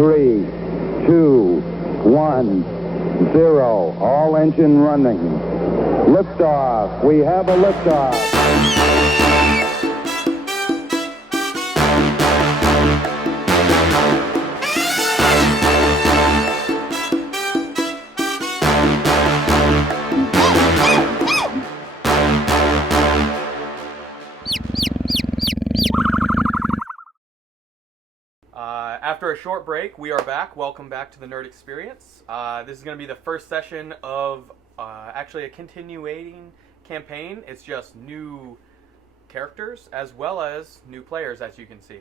3, 2, 1, 0. All engine running. Liftoff. We have a liftoff. After a short break, we are back. Welcome back to the Nerd Experience. This is going to be the first session of actually a continuing campaign. It's just new characters as well as new players, as you can see.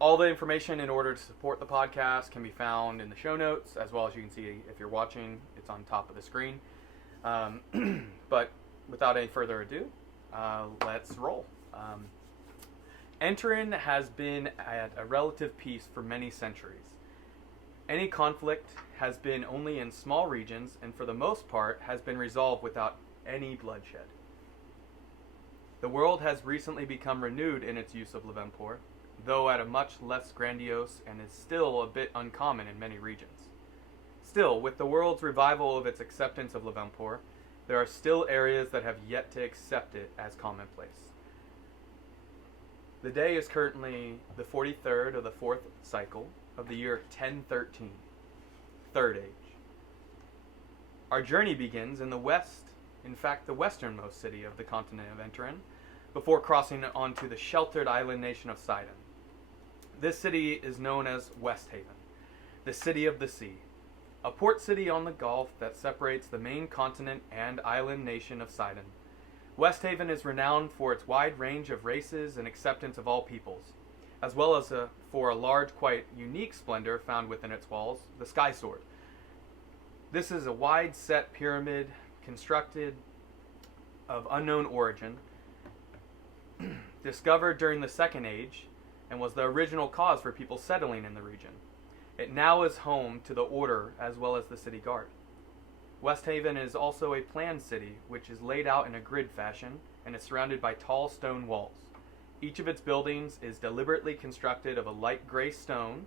All the information in order to support the podcast can be found in the show notes, as well as you can see if you're watching, it's on top of the screen. But without any further ado, let's roll. Entorin has been at a relative peace for many centuries. Any conflict has been only in small regions and for the most part has been resolved without any bloodshed. The world has recently become renewed in its use of Levenpor, though at a much less grandiose and is still a bit uncommon in many regions. Still, with the world's revival of its acceptance of Levenpor, there are still areas that have yet to accept it as commonplace. The day is currently the 43rd of the 4th cycle of the year 1013, Third Age. Our journey begins in the west, in fact the westernmost city of the continent of Entorin, before crossing onto the sheltered island nation of Sidon. This city is known as Westhaven, the City of the Sea, a port city on the Gulf that separates the main continent and island nation of Sidon. Westhaven is renowned for its wide range of races and acceptance of all peoples, as well as for a large, quite unique splendor found within its walls, the Sky Sword. This is a wide-set pyramid constructed of unknown origin, discovered during the Second Age, and was the original cause for people settling in the region. It now is home to the Order as well as the City Guard. Westhaven is also a planned city, which is laid out in a grid fashion and is surrounded by tall stone walls. Each of its buildings is deliberately constructed of a light gray stone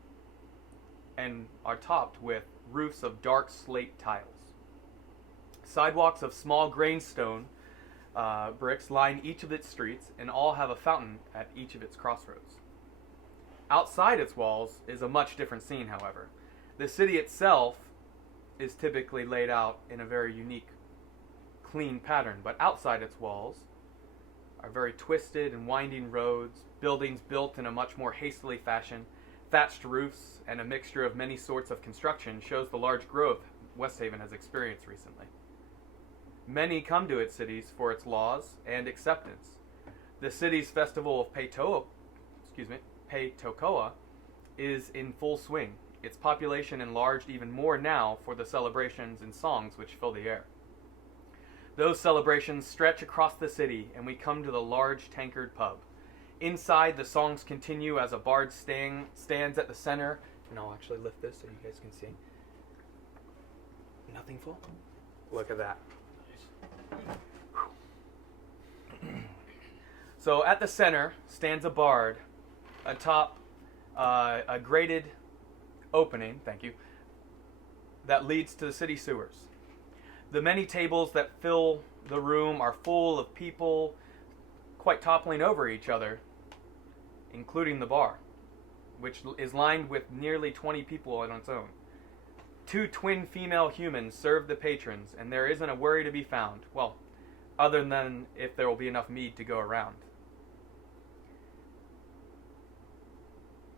and are topped with roofs of dark slate tiles. Sidewalks of small grain stone bricks line each of its streets and all have a fountain at each of its crossroads. Outside its walls is a much different scene, however. The city itself is typically laid out in a very unique, clean pattern, but outside its walls are very twisted and winding roads, buildings built in a much more hastily fashion, thatched roofs, and a mixture of many sorts of construction shows the large growth Westhaven has experienced recently. Many come to its cities for its laws and acceptance. The city's festival of Pei-Tokoa is in full swing, its population enlarged even more now for the celebrations and songs which fill the air. Those celebrations stretch across the city, and we come to the large tankard pub. Inside, the songs continue as a bard stands at the center, and I'll actually lift this so you guys can see. Nothing full? Look at that. So at the center stands a bard atop a grated opening, thank you, that leads to the city sewers. The many tables that fill the room are full of people quite toppling over each other, including the bar, which is lined with nearly 20 people on its own. 2 twin female humans serve the patrons, and there isn't a worry to be found. Well, other than if there will be enough mead to go around.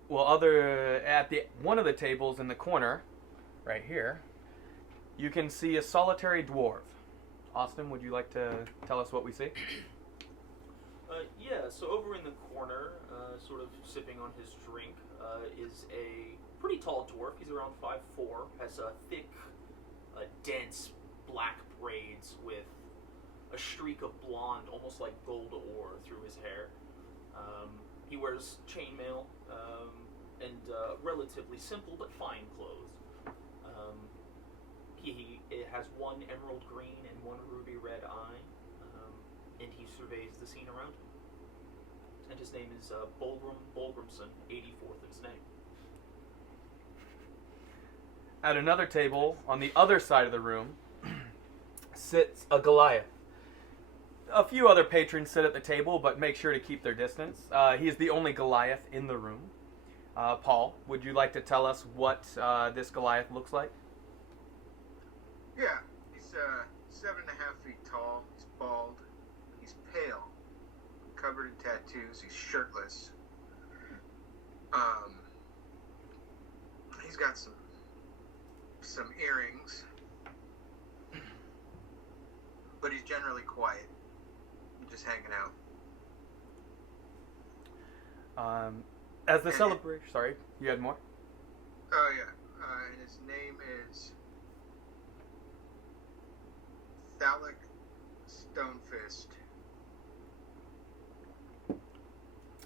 Well, at one of the tables in the corner, right here, you can see a solitary dwarf. Austin, would you like to tell us what we see? Yeah, so over in the corner, sort of sipping on his drink, is a pretty tall dwarf. He's around 5'4", has thick, dense black braids with a streak of blonde, almost like gold ore, through his hair. He wears chainmail and relatively simple but fine clothes. He has one emerald green and one ruby red eye, and he surveys the scene around him. And his name is Bolgrimson, 84th of his name. At another table on the other side of the room sits a Goliath. A few other patrons sit at the table, but make sure to keep their distance. He is the only Goliath in the room. Paul, would you like to tell us what this Goliath looks like? Yeah, he's 7.5 feet tall. He's bald. He's pale, covered in tattoos. He's shirtless. He's got some earrings, but he's generally quiet, just hanging out. As the celebration, sorry, you had more? Oh yeah, and his name is Thalic Stonefist.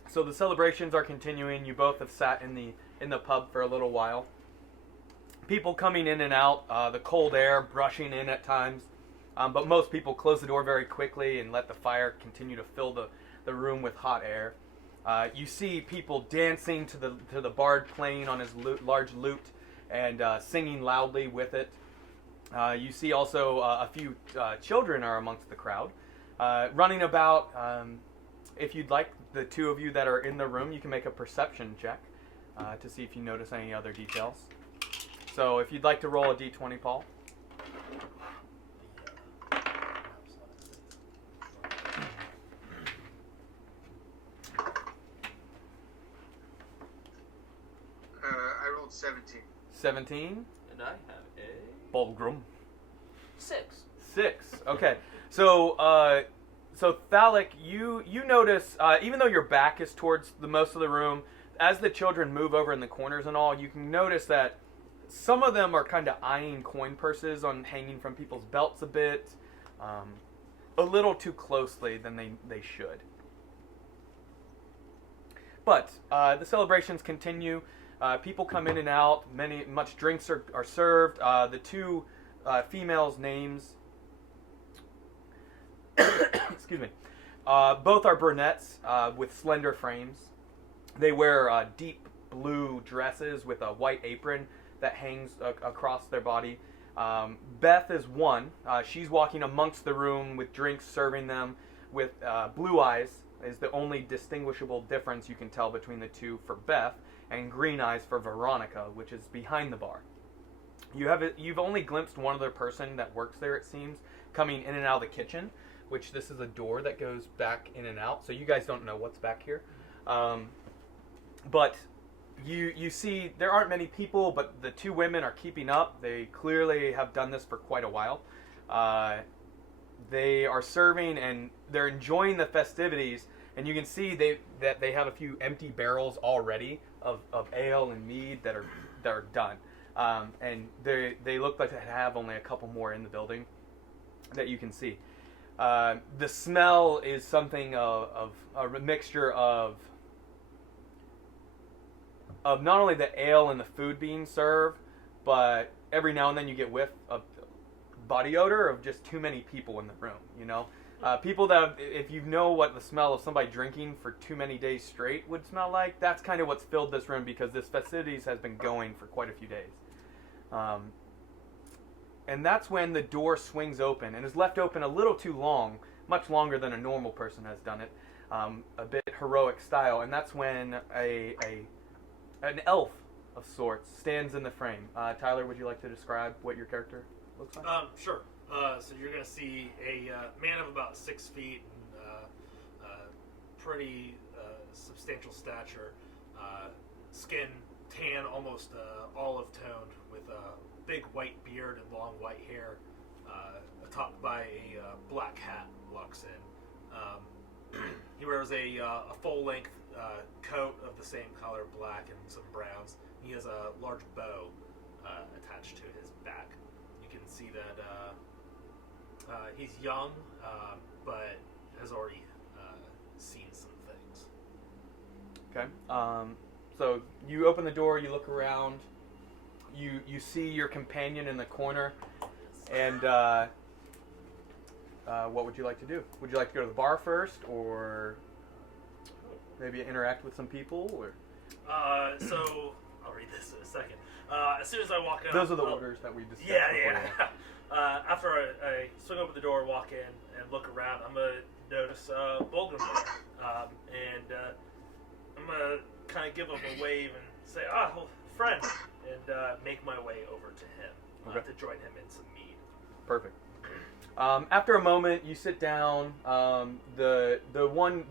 So the celebrations are continuing. You both have sat in the pub for a little while. People coming in and out, the cold air brushing in at times, but most people close the door very quickly and let the fire continue to fill the room with hot air. You see people dancing to the bard playing on his large lute and singing loudly with it. You see also a few children are amongst the crowd, running about. If you'd like, the two of you that are in the room, you can make a perception check to see if you notice any other details. So if you'd like to roll a d20, Paul. I rolled 17. 17. And I have a Bulgrim. 6. 6. Okay. So Thalic, you notice, even though your back is towards the most of the room, as the children move over in the corners and all, you can notice that some of them are kind of eyeing coin purses on hanging from people's belts a bit, a little too closely than they should. But the celebrations continue. People come in and out. Much drinks are served. The two females' names, excuse me, both are brunettes with slender frames. They wear deep blue dresses with a white apron that hangs across their body. Beth is one. She's walking amongst the room with drinks serving them with blue eyes is the only distinguishable difference you can tell between the two for Beth, and green eyes for Veronica, which is behind the bar. You've only glimpsed one other person that works there, it seems, coming in and out of the kitchen, which this is a door that goes back in and out, so you guys don't know what's back here. But you see there aren't many people, but the two women are keeping up. They clearly have done this for quite a while. They are serving and they're enjoying the festivities, and you can see that they have a few empty barrels already of ale and mead that are done. And they look like they have only a couple more in the building that you can see. The smell is something of a mixture of not only the ale and the food being served, but every now and then you get whiff of body odor of just too many people in the room, you know? People that, if you know what the smell of somebody drinking for too many days straight would smell like, that's kind of what's filled this room, because this festivities has been going for quite a few days. And that's when the door swings open and is left open a little too long, much longer than a normal person has done it, a bit heroic style, and that's when an elf of sorts stands in the frame. Tyler, would you like to describe what your character looks like? Sure. So you're going to see a man of about 6 feet, pretty substantial stature, skin tan, almost olive toned, with a big white beard and long white hair, topped by a black hat walks in. He wears a full length coat of the same color, black and some browns. He has a large bow attached to his back. You can see that he's young, but has already seen some things. Okay. So you open the door, you look around, you see your companion in the corner, and what would you like to do? Would you like to go to the bar first, or maybe interact with some people, or? So I'll read this in a second. As soon as I walk in, Those are the orders that we discussed. Yeah, before. yeah. After I swing open the door, walk in, and look around, I'm gonna notice Bulgrim there, and I'm gonna kind of give him a wave and say, well, friend, and make my way over to him to join him in some mead. Perfect. After a moment, you sit down. The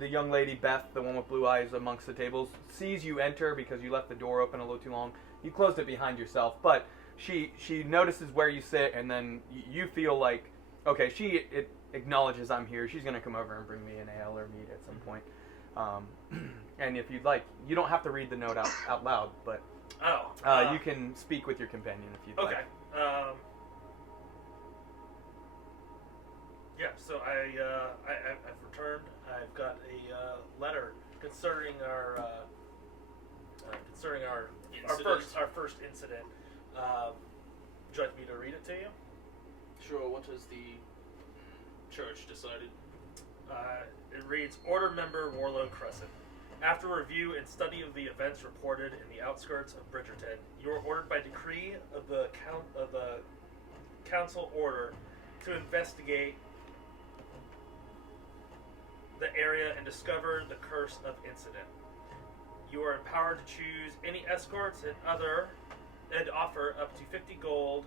young lady Beth, the one with blue eyes amongst the tables, sees you enter because you left the door open a little too long. You closed it behind yourself, but she notices where you sit, and then you feel like, okay, she acknowledges I'm here. She's gonna come over and bring me an ale or mead at some point. And if you'd like, you don't have to read the note out loud, but you can speak with your companion if you'd like. Okay. Yeah, so I've returned. I've got a letter concerning our first incident. Would you like me to read it to you? Sure. What has the church decided? It reads, Order Member Warlow Crescent. After review and study of the events reported in the outskirts of Bridgerton, you are ordered by decree of the Council Order to investigate the area and discover the curse of incident. You are empowered to choose any escorts and offer up to 50 gold.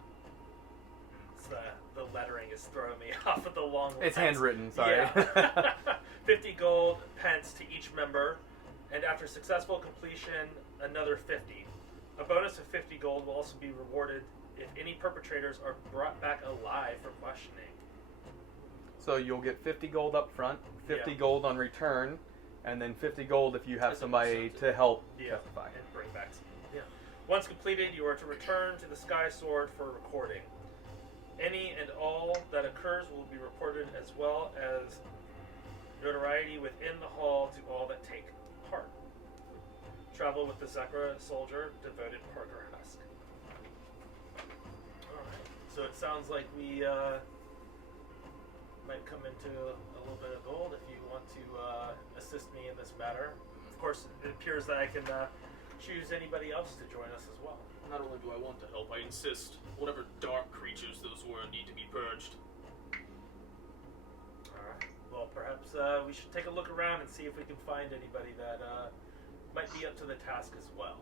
The lettering is throwing me off of the long. It's handwritten. Sorry. Yeah. 50 gold pence to each member, and after successful completion, another 50. A bonus of 50 gold will also be rewarded if any perpetrators are brought back alive for questioning. So you'll get 50 gold up front, 50 gold on return, and then 50 gold if you have somebody to help testify. And bring back some. Yeah. Once completed, you are to return to the Sky Sword for recording. Any and all that occurs will be reported, as well as notoriety within the hall to all that take part. Travel with the Zekra soldier, devoted Parker Husk. Alright. So it sounds like we might come into a little bit of gold if you want to assist me in this matter. Of course, it appears that I can choose anybody else to join us as well. Not only do I want to help, I insist whatever dark creatures those were need to be purged. Alright. Well, perhaps we should take a look around and see if we can find anybody that might be up to the task as well.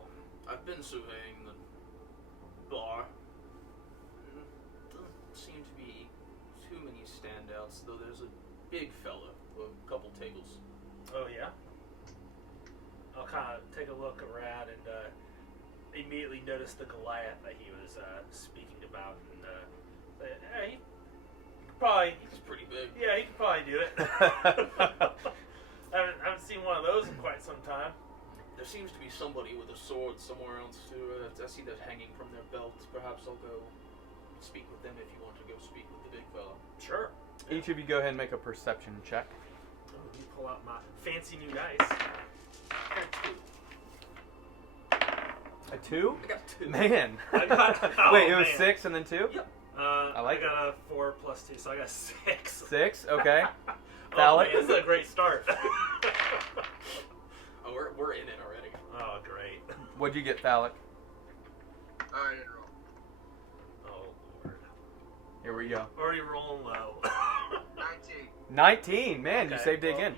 I've been surveying the bar. Doesn't seem to be too many standouts, though there's a big fella with a couple tables. Oh, yeah? I'll kind of take a look around and immediately notice the Goliath that he was speaking about, and say, hey, He's pretty big. Yeah, he could probably do it. I haven't seen one of those in quite some time. There seems to be somebody with a sword somewhere else too. I see that hanging from their belts. Perhaps I'll go speak with them if you want to go speak with the big fella. Sure. Each of you go ahead and make a perception check. Oh, let me pull out my fancy new dice. I got 2. A 2? I got 2. Man. I got, Wait, it was man. 6 and then 2? Yep. I got a 4 plus 2, so I got 6. 6? Okay. Oh, Phallic? man, this is a great start. Oh, we're in it already. Oh, great. What'd you get, Phallic? I didn't roll. Oh, Lord. Here we go. Already rolling low. 19. 19. Man, you Okay, saved it well,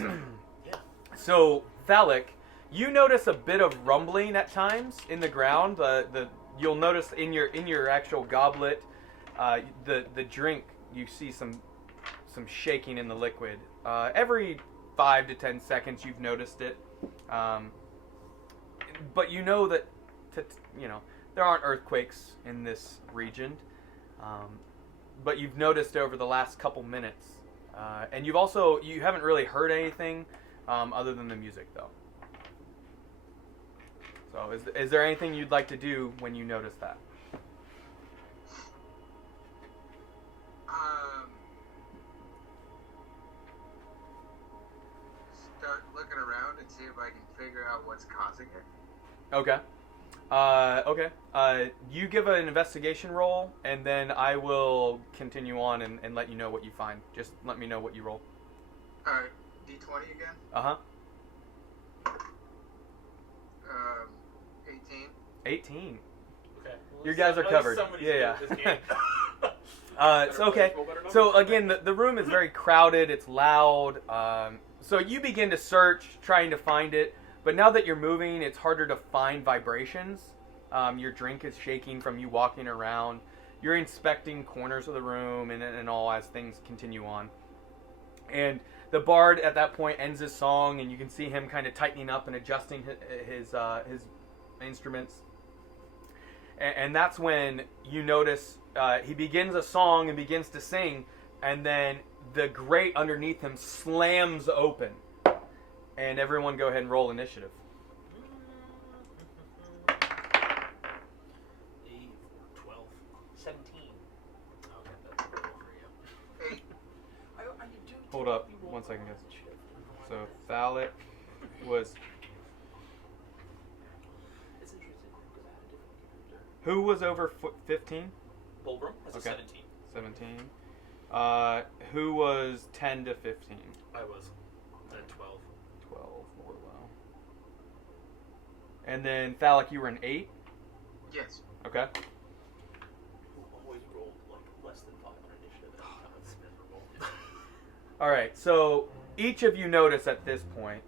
again. Yeah. So, Phallic, you notice a bit of rumbling at times in the ground. You'll notice in your actual goblet, the drink, you see some shaking in the liquid. Every 5 to 10 seconds, you've noticed it. But you know that there aren't earthquakes in this region. But you've noticed over the last couple minutes, and you haven't really heard anything other than the music, though. So, is there anything you'd like to do when you notice that? Start looking around and see if I can figure out what's causing it. Okay. You give an investigation roll, and then I will continue on and let you know what you find. Just let me know what you roll. Alright, D20 again. Uh-huh. 18. 18. You guys are covered. Somebody's Yeah, good at this game. So okay. So again, the room is very crowded. It's loud. So you begin to search, trying to find it. But now that you're moving, it's harder to find vibrations. Your drink is shaking from you walking around. You're inspecting corners of the room and all as things continue on. And the bard at that point ends his song, and you can see him kind of tightening up and adjusting his instruments. And that's when you notice he begins a song and begins to sing, and then the grate underneath him slams open. And everyone go ahead and roll initiative. 8, 12, 17. Okay, that's a roll for you. 8. Hold up, 1 second, guys. So Thalet was. It's interesting because I had a different character. Who was over 15? Bulgrim has Okay. a 17. 17. Who was 10 to 15? I was at 12. 12, more low. And then Thalic, you were an 8? Yes. Okay. Who always rolled like less than 5 on initiative. Oh, that's miserable. All right. So each of you notice at this point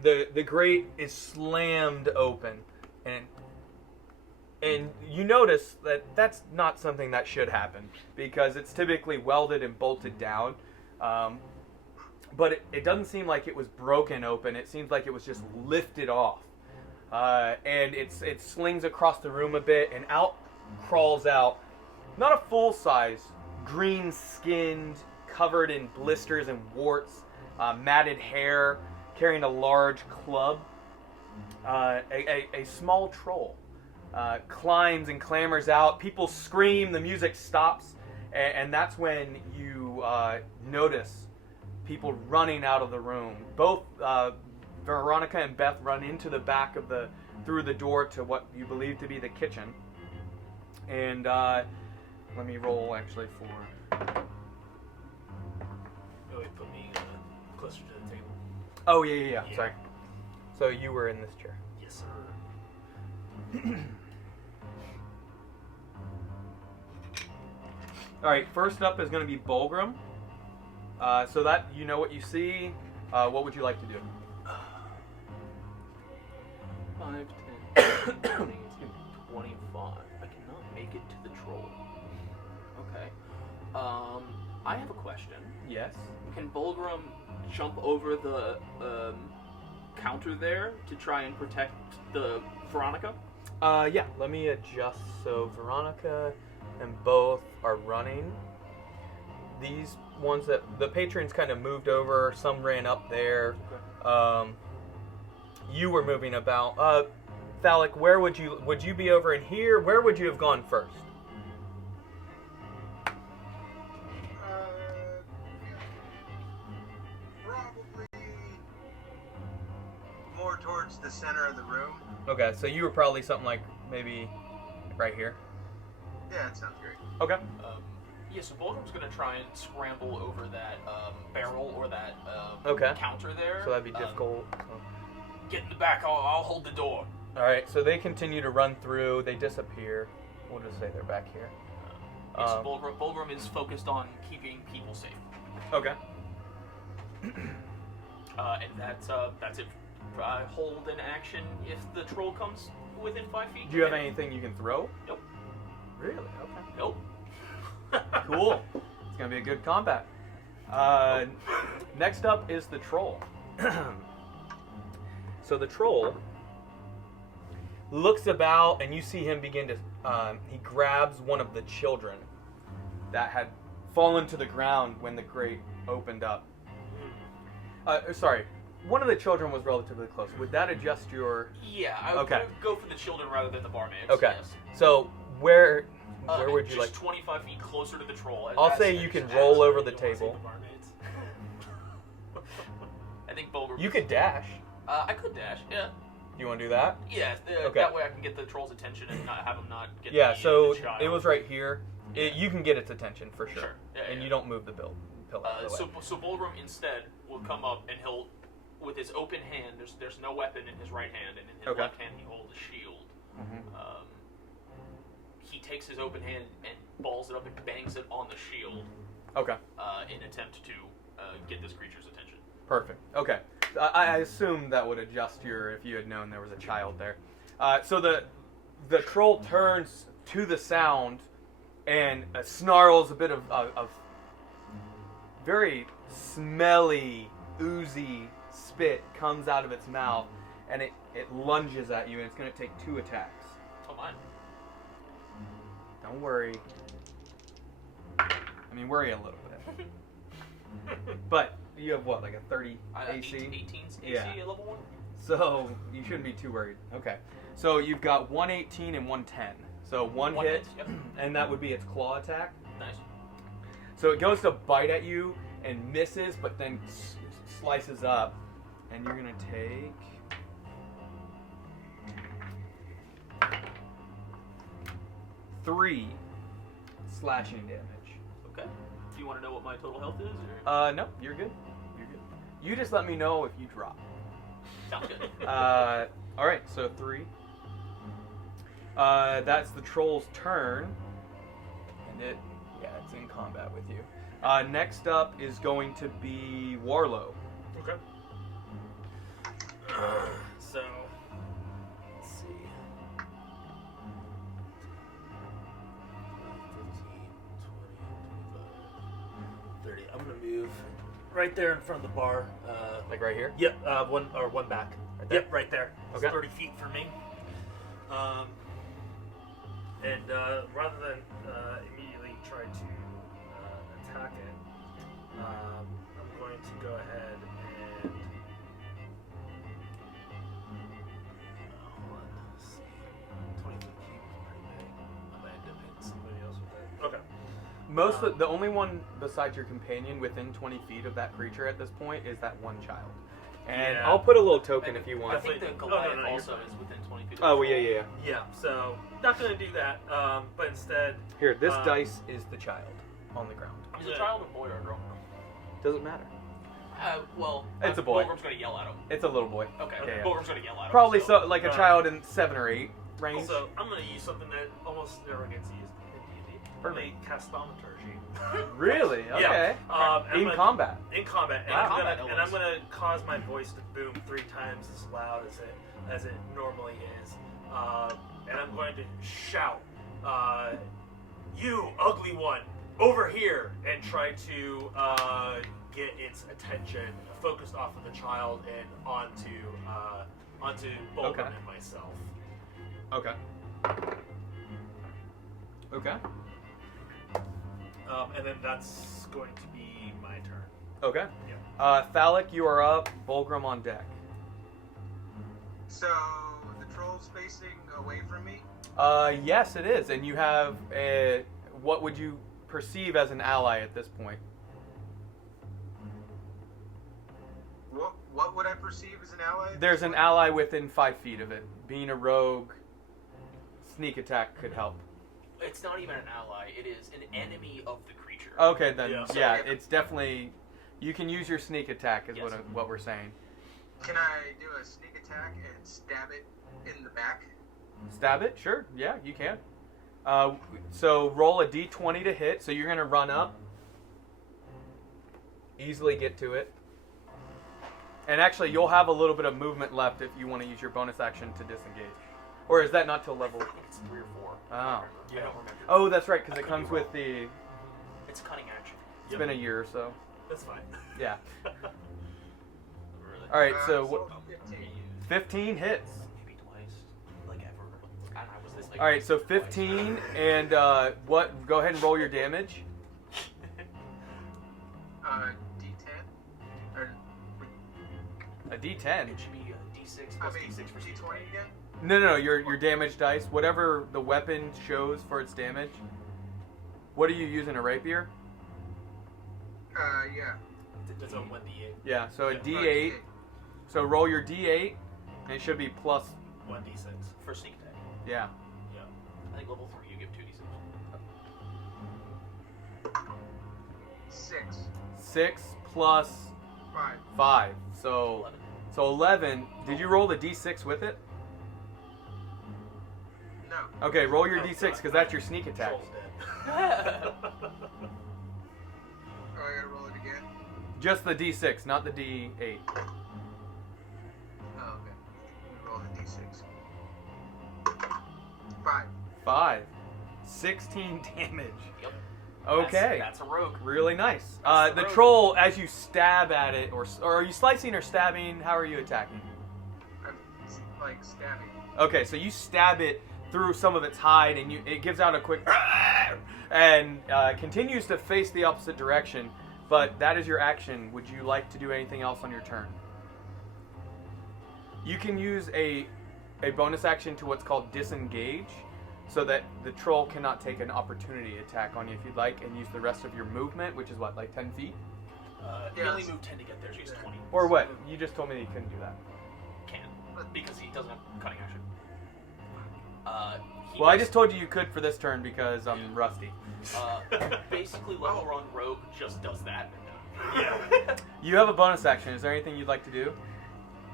the grate is slammed open, and you notice that that's not something that should happen because it's typically welded and bolted down. But it doesn't seem like it was broken open. It seems like it was just lifted off. And it slings across the room a bit, and out crawls out, not a full-size, green-skinned, covered in blisters and warts, matted hair, carrying a large club. A small troll climbs and clambers out. People scream, the music stops, and that's when you notice people running out of the room. Both Veronica and Beth run into the back of through the door to what you believe to be the kitchen. And let me roll actually for. Oh, wait, put me closer to the table. Oh yeah. Yeah. Sorry. So you were in this chair. Yes, sir. All right. First up is going to be Bulgrim. So that you know what you see. What would you like to do? 5, 10, 20, 25. I cannot make it to the troll. Okay. I have a question. Yes. Can Bulgrim jump over the counter there to try and protect the Veronica? Yeah. Let me adjust. So Veronica and both are running. These ones that the patrons kind of moved over. Some ran up there. You were moving about. Thalic, where would you be over in here? Where would you have gone first? Probably more towards the center of the room. Okay, so you were probably something like maybe right here. Yeah, that sounds great. Okay. Yeah, so Bulgrim's going to try and scramble over that barrel or that Okay. counter there. So that'd be difficult. Get in the back, I'll hold the door. All right, so they continue to run through. They disappear. We'll just say they're back here. Yes, Bulgrim is focused on keeping people safe. Okay. And that's it. Hold an action if the troll comes within 5 feet. Do you have anything you can throw? Nope. Really? Okay. Nope. Cool. It's gonna be a good combat. Next up is the troll. So the troll looks about, and you see him begin to. He grabs one of the children that had fallen to the ground when the grate opened up. Sorry, one of the children was relatively close. Would that adjust your? Yeah, I would go for the children rather than the barmaids. Okay. Yes. So where would you just like? 25 feet closer to the troll. I'll say you can roll over the You wanna see table. the barmaids? I think Bulgrim. You could dash. I could dash. Yeah. You want to do that? Yeah. Okay. That way I can get the troll's attention and not have him not get. Yeah. the child. It was right here. You can get its attention for sure. Sure. Yeah, and yeah. you don't move the pillar. So Bulgrim instead will come up and he'll, with his open hand, there's no weapon in his right hand, and in his Okay. left hand he holds a shield. He takes his open hand and balls it up and bangs it on the shield. Okay. In attempt to get this creature's attention. Perfect. Okay. I assume that would adjust if you had known there was a child there. So the troll turns to the sound and snarls a bit of very smelly, oozy spit comes out of its mouth, and it lunges at you, and it's going to take 2 attacks. Oh, my. Don't worry. I mean, worry a little bit. But you have what, like a 30 AC? 18 AC Yeah. at level 1? So you shouldn't be too worried. Okay. So you've got 118 and 110. So one hit, hit, yep. and that would be its claw attack. Nice. So it goes to bite at you and misses, but then slices up, and you're gonna take 3 slashing damage. Okay. Do you want to know what my total health is? Or? No, you're good. You're good. You just let me know if you drop. Sounds good. All right. So 3. That's the troll's turn, and it's in combat with you. Next up is going to be Warlow. Okay. So, let's see. 15, 20, 25, 30. I'm gonna move right there in front of the bar. Like right here? Yep, one back. Right there? Yep, right there. It's Okay. 30 feet from me. And rather than immediately try to attack it, I'm going to go ahead and hold on. Let's see. 20 foot cube is pretty big. I might end up hitting somebody else with that. Okay. The only one besides your companion within 20 feet of that creature at this point is that one child. And Yeah. I'll put a little token if you I want. think the No, Goliath you're also fine. is within 20 feet. Oh, well, yeah. Yeah, so not going to do that, but instead... Here, this dice is the child on the ground. Is it a child, a boy, or a girl? Doesn't matter. Well, It's a boy. Pilgrim's going to yell at him. It's a little boy. Okay, Yeah. Pilgrim's going to yell at him. Probably so, like a Uh, child in 7 or 8 range. Also, I'm going to use something that almost never gets used in D&D. I'm going to cast thaumaturgy. Really? Okay. Yeah. In combat. In combat, and, Wow. I'm gonna cause my voice to boom 3 times as loud as it normally is, and I'm going to shout, "You ugly one, over here!" and try to get its attention focused off of the child and onto Bolgrim Okay. and myself. Okay. Okay. And then that's going to be my turn. Okay. Yeah. Phallic, you are up. Bulgrim on deck. So the troll's facing away from me. Yes, it is. And you have what would you perceive as an ally at this point? What would I perceive as an ally? at There's this an point? ally within 5 feet of it. Being a rogue, sneak attack could help. It's not even an ally. It is an enemy of the creature. Okay, then, Yeah. yeah, So- it's definitely... You can use your sneak attack is Yes. what we're saying. Can I do a sneak attack and stab it in the back? Stab it? Sure. Yeah, you can. So roll a d20 to hit. So you're going to run up. Easily get to it. And actually, you'll have a little bit of movement left if you want to use your bonus action to disengage. Or is that not till level... I think it's 3 or 4. Oh. I don't remember. Oh, that's right, because I it could be comes with wrong. the... It's cunning action. It's been a year or so. That's fine. Yeah. Really? All right, so... So what- 15. 15 hits. Maybe twice. Like ever. And I was this like. All right, so 15, and what? Go ahead and roll your damage. D10. Or, A d10. It should be a D6 I plus mean, D6 for D20 D20. again. No, your damage dice. Whatever the weapon shows for its damage. What are you using, a rapier? Yeah. It's on 1d8. Yeah, so a Yeah. d8. So roll your d8, and it should be plus... 1d6. For sneak attack. Yeah. Yeah. I think level 3 you give 2D6. 6. 6 plus 5. 5. So 11. 11. Did you roll the d6 with it? No. Okay, roll your d6 because that's your sneak attack. Troll's dead. Oh, I gotta roll it again? Just the d6, not the d8. Oh, okay. Let me roll the d6. 5. 5. 16 damage. Yep. Okay. That's a rogue. Really nice. That's the The rogue. troll, as you stab at it, or are you slicing or stabbing? How are you attacking? I'm like stabbing. Okay, so you stab it through some of its hide, and it gives out a quick and continues to face the opposite direction. But that is your action. Would you like to do anything else on your turn? You can use a bonus action to what's called disengage, so that the troll cannot take an opportunity attack on you if you'd like, and use the rest of your movement, which is what, like 10 feet? He only moved 10 to get there, so he's 20. Or what? You just told me that you couldn't do that. Can. Because he doesn't have cutting action. Well, I just told you could for this turn because I'm rusty. Basically, level run rogue just does that. Yeah. You have a bonus action. Is there anything you'd like to do?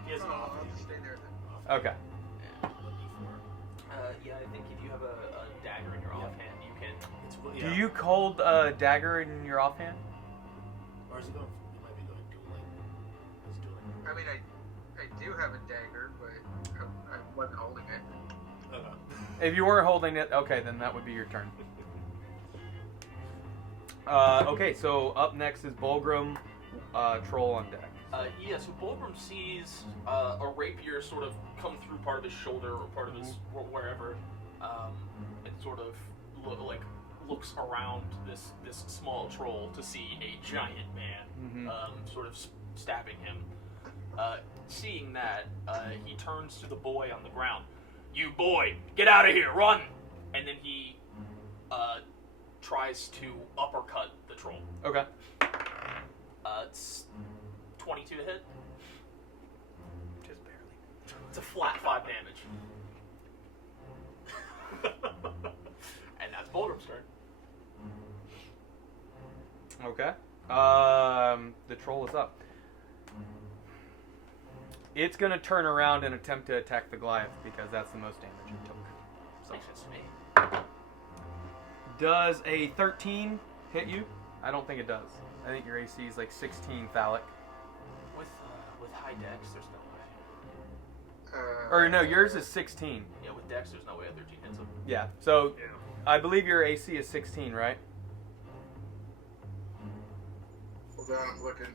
He has an Oh, off. I'll just stay there then. Okay. Yeah, I think if you have a dagger in your offhand, you can. It's, Do you hold a dagger in your offhand? Or is he going? He might be going dueling. He's dueling. I mean, I do have a dagger, but I wasn't holding it. Okay. If you weren't holding it, okay, then that would be your turn. Okay, so up next is Bulgrim, troll on deck. Yeah, so Bulgrim sees a rapier sort of come through part of his shoulder or part of his wherever, and sort of looks around this small troll to see a giant man sort of stabbing him. Seeing that, he turns to the boy on the ground. You boy, get out of here, run! And then he tries to uppercut the troll. Okay. It's 22 to hit. Just barely. It's a flat 5 damage. And that's Bulgrim's turn. Okay. The troll is up. It's going to turn around and attempt to attack the Goliath because that's the most damage it took. Makes sense to me. Does a 13 hit you? I don't think it does. I think your AC is like 16 phallic. With high dex, there's no way. Or no, yours is 16. Yeah, with dex, there's no way a 13 hits him. Yeah, so Yeah. I believe your AC is 16, right? Hold on, I'm looking.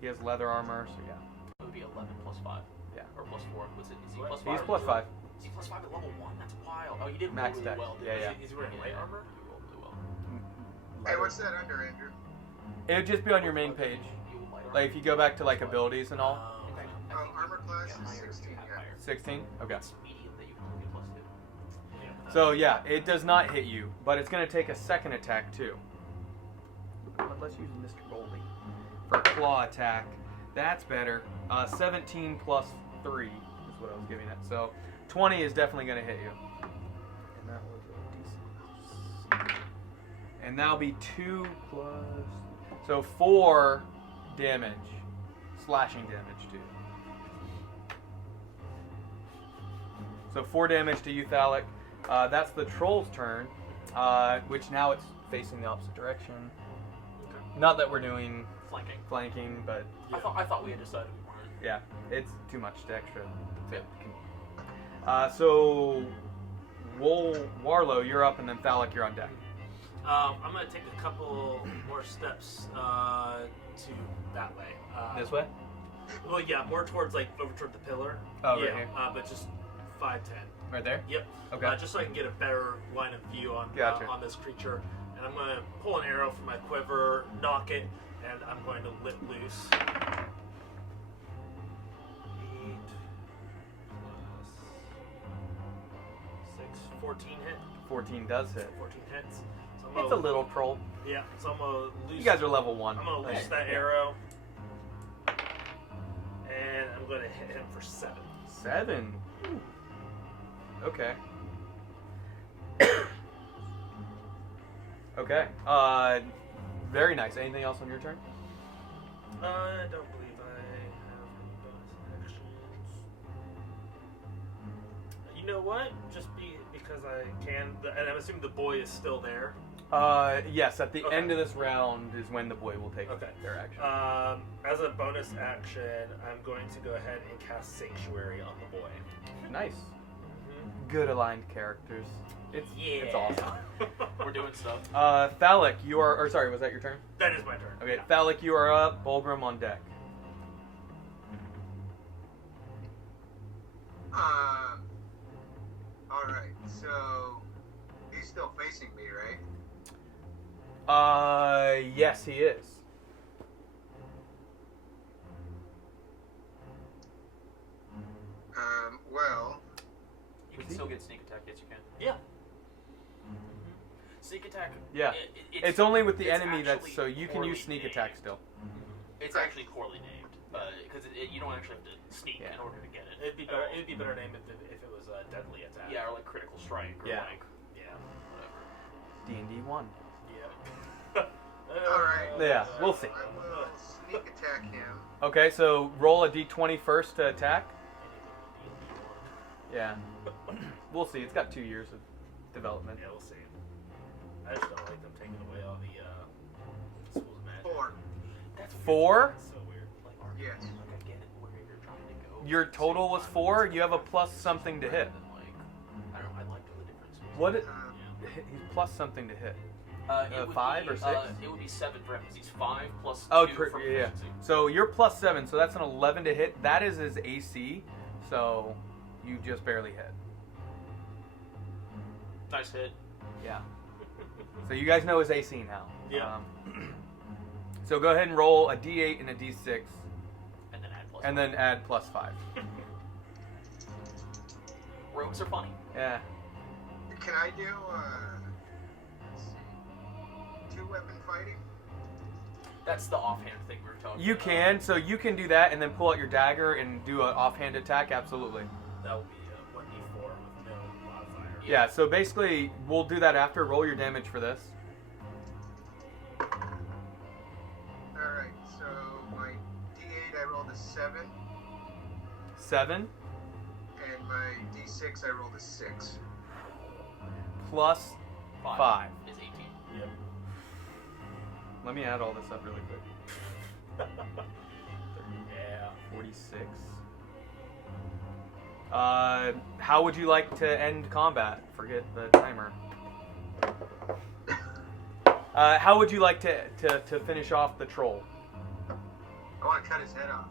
He has leather armor, so yeah. It would be 11 plus 5. Yeah. Or plus 4. Was it? Is he What? plus 5? He's plus 5. Is he plus 5 at level 1? That's wild. Oh, you did Max roll really dex. well. Yeah, didn't yeah. you? Is he wearing light armor? You rolled really well. Hey, what's that under, Andrew? It would just be on your main page. You light armor? Like if you go back to like abilities and all. Okay. I Oh, think armor class you is have higher, 16, you have yeah. higher. 16? Okay. It's medium that you can only get plus 2. Yeah. So yeah, it does not hit you, but it's going to take a second attack too. But let's use Mr. Goldie for a claw attack. That's better. 17 plus 3 is what I was giving it. So 20 is definitely going to hit you. And that was a D6. And that'll be 2 plus... So 4 damage. Slashing damage too. So 4 damage to you, Thalic. That's the troll's turn, which now it's facing the opposite direction. Okay. Not that we're doing Flanking. flanking, but I thought we had decided we weren't. yeah, it's too much to extra. So, Warlow, you're up, and then Thalic, you're on deck. I'm gonna take a couple more steps to that way. This way? Well, yeah, more towards like over toward the pillar. Oh, right yeah, here. But just 5, 10. Right there? Yep. Okay. Just so I can get a better line of view on Gotcha. on this creature, and I'm gonna pull an arrow from my quiver, knock it, and I'm going to let loose. 8 plus 6, 14 hit. 14 does hit. 14 hits. So I'm It's a gonna- little troll. Yeah. So I'm gonna loose. You guys are level 1. I'm gonna loose that arrow, and I'm gonna hit him for 7. 7. Ooh. Okay. Okay. Very nice. Anything else on your turn? I don't believe I have any bonus actions. You know know what? Just because I can, and I'm assuming the boy is still there. Yes, at the Okay. end of this round is when the boy will take Okay. their action. As a bonus action, I'm going to go ahead and cast Sanctuary on the boy. Nice. Good aligned characters. It's awesome. We're doing stuff. Thalic, you are... Or sorry, was that your turn? That is my turn. Okay, Yeah. Thalic, you are up. Bulgrim on deck. Alright, so he's still facing me, right? Yes, he is. Well, You can still get sneak attack. Yes, you can. Yeah. Sneak attack. Yeah. It's It's only with the it's enemy that's... actually So you can use poorly sneak attack named. still. It's actually poorly named because you don't actually have to sneak Yeah. in order to get it. It'd be better. It'd be better name if it was a deadly attack. Yeah, or like critical strike. Or Yeah. like Yeah. whatever. D&D 1. Yeah. Alright. Yeah, we'll see. I will sneak attack him. Okay, so roll a d20 first to attack. Yeah. We'll see. It's got 2 years of development. Yeah, we'll see. I just don't like them taking away all the schools of magic. 4. That's weird. 4? That's so weird. Like, Yes. like I get it where you're trying to go. Your total was Same 4. time, You have a it's plus something to hit. and, like, I don't know. I like the difference. What? Yeah. He's plus something to hit. It would 5 be, or 6? It would be 7 for him because he's 5 plus 2 Oh, for yeah. proficiency. So you're plus 7, so that's an 11 to hit. That is his AC, so you just barely hit. Nice hit. Yeah. So you guys know his AC now. Yeah. So go ahead and roll a d8 and a d6, And then add plus. and then add plus 5. Rogues are funny. Yeah. Can I do, let's see, 2-weapon fighting? That's the offhand thing we were talking You about. can, so you can do that and then pull out your dagger and do an offhand attack, absolutely. That would be 1d4 with no modifier. Yeah, so basically, we'll do that after. Roll your damage for this. Alright, so my D8 I rolled a 7, 7 and my D6 I rolled a 6. plus 5. Is 18. Yep. Let me add all this up really quick. Yeah. 46. How would you like to end combat? Forget the timer. How would you like to finish off the troll? I want to cut his head off.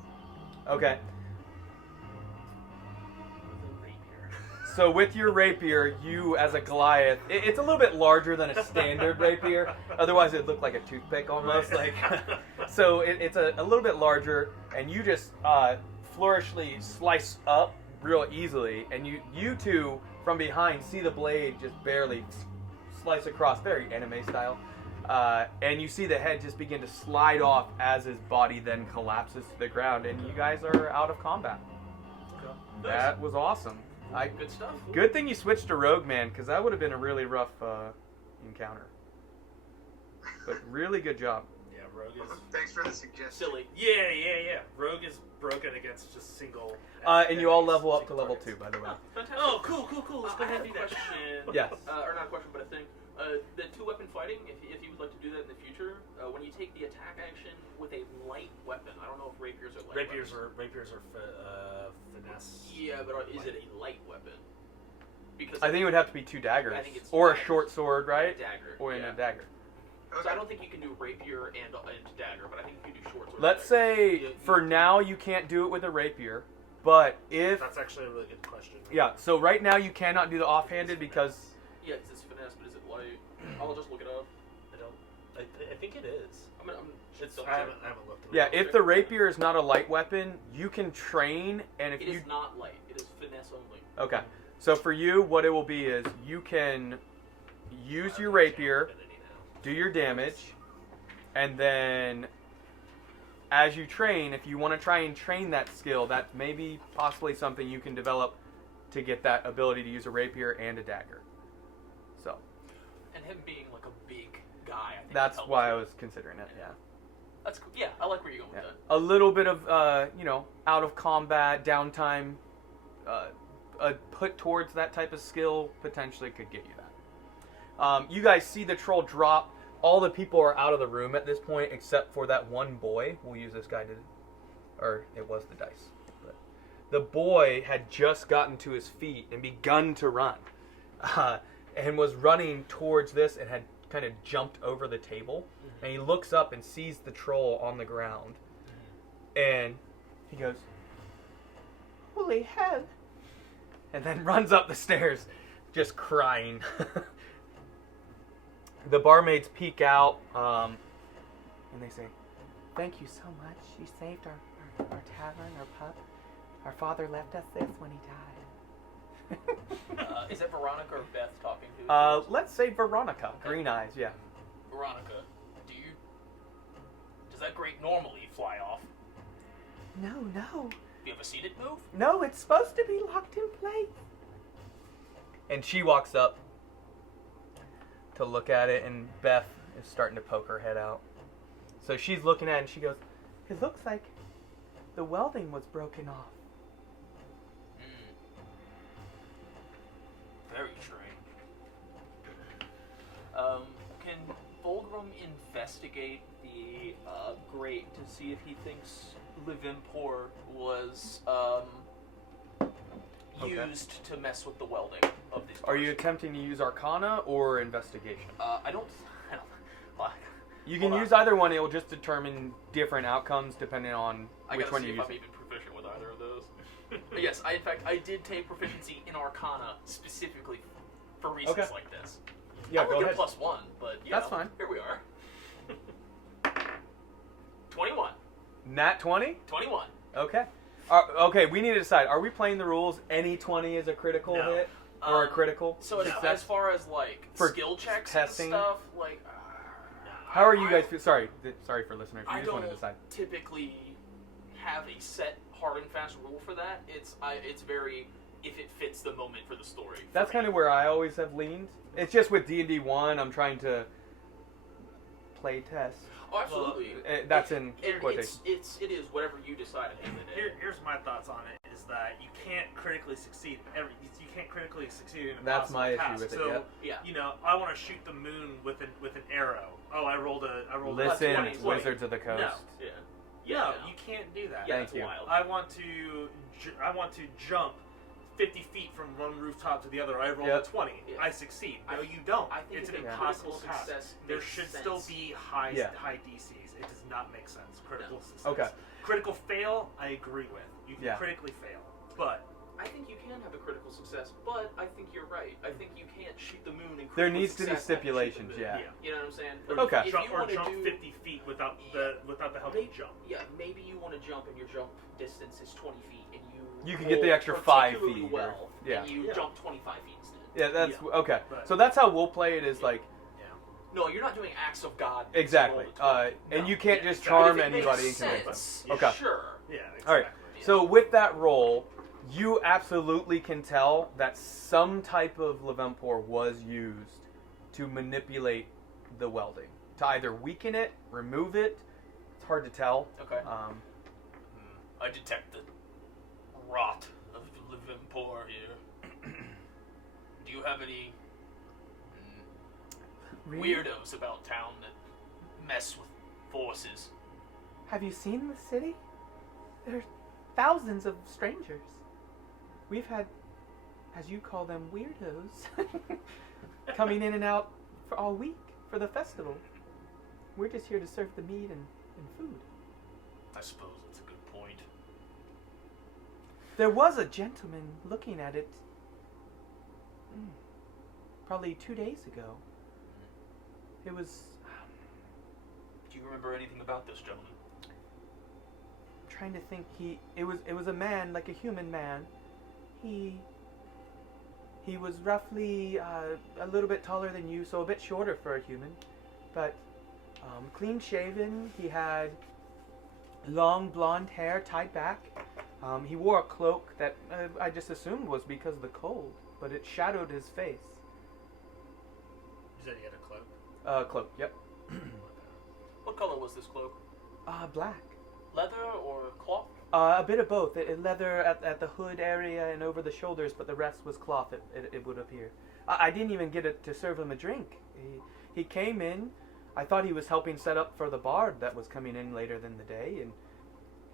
Okay. With a rapier. So with your rapier, you as a Goliath, it's a little bit larger than a standard rapier. Otherwise, it'd look like a toothpick almost. Like, so it's a little bit larger, and you just flourishly slice up real easily, and you two from behind see the blade just barely slice across, very anime style. And you see the head just begin to slide off as his body then collapses to the ground, and you guys are out of combat. That was awesome. Good stuff. Good thing you switched to Rogue, man, because that would have been a really rough encounter. But really good job. Yeah, Rogue is. Thanks for the suggestion. Silly. Yeah. Rogue is broken against just single. And you all enemies, level up to single level targets. 2, by the way. Fantastic. Oh, cool. Let's go I ahead have and a do that. question. Yes. Or not a question, but a thing. The 2-weapon fighting, if you would like to do that in the future, when you take the attack action with a light weapon, I don't know if rapiers are light Rapiers weapons. are finesse. Yeah, but is it a light weapon? Because I think it would have to be 2 daggers. I think it's Or a daggers. short sword, right? A dagger. Or in yeah. a dagger. So I don't think you can do rapier and dagger, but I think you can do short sword. Let's and dagger. say, for now, you can't do it with a rapier. But if... That's actually a really good question. Yeah, so right now you cannot do the offhanded because... Yeah, it's finesse, but is it light? I'll just look it up. I think it is. I haven't looked at it. Yeah, if the rapier is not a light weapon, you can train, and if It you... is not light. It is finesse only. Okay. So for you, what it will be is you can use your rapier, do your damage, and then as you train, if you want to try and train that skill, that may be possibly something you can develop to get that ability to use a rapier and a dagger. So And him being like a big guy, I think that's helps why I him. was considering it, yeah. That's cool. Yeah, I like where you're going Yeah. with A little bit of, out of combat, downtime, put towards that type of skill potentially could get you that. You guys see the troll drop. All the people are out of the room at this point except for that one boy. We'll use this guy to, or it was the dice. But the boy had just gotten to his feet and begun to run, and was running towards this and had kind of jumped over the table. Mm-hmm. And he looks up and sees the troll on the ground, and he goes, "Holy hell!" and then runs up the stairs, just crying. The barmaids peek out, and they say, "Thank you so much. You saved our tavern, our pub. Our father left us this when he died." Is that Veronica or Beth talking to? Let's say Veronica. Green eyes, yeah. Veronica, does that grate normally fly off? No. You ever seen it move? No, it's supposed to be locked in place. And she walks up to look at it, and Beth is starting to poke her head out. So she's looking at it, and she goes, "It looks like the welding was broken off." Very strange. Can Fulgrim investigate the grate to see if he thinks Livimpor was used to mess with the welding of these Are you parts? attempting to use Arcana or Investigation? I don't You can Hold use on. either one. It will just determine different outcomes depending on I which gotta one see you if use. I'm even proficient with either of those. Yes, in fact, I did take proficiency in Arcana specifically for reasons Okay. like this. Yeah, I would go get ahead. +1, but That's fine. Here we are. 21. Nat 20? 21. Okay. Okay, we need to decide. Are we playing the rules? Any 20 is a critical No. hit? Or a critical? So success? as far as like For skill checks testing? and stuff, like How are you guys feel? Sorry for listeners. We I just want don't to decide. typically have a set hard and fast rule for that. It's very if it fits the moment for the story. That's kind of where I always have leaned. It's just with D&D 1, I'm trying to play test. Oh, absolutely. That's in It quotation. it is whatever you decide at the end of the day. Here's my thoughts on it: is that you can't critically succeed you can't critically succeed in a That's my possible issue task. with it, So yep. you know, I want to shoot the moon with an arrow. Oh, I rolled a Listen, 20. Wizards of the Coast. No. Yeah. No, no. you can't do that. Yeah, Thank it's you. wild. I want to jump 50 feet from one rooftop to the other. I rolled Yep. a 20. Yeah. I succeed. No, you don't. I think It's an if a impossible critical task. success There makes should sense. still be high Yeah. DCs. It does not make sense. Critical success. Okay. Critical fail, I agree with. You can Yeah. critically fail, but I think you can have a critical success, but I think you're right. I think you can't shoot the moon and There critical needs to be success and shoot the stipulations, moon. yeah. You know what I'm saying? or Okay. If jump, you or wanna jump do, 50 feet without the help of jump. Yeah, maybe you want to jump and your jump distance is 20 feet and you can get the roll extra 5 particularly feet or- well, yeah. and you Yeah. jump 25 feet instead. Yeah, that's Yeah. okay. Right. So that's how we'll play it. Is like No, you're not doing acts of God. exactly, to roll the 20. and No. you can't Yeah, just exactly. charm If it makes anybody and convince sense, them. Okay. Sure. Yeah, exactly. All right. So with that roll, you absolutely can tell that some type of Livimpor was used to manipulate the welding, to either weaken it, remove it. It's hard to tell. Okay. I detect the rot of Livimpor here. Do you have any weirdos about town that mess with forces? Have you seen the city? There's thousands of strangers. We've had, as you call them, weirdos, coming in and out for all week for the festival. We're just here to serve the meat and food. I suppose that's a good point. There was a gentleman looking at it probably 2 days ago. It was... Do you remember anything about this gentleman? I'm trying to think. It was a man, like a human man. He was roughly a little bit taller than you, so a bit shorter for a human, but clean shaven. He had long blonde hair tied back. He wore a cloak that I just assumed was because of the cold, but it shadowed his face. You said he had a cloak. Cloak, yep. What color was this cloak? Black. Leather or cloth? A bit of both. Leather at the hood area and over the shoulders, but the rest was cloth, it would appear. I didn't even get to serve him a drink. He came in. I thought he was helping set up for the bard that was coming in later in the day, and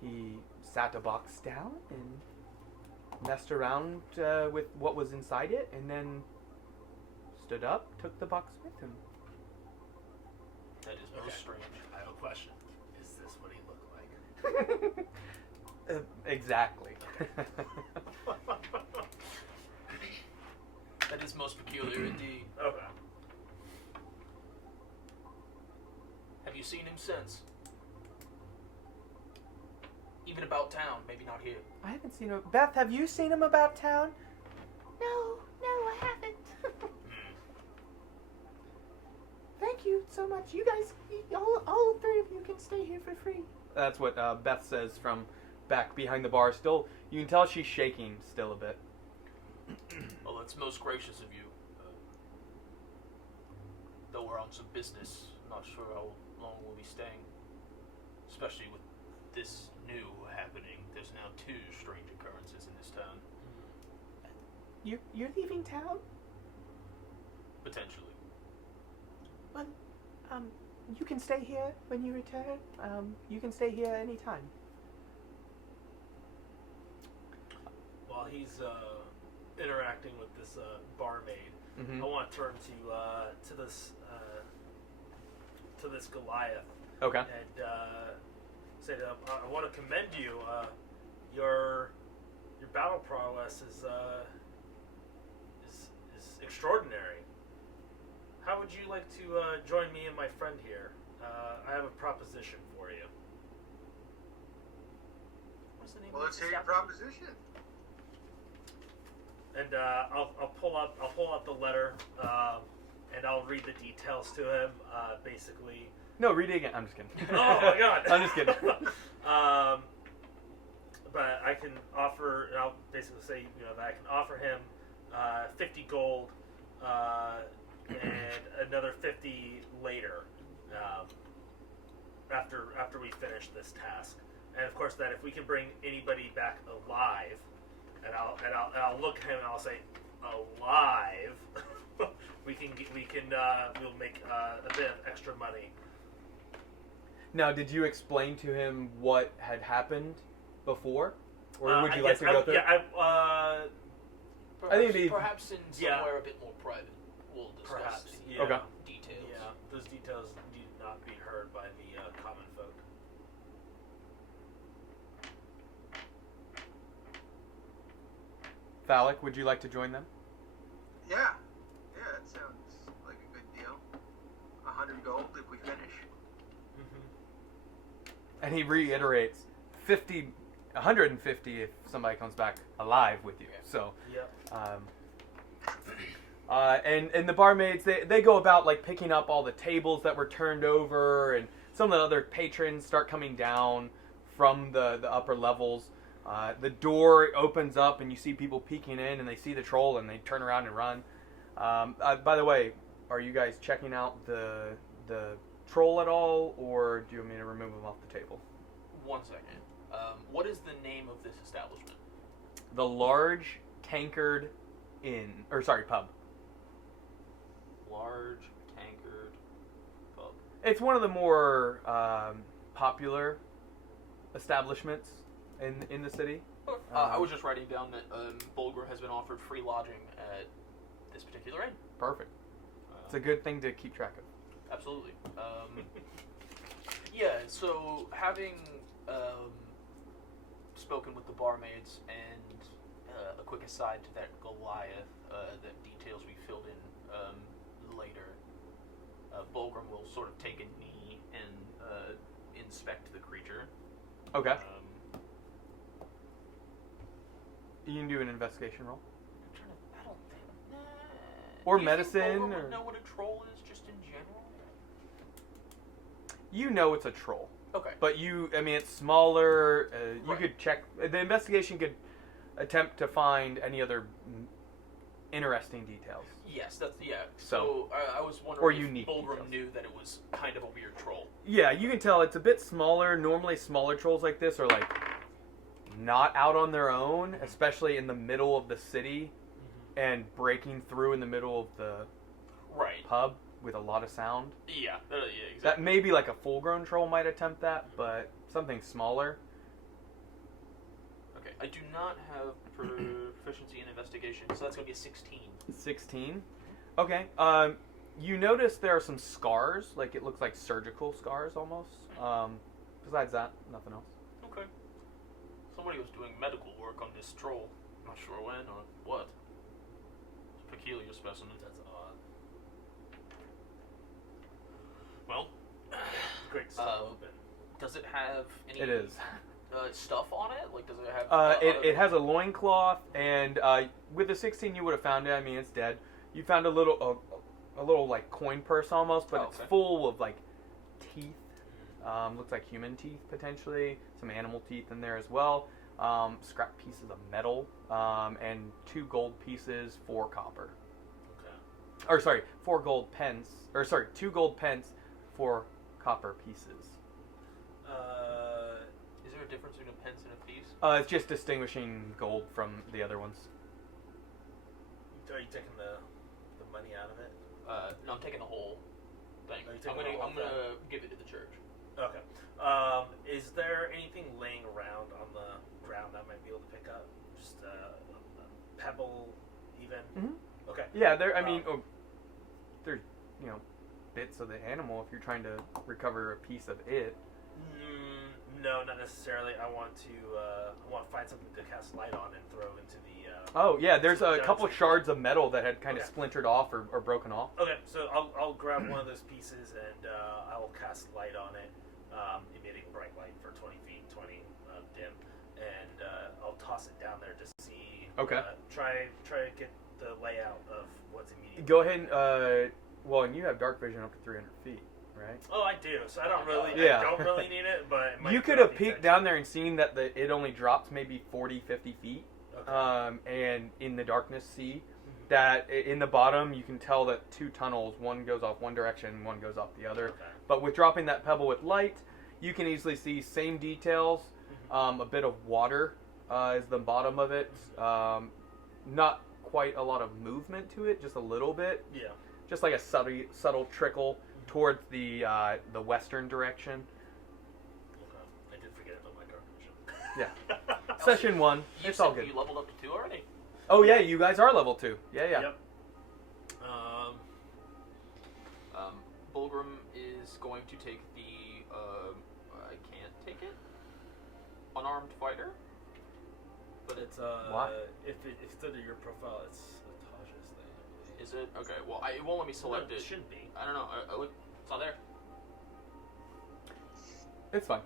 he sat a box down and messed around with what was inside it, and then stood up, took the box with him. That is most strange. I have a question. Is this what he looked like? Exactly. That is most peculiar indeed. Okay. Have you seen him since? Even about town, maybe not here. I haven't seen him. Beth, have you seen him about town? No, I haven't. Thank you so much. You guys, all three of you can stay here for free. That's what Beth says from back behind the bar. Still, you can tell she's shaking still a bit. Well, that's most gracious of you. Though we're on some business, I'm not sure how long we'll be staying. Especially with this new happening. There's now 2 strange occurrences in this town. You're leaving town? Potentially. Well, you can stay here when you return. You can stay here anytime. While he's interacting with this barmaid, Mm-hmm. I want to turn to this Goliath Okay. and say to him, I want to commend you. Your battle prowess is extraordinary. How would you like to join me and my friend here? I have a proposition for you. What's the name Well, of let's this hear your establishment? proposition. And I'll pull up the letter, and I'll read the details to him. Basically. No, read it again. I'm just kidding. Oh my God! I'm just kidding. But I can offer. I'll basically say, that I can offer him 50 gold, and another 50 later, after we finish this task. And of course, that if we can bring anybody back alive. And I'll look at him and I'll say, alive. We'll make a bit of extra money. Now, did you explain to him what had happened before, or would you like to go through? Yeah, I think it'd be- Perhaps in somewhere a bit more private, we'll discuss perhaps. the Yeah. Okay. details. Yeah, those details need not be heard by the common folk. Phallic, would you like to join them? Yeah, that sounds like a good deal. 100 gold if we finish. And he reiterates, 150 if somebody comes back alive with you. So, Yep. and the barmaids, they go about like picking up all the tables that were turned over, and some of the other patrons start coming down from the upper levels. The door opens up and you see people peeking in, and they see the troll and they turn around and run. By the way, are you guys checking out the troll at all, or do you want me to remove him off the table? 1 second. What is the name of this establishment? The Large Tankard Pub. Large Tankard Pub. It's one of the more popular establishments in the city. I was just writing down that Bulgur has been offered free lodging at this particular inn. Perfect. It's a good thing to keep track of. Absolutely. Yeah, so having spoken with the barmaids and a quick aside to that Goliath, that details we filled in later, Bulgrim will sort of take a knee and inspect the creature. Okay. You can do an investigation roll. I don't think... Or Do you think medicine, Bulgrim or- would know what a troll is, just in general? You know it's a troll. Okay. But it's smaller. You Right. could check. The investigation could attempt to find any other interesting details. Yes, that's... Yeah. So- So I was wondering or if unique Bulgrim details. knew that it was kind of a weird troll. Yeah, you can tell it's a bit smaller. Normally, smaller trolls like this are like not out on their own, especially in the middle of the city and breaking through in the middle of the Right. pub with a lot of sound. Yeah. Yeah. Exactly. That maybe like a full-grown troll might attempt that, but something smaller. Okay. I do not have proficiency in investigation, so that's gonna be a 16. 16. Okay. You notice there are some scars, like it looks like surgical scars almost. Besides that, nothing else. Okay. Somebody was doing medical work on this troll. Not sure when or what. It's a peculiar specimen. That's odd. Well, Great stuff open. does it have any? It is. Stuff on it? Like, does it have? It has a loincloth, and with the 16 you would have found it. I mean, it's dead. You found a little like coin purse almost, but it's full of like teeth. Looks like human teeth potentially. Some animal teeth in there as well. Scrap pieces of metal, and 2 gold pieces, 4 copper. Okay. Or sorry, 4 gold pence. Or sorry, 2 gold pence, 4 copper pieces. Is there a difference between a pence and a piece? It's just distinguishing gold from the other ones. Are you taking the money out of it? No, I'm taking the whole thing. Are you I'm taking the whole gonna give it to the church. Okay. Is there anything laying around on the ground that I might be able to pick up? Just a pebble, even? Mm-hmm. Okay. Yeah, there. I mean, there's bits of the animal if you're trying to recover a piece of it. No, not necessarily. I want to find something to cast light on and throw into the. Oh yeah, there's a couple shards of metal that had kind of Okay. splintered off or broken off. Okay, so I'll grab one of those pieces and I will cast light on it, emitting bright light for 20 feet, 20 dim, and I'll toss it down there to see. Okay. Try to get the layout of what's immediately. Go ahead and and you have dark vision up to 300 feet, right? Oh, I do. So I don't really. Yeah. I don't really need it, but it might You could grab have the peeked attention. down there and seen that it only dropped maybe 40, 50 feet. Okay. And in the darkness see that in the bottom you can tell that 2 tunnels, one goes off one direction, one goes off the other. Okay. But with dropping that pebble with light, you can easily see same details. A bit of water is the bottom of it. Not quite a lot of movement to it, just a little bit. Yeah. Just like a subtle trickle towards the western direction. Okay. I did forget about my dark vision. Yeah. Session 1. You It's all said good. You leveled up to 2 already. Oh yeah, you guys are level 2. Yeah. Yep. Bulgrim is going to take the. I can't take it. Unarmed fighter. But it's Why? if it's under your profile, it's Latasha's thing. I believe. Is it? Okay. Well, it won't let me select No, it. it shouldn't be. I don't know. I look. It's not there. It's fine.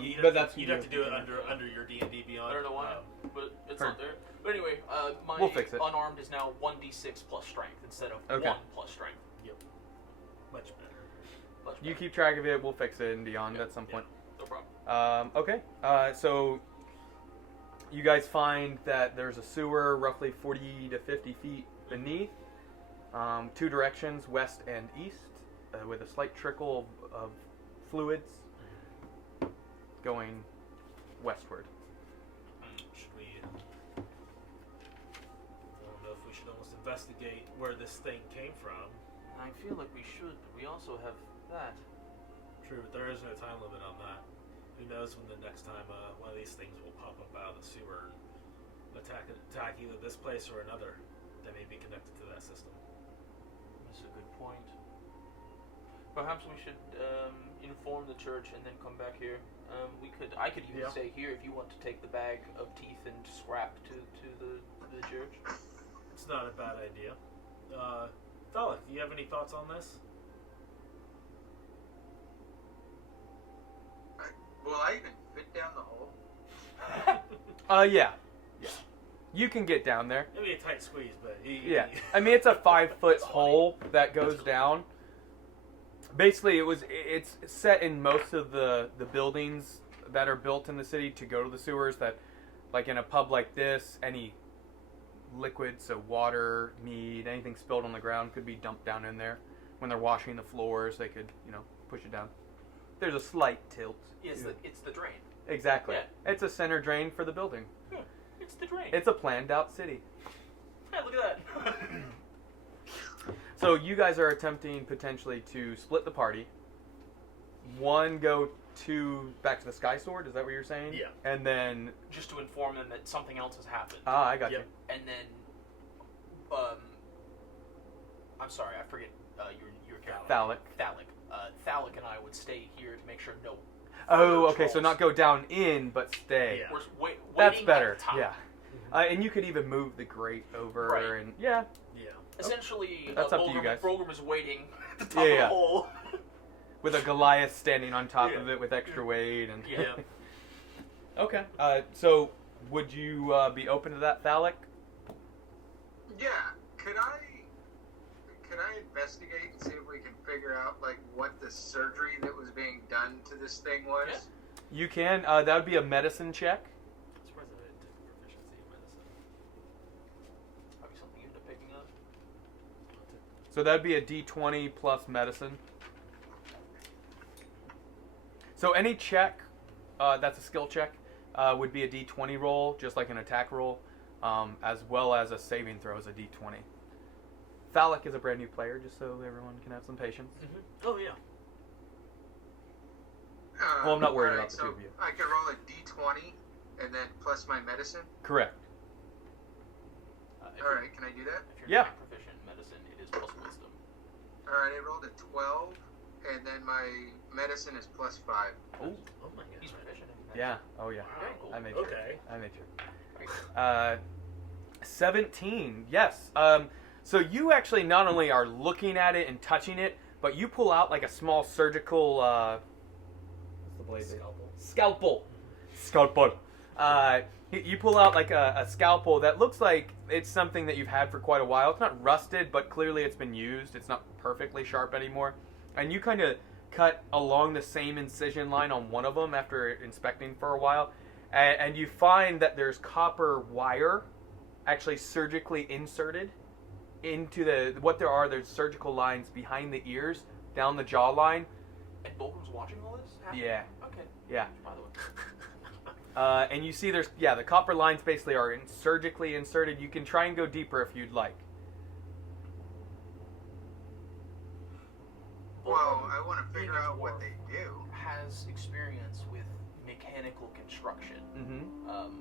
You'd have to do it under your D&D Beyond. I don't know why, but it's Heard. not there. But anyway, my We'll fix it. unarmed is now 1d6 plus strength instead of Okay. 1 plus strength. Yep. Much better. Much You better. keep track of it. We'll fix it in Beyond Yeah. at some point. No problem. Okay. So you guys find that there's a sewer roughly 40 to 50 feet beneath. 2 directions, west and east, with a slight trickle of fluids going westward. Should we? I don't know if we should almost investigate where this thing came from. I feel like we should, but we also have that. True, but there is no time limit on that. Who knows when the next time one of these things will pop up out of the sewer and attack either this place or another that may be connected to that system. That's a good point. Perhaps we should inform the church and then come back here. I could even Yeah. stay here if you want to take the bag of teeth and scrap to the church. It's not a bad idea. Dalek, do you have any thoughts on this? Will I even fit down the hole? Yeah. You can get down there. Maybe a tight squeeze, but Yeah. I mean, it's a 5-foot That's funny. hole that goes That's really down. Basically, it's set in most of the buildings that are built in the city to go to the sewers. That, like in a pub like this, any liquid, so water, mead, anything spilled on the ground could be dumped down in there. When they're washing the floors, they could push it down. There's a slight tilt. Yes, Yeah. it's the drain. Exactly. Yeah. It's a center drain for the building. Yeah, it's the drain. It's a planned out city. Hey, look at that. So you guys are attempting potentially to split the party. One go back to the Sky Sword. Is that what you're saying? Yeah. And then Just to inform them that something else has happened. I got Yep. you. And then, I'm sorry, I forget your character. Phallic. Thallic and I would stay here to make sure no. Oh, further okay. So trolls- not go down in, but stay. Yeah. We're That's waiting better. At the top. Yeah. And you could even move the grate over, Right. and yeah. Yeah. Essentially, That's up to you guys. Fulgrim is waiting at the top Yeah, of yeah. the hole. With a Goliath standing on top Yeah. of it with extra weight, and Yeah. okay. So would you be open to that, Phallic? Yeah. Could I investigate and see if we can figure out like what the surgery that was being done to this thing was? Yeah. You can. That would be a medicine check. I'm surprised I didn't take proficiency in medicine. Probably something you end up picking up. So that'd be a D20 plus medicine. So any check, that's a skill check, would be a D20 roll, just like an attack roll, as well as a saving throw is a D20. Phallic is a brand new player, just so everyone can have some patience. Mm-hmm. Oh, yeah. Well, I'm not worried alright, about the so two of you. I can roll a d20 and then plus my medicine. Correct. If All you're- right, can I do that? If you're Yeah. not proficient in medicine, it is plus wisdom. All right, I rolled a 12, and then my medicine is plus 5. Ooh. Oh, my He's god. proficient in medicine. Yeah. Oh, yeah. Very cool. I made sure. Okay. I made sure. Right. 17. Yes. So you actually not only are looking at it and touching it, but you pull out like a small surgical. What's the blade? Scalpel. Scalpel. You pull out like a scalpel that looks like it's something that you've had for quite a while. It's not rusted, but clearly it's been used. It's not perfectly sharp anymore. And you kind of cut along the same incision line on one of them after inspecting for a while. And you find that there's copper wire actually surgically inserted into there's surgical lines behind the ears, down the jawline. And Fulgrim's watching all this happen? Yeah. Okay. Yeah. By the way. And you see the copper lines basically are surgically inserted. You can try and go deeper if you'd like. Well, I want to being figure a out what dwarf, they do. has experience with mechanical construction. Mm-hmm.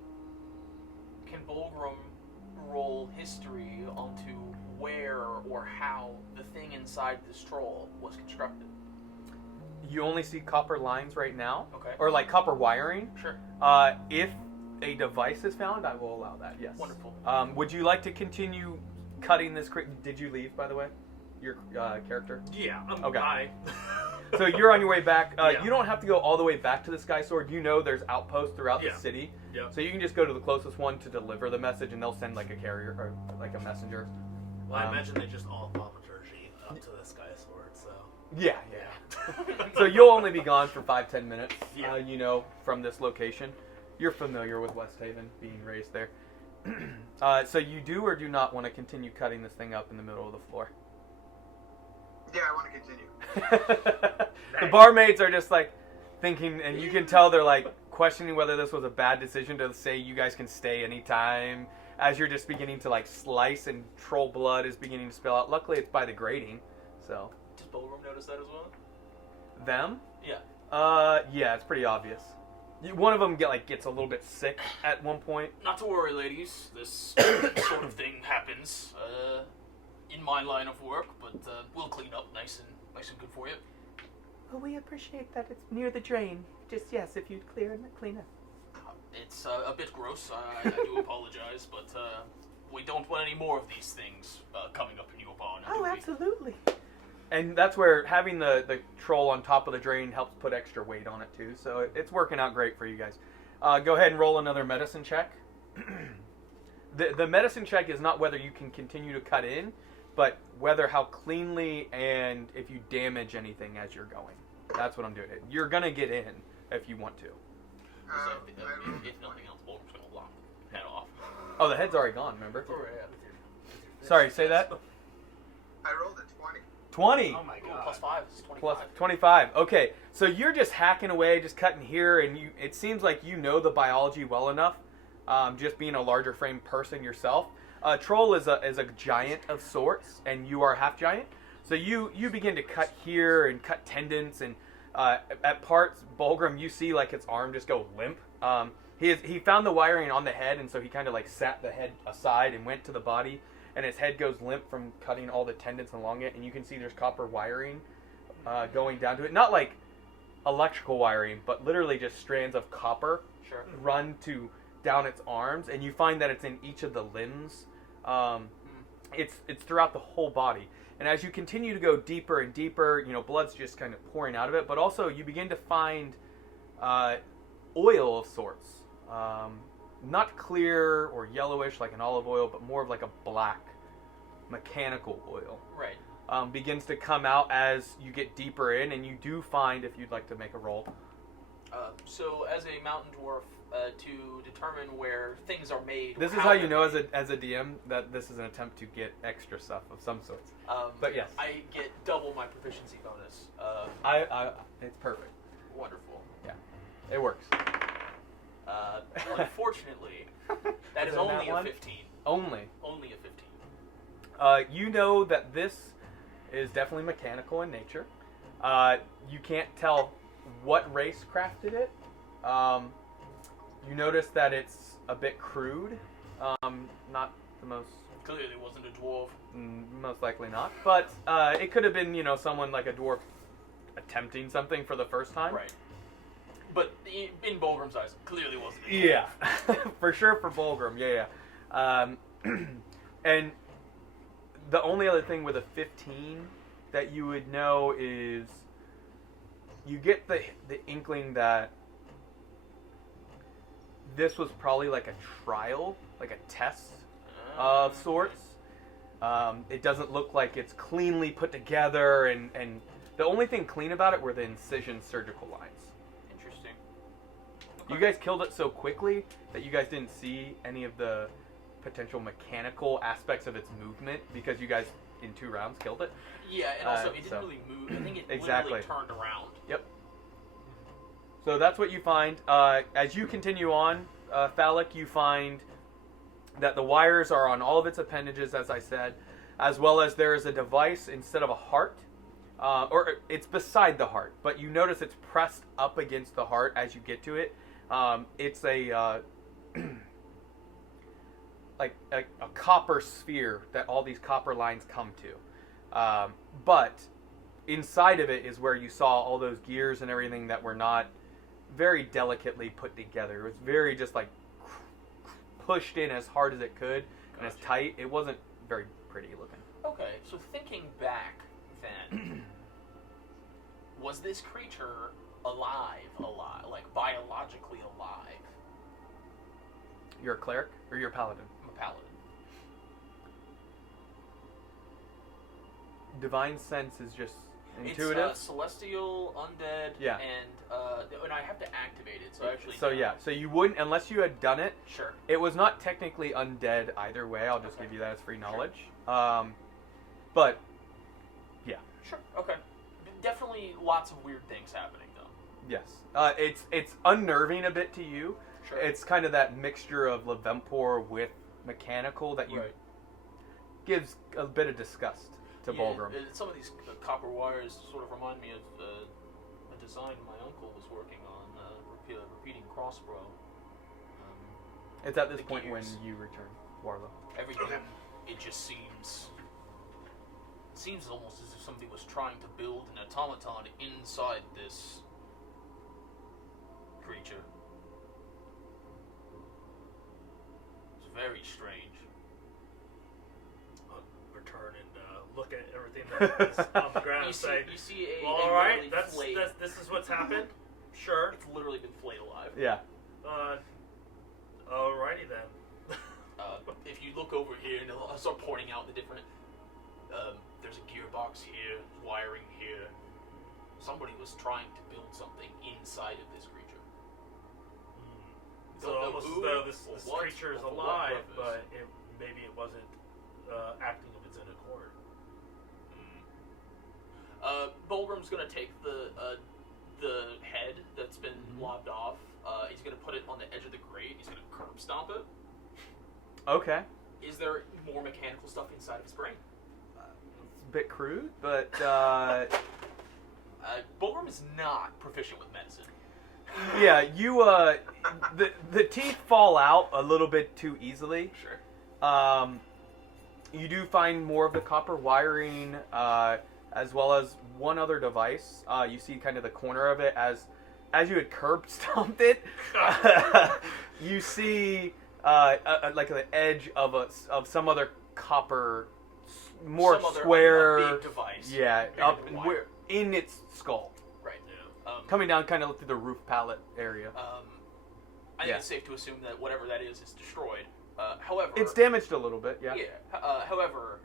Can Fulgrim roll history onto where or how the thing inside this troll was constructed? You only see copper lines right now, Okay. or like copper wiring. Sure. If a device is found, I will allow that. Yes. Wonderful. Would you like to continue cutting this? Did you leave, by the way, your character? Yeah. Okay. Bye. So you're on your way back. Yeah. You don't have to go all the way back to the Sky Sword. You know there's outposts throughout Yeah. the city. Yeah. So you can just go to the closest one to deliver the message, and they'll send like a carrier or like a messenger. Well, I imagine they just all thaumaturgy up to the Sky Sword, so. Yeah, yeah. So you'll only be gone for 5-10 minutes. Yeah. You know, from this location. You're familiar with Westhaven, being raised there. So you do or do not want to continue cutting this thing up in the middle of the floor? Yeah, I want to continue. The barmaids are just like thinking, and you can tell they're like questioning whether this was a bad decision to say you guys can stay anytime, as you're just beginning to like slice and troll blood is beginning to spill out. Luckily it's by the grating, so. Does Fulgrim notice that as well? Them? Yeah. Yeah, it's pretty obvious. One of them gets a little bit sick at one point. Not to worry, ladies. This sort of thing happens in my line of work, but we'll clean up nice and good for you. Well, we appreciate that it's near the drain. Just, yes, if you'd clean it. It's a bit gross. I do apologize, but we don't want any more of these things coming up in your barn. do Oh, we? absolutely. And that's where having the troll on top of the drain helps put extra weight on it too. So it's working out great for you guys. Go ahead and roll another medicine check. The medicine check is not whether you can continue to cut in, but whether how cleanly and if you damage anything as you're going. That's what I'm doing. You're going to get in if you want to. If nothing else, Fulgrim's going to lock the head off. Oh, the head's already gone, remember? Oh, yeah. Sorry, say that? I rolled a 20. 20. Oh my Ooh, god. plus 5 is 25. Plus 25. Okay, so you're just hacking away, just cutting here, and it seems like you know the biology well enough, just being a larger frame person yourself. Troll is a giant of sorts, and you are half giant. So you begin to cut here and cut tendons, and at parts, Bulgrim, you see like its arm just go limp. He found the wiring on the head, and so he kind of like sat the head aside and went to the body, and his head goes limp from cutting all the tendons along it, and you can see there's copper wiring going down to it. Not like electrical wiring, but literally just strands of copper Sure. run down its arms, and you find that it's in each of the limbs. It's throughout the whole body. And as you continue to go deeper and deeper, blood's just kind of pouring out of it, but also you begin to find oil of sorts. Not clear or yellowish like an olive oil, but more of like a black mechanical oil. Right. Begins to come out as you get deeper in, and you do find, if you'd like to make a roll. So as a mountain dwarf, to determine where things are made. This is how you know as a DM that this is an attempt to get extra stuff of some sorts. But yes. I get double my proficiency bonus. It's perfect. Wonderful. Yeah, it works. Unfortunately, that is it only that a one? 15. Only. Only a 15. You know that this is definitely mechanical in nature. You can't tell what race crafted it. You notice that it's a bit crude. Not the most... Clearly it wasn't a dwarf. Most likely not. But it could have been, someone like a dwarf attempting something for the first time. Right. But in Bulgrim's eyes, clearly wasn't a dwarf. Yeah. For sure for Bulgrim. Yeah. And the only other thing with a 15 that you would know is you get the inkling that this was probably like a trial, like a test of sorts. It doesn't look like it's cleanly put together, and the only thing clean about it were the incision surgical lines. Interesting. You guys killed it so quickly that you guys didn't see any of the potential mechanical aspects of its movement because you guys in 2 rounds killed it. Yeah, and also it didn't really move. I think it Exactly. literally turned around. Yep. So that's what you find. As you continue on, Phallic, you find that the wires are on all of its appendages, as I said, as well as there is a device instead of a heart, or it's beside the heart, but you notice it's pressed up against the heart as you get to it. It's a like a copper sphere that all these copper lines come to. But inside of it is where you saw all those gears and everything that were not very delicately put together. It was very just like pushed in as hard as it could and as tight. It wasn't very pretty looking. Okay, so thinking back then, was this creature alive, like biologically alive? You're a cleric or you're a paladin? I'm a paladin. Divine sense is just intuitive. It's celestial, undead, Yeah. and I have to activate it, so actually... So yeah, so you wouldn't, unless you had done it. Sure. It was not technically undead either way. I'll just give you that as free knowledge. But yeah. Sure, okay. Definitely lots of weird things happening, though. Yes. It's unnerving a bit to you. Sure. It's kind of that mixture of Levempor with mechanical that you gives a bit of disgust to Bulgrim. Some of these copper wires sort of remind me of a design my uncle was working on, repeating crossbow. It's at this the point when gears. you return, Warlow. Everything, it just seems almost as if somebody was trying to build an automaton inside this creature. It's very strange. I'll return and look at everything that is on the ground and say, you see well, a alright, literally this is what's happened? Sure. It's literally been flayed alive. Yeah. Alrighty then. If you look over here, and I'll start pointing out the different... there's a gearbox here, wiring here. Somebody was trying to build something inside of this creature. So almost as though this creature is or for what alive, purpose. but maybe it wasn't acting of its own accord. Bulgrim's gonna take the head that's been lobbed off. He's gonna put it on the edge of the grate. He's gonna curb stomp it. Okay. Is there more mechanical stuff inside of his brain? It's a bit crude, but Bulgrim is not proficient with medicine. yeah, you the teeth fall out a little bit too easily. Sure. You do find more of the copper wiring, as well as one other device. You see kind of the corner of it as you had curb stomped it. You see like the edge of some other copper, more Some other, square big device. Yeah, Bigger up than wire. in its skull, Right. coming down kind of through the roof pallet area. I think it's safe to assume that whatever that is destroyed. However, It's damaged a little bit, yeah. However,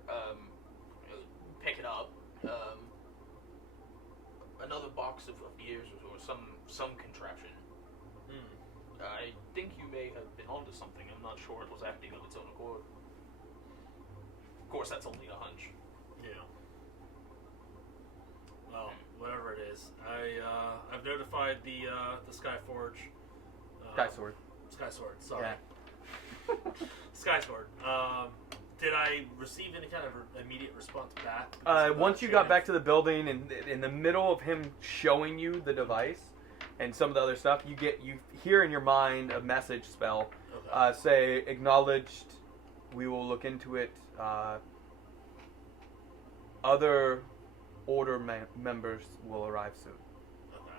pick it up. Another box of beers or some contraption. I think you may have been onto something. I'm not sure it was acting of its own accord. Of course, that's only a hunch. Yeah. Well, whatever it is, I've notified the Skyforge. Skysword. Skysword. Sorry. Yeah. Skysword. Did I receive any kind of immediate response back? Once you got back to the building, and in the middle of him showing you the device and some of the other stuff, you hear in your mind a message spell, Okay. say acknowledged. We will look into it. Other order members will arrive soon. Okay.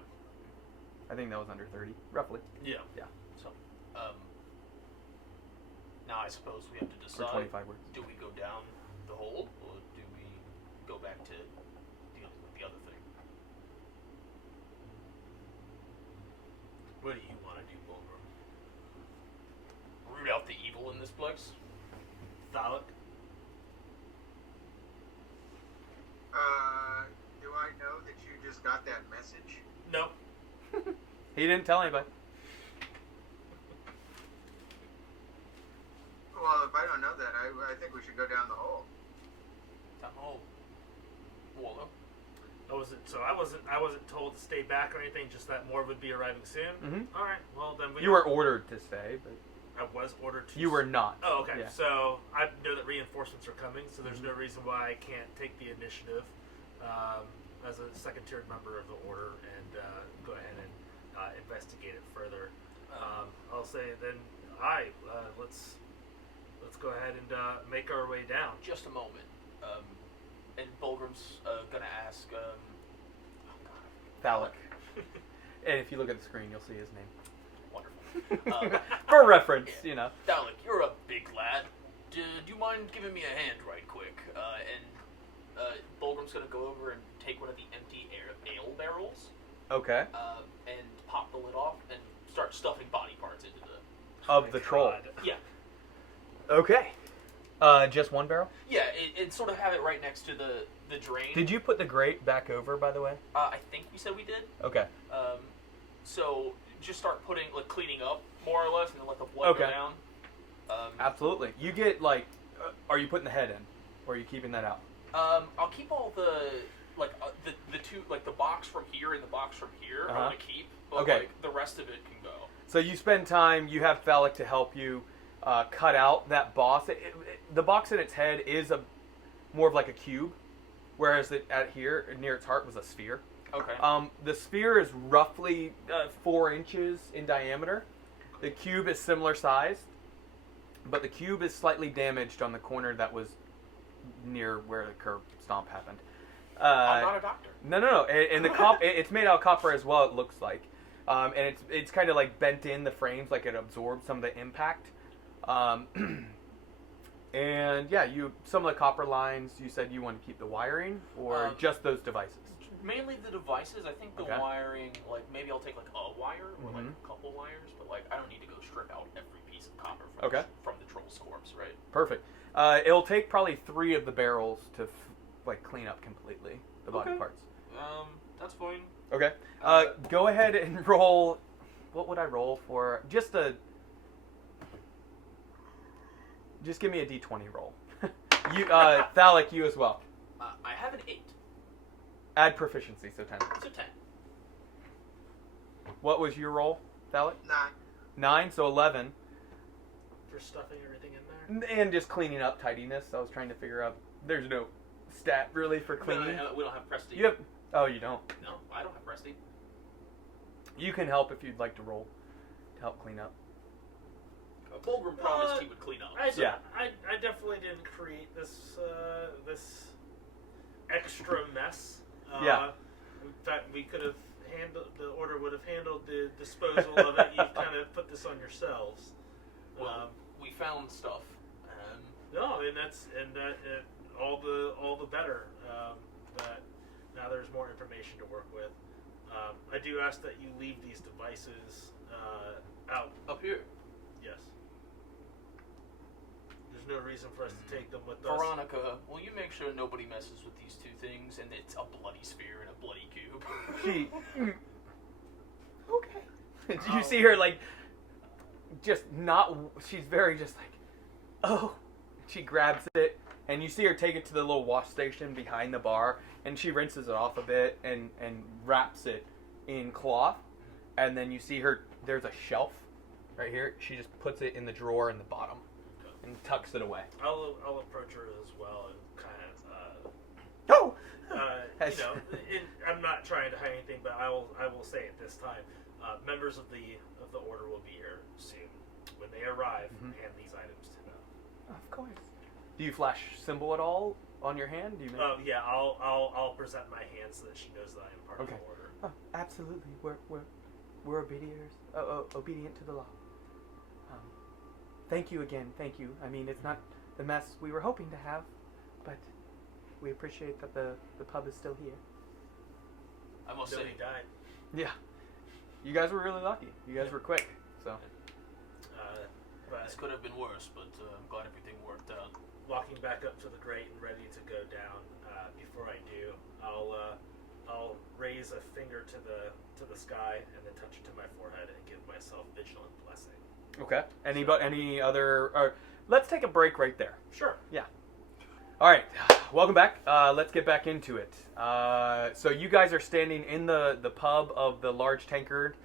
I think that was under 30, roughly. Yeah. Yeah, So, now I suppose we have to for decide: 25 words. do we go down the hole, or do we go back to dealing with the other thing? What do you want to do, Bulgrim? Root out the evil in this place. Thalik? Do I know that you just got that message? No. He didn't tell anybody. Well, if I don't know that, I think we should go down the hole. Down the hole. Waldo. I wasn't told to stay back or anything. Just that more would be arriving soon. Mm-hmm. All right. Well, then we. You were ordered to stay, but I was ordered to. you were not. Oh, okay. Yeah. So I know that reinforcements are coming, so there's no reason why I can't take the initiative as a second-tier member of the order and go ahead and investigate it further. I'll say then, let's go ahead and make our way down. Just a moment. And Bulgrim's gonna ask. Thalik. And if you look at the screen, you'll see his name. Wonderful. For reference, you know. Dalek, you're a big lad. Do you mind giving me a hand right quick? And Bulgrim's gonna go over and take one of the empty ale barrels. Okay. And pop the lid off and start stuffing body parts into the. Of the troll. God. Yeah. Okay. Just one barrel? Yeah, and sort of have it right next to the drain. Did you put the grate back over, by the way? I think we said we did. Okay. So just start cleaning up more or less, and then let the blood go Okay. down. Absolutely. You get are you putting the head in, or are you keeping that out? I'll keep all the two, the box from here and the box from here. I want to keep, but Okay. the rest of it can go. So you spend time. You have Thalik to help you cut out that boss. The box in its head is more of like a cube, whereas here near its heart was a sphere. Okay. The sphere is roughly 4 inches in diameter. The cube is similar sized, but the cube is slightly damaged on the corner that was near where the curb stomp happened. I'm not a doctor. No. And the it's made out of copper as well. It looks like, and it's kind of like bent in the frames, like it absorbed some of the impact. And yeah, some of the copper lines. You said you want to keep the wiring, or just those devices. Mainly the devices. I think the Okay. wiring, maybe I'll take a wire or Mhm. a couple wires, but I don't need to go strip out every piece of copper from the troll's corpse, right? Perfect. It'll take probably 3 of the barrels to clean up completely the body Okay. parts. That's fine. Okay. Go ahead and roll. What would I roll for? Just give me a d20 roll. You, Thalik, you as well. I have an 8. Add proficiency, so 10. So 10. What was your roll, Valak? 9. 9, so 11. For stuffing everything in there? And just cleaning up tidiness. I was trying to figure out. There's no stat really for cleaning. No, we don't have Prestige. You have. Oh, you don't. No, I don't have Prestige. You can help if you'd like to roll to help clean up. Bulgrim promised he would clean up. I Yeah. definitely didn't create this extra mess. Yeah. In fact, we could have the order would have handled the disposal of it. You kind of put this on yourselves. Well, we found stuff. No, and all the better. That now there's more information to work with. I do ask that you leave these devices out. Up here. Yes. There's no reason for us to take them with us. Veronica, will you make sure nobody messes with these two things? And it's a bloody sphere and a bloody cube. She. Okay. You see her like. Just not. She's very just like. Oh. She grabs it, and you see her take it to the little wash station behind the bar, and she rinses it off a bit and wraps it in cloth, and then you see her. There's a shelf right here. She just puts it in the drawer in the bottom and tucks it away. I'll approach her as well and kind of. Oh. I'm not trying to hide anything, but I will say it this time. Members of the order will be here soon. When they arrive, hand these items to them. Of course. Do you flash symbol at all on your hand? Do you? Oh yeah, I'll present my hand so that she knows that I am part of the order. Oh, absolutely. We're obedient to the law. Thank you again. Thank you. I mean, it's not the mess we were hoping to have, but we appreciate that the pub is still here. I must say, Nobody died. Yeah. You guys were really lucky. You guys were quick. So. But this could have been worse, but I'm glad everything worked out. walking back up to the grate and ready to go down. Before I do, I'll raise a finger to the sky and then touch it to my forehead and give myself vigilant blessing. Okay. Any other? Let's take a break right there. Sure. Yeah. All right. Welcome back. Let's get back into it. So you guys are standing in the pub of the large tankard,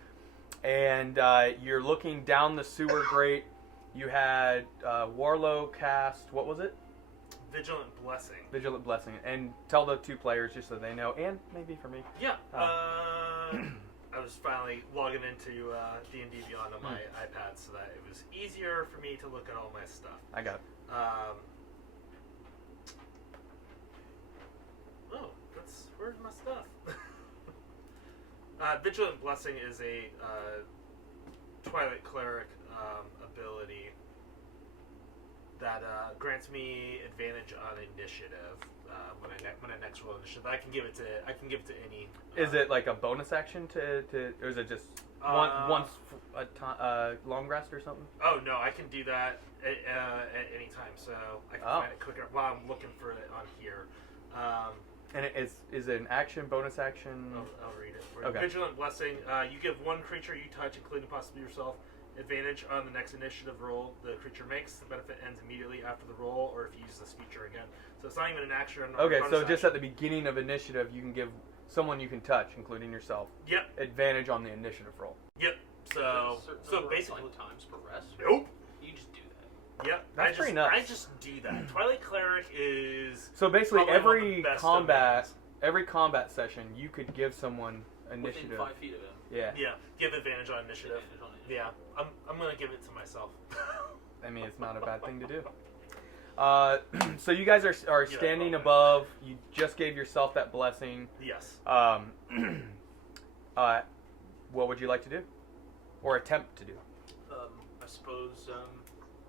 and you're looking down the sewer grate. You had Warlow cast, what was it? Vigilant blessing. Vigilant Blessing. And tell the two players just so they know, and maybe for me. Yeah. I was finally logging into D&D Beyond on my iPad so that it was easier for me to look at all my stuff. I got it. Where's my stuff? Vigilant Blessing is a Twilight Cleric ability that grants me advantage on initiative when I next roll initiative. I can give it to any. Is it like a bonus action to or is it just once a long rest or something? Oh no, I can do that at any time. So I can find it quicker while I'm looking for it on here. And is it an action, bonus action? I'll read it for you. Okay. Vigilant Blessing. You give one creature you touch, including possibly yourself, advantage on the next initiative roll the creature makes. The benefit ends immediately after the roll, or if you use this feature again. So it's not even an action. Okay, so just at the beginning of initiative, you can give someone you can touch, including yourself, Yep. advantage on the initiative roll. Yep. So basically, times per rest. nope. You just do that. Yep. That's pretty nuts. I just do that. Twilight Cleric is So basically, probably one of the every best combat session, you could give someone initiative. Within 5 feet of him. Yeah. give advantage on initiative. Advantage on it. Yeah, I'm gonna give it to myself. I mean, it's not a bad thing to do. So you guys are Yeah, standing okay. above. You just gave yourself that blessing. Yes. What would you like to do, or attempt to do? I suppose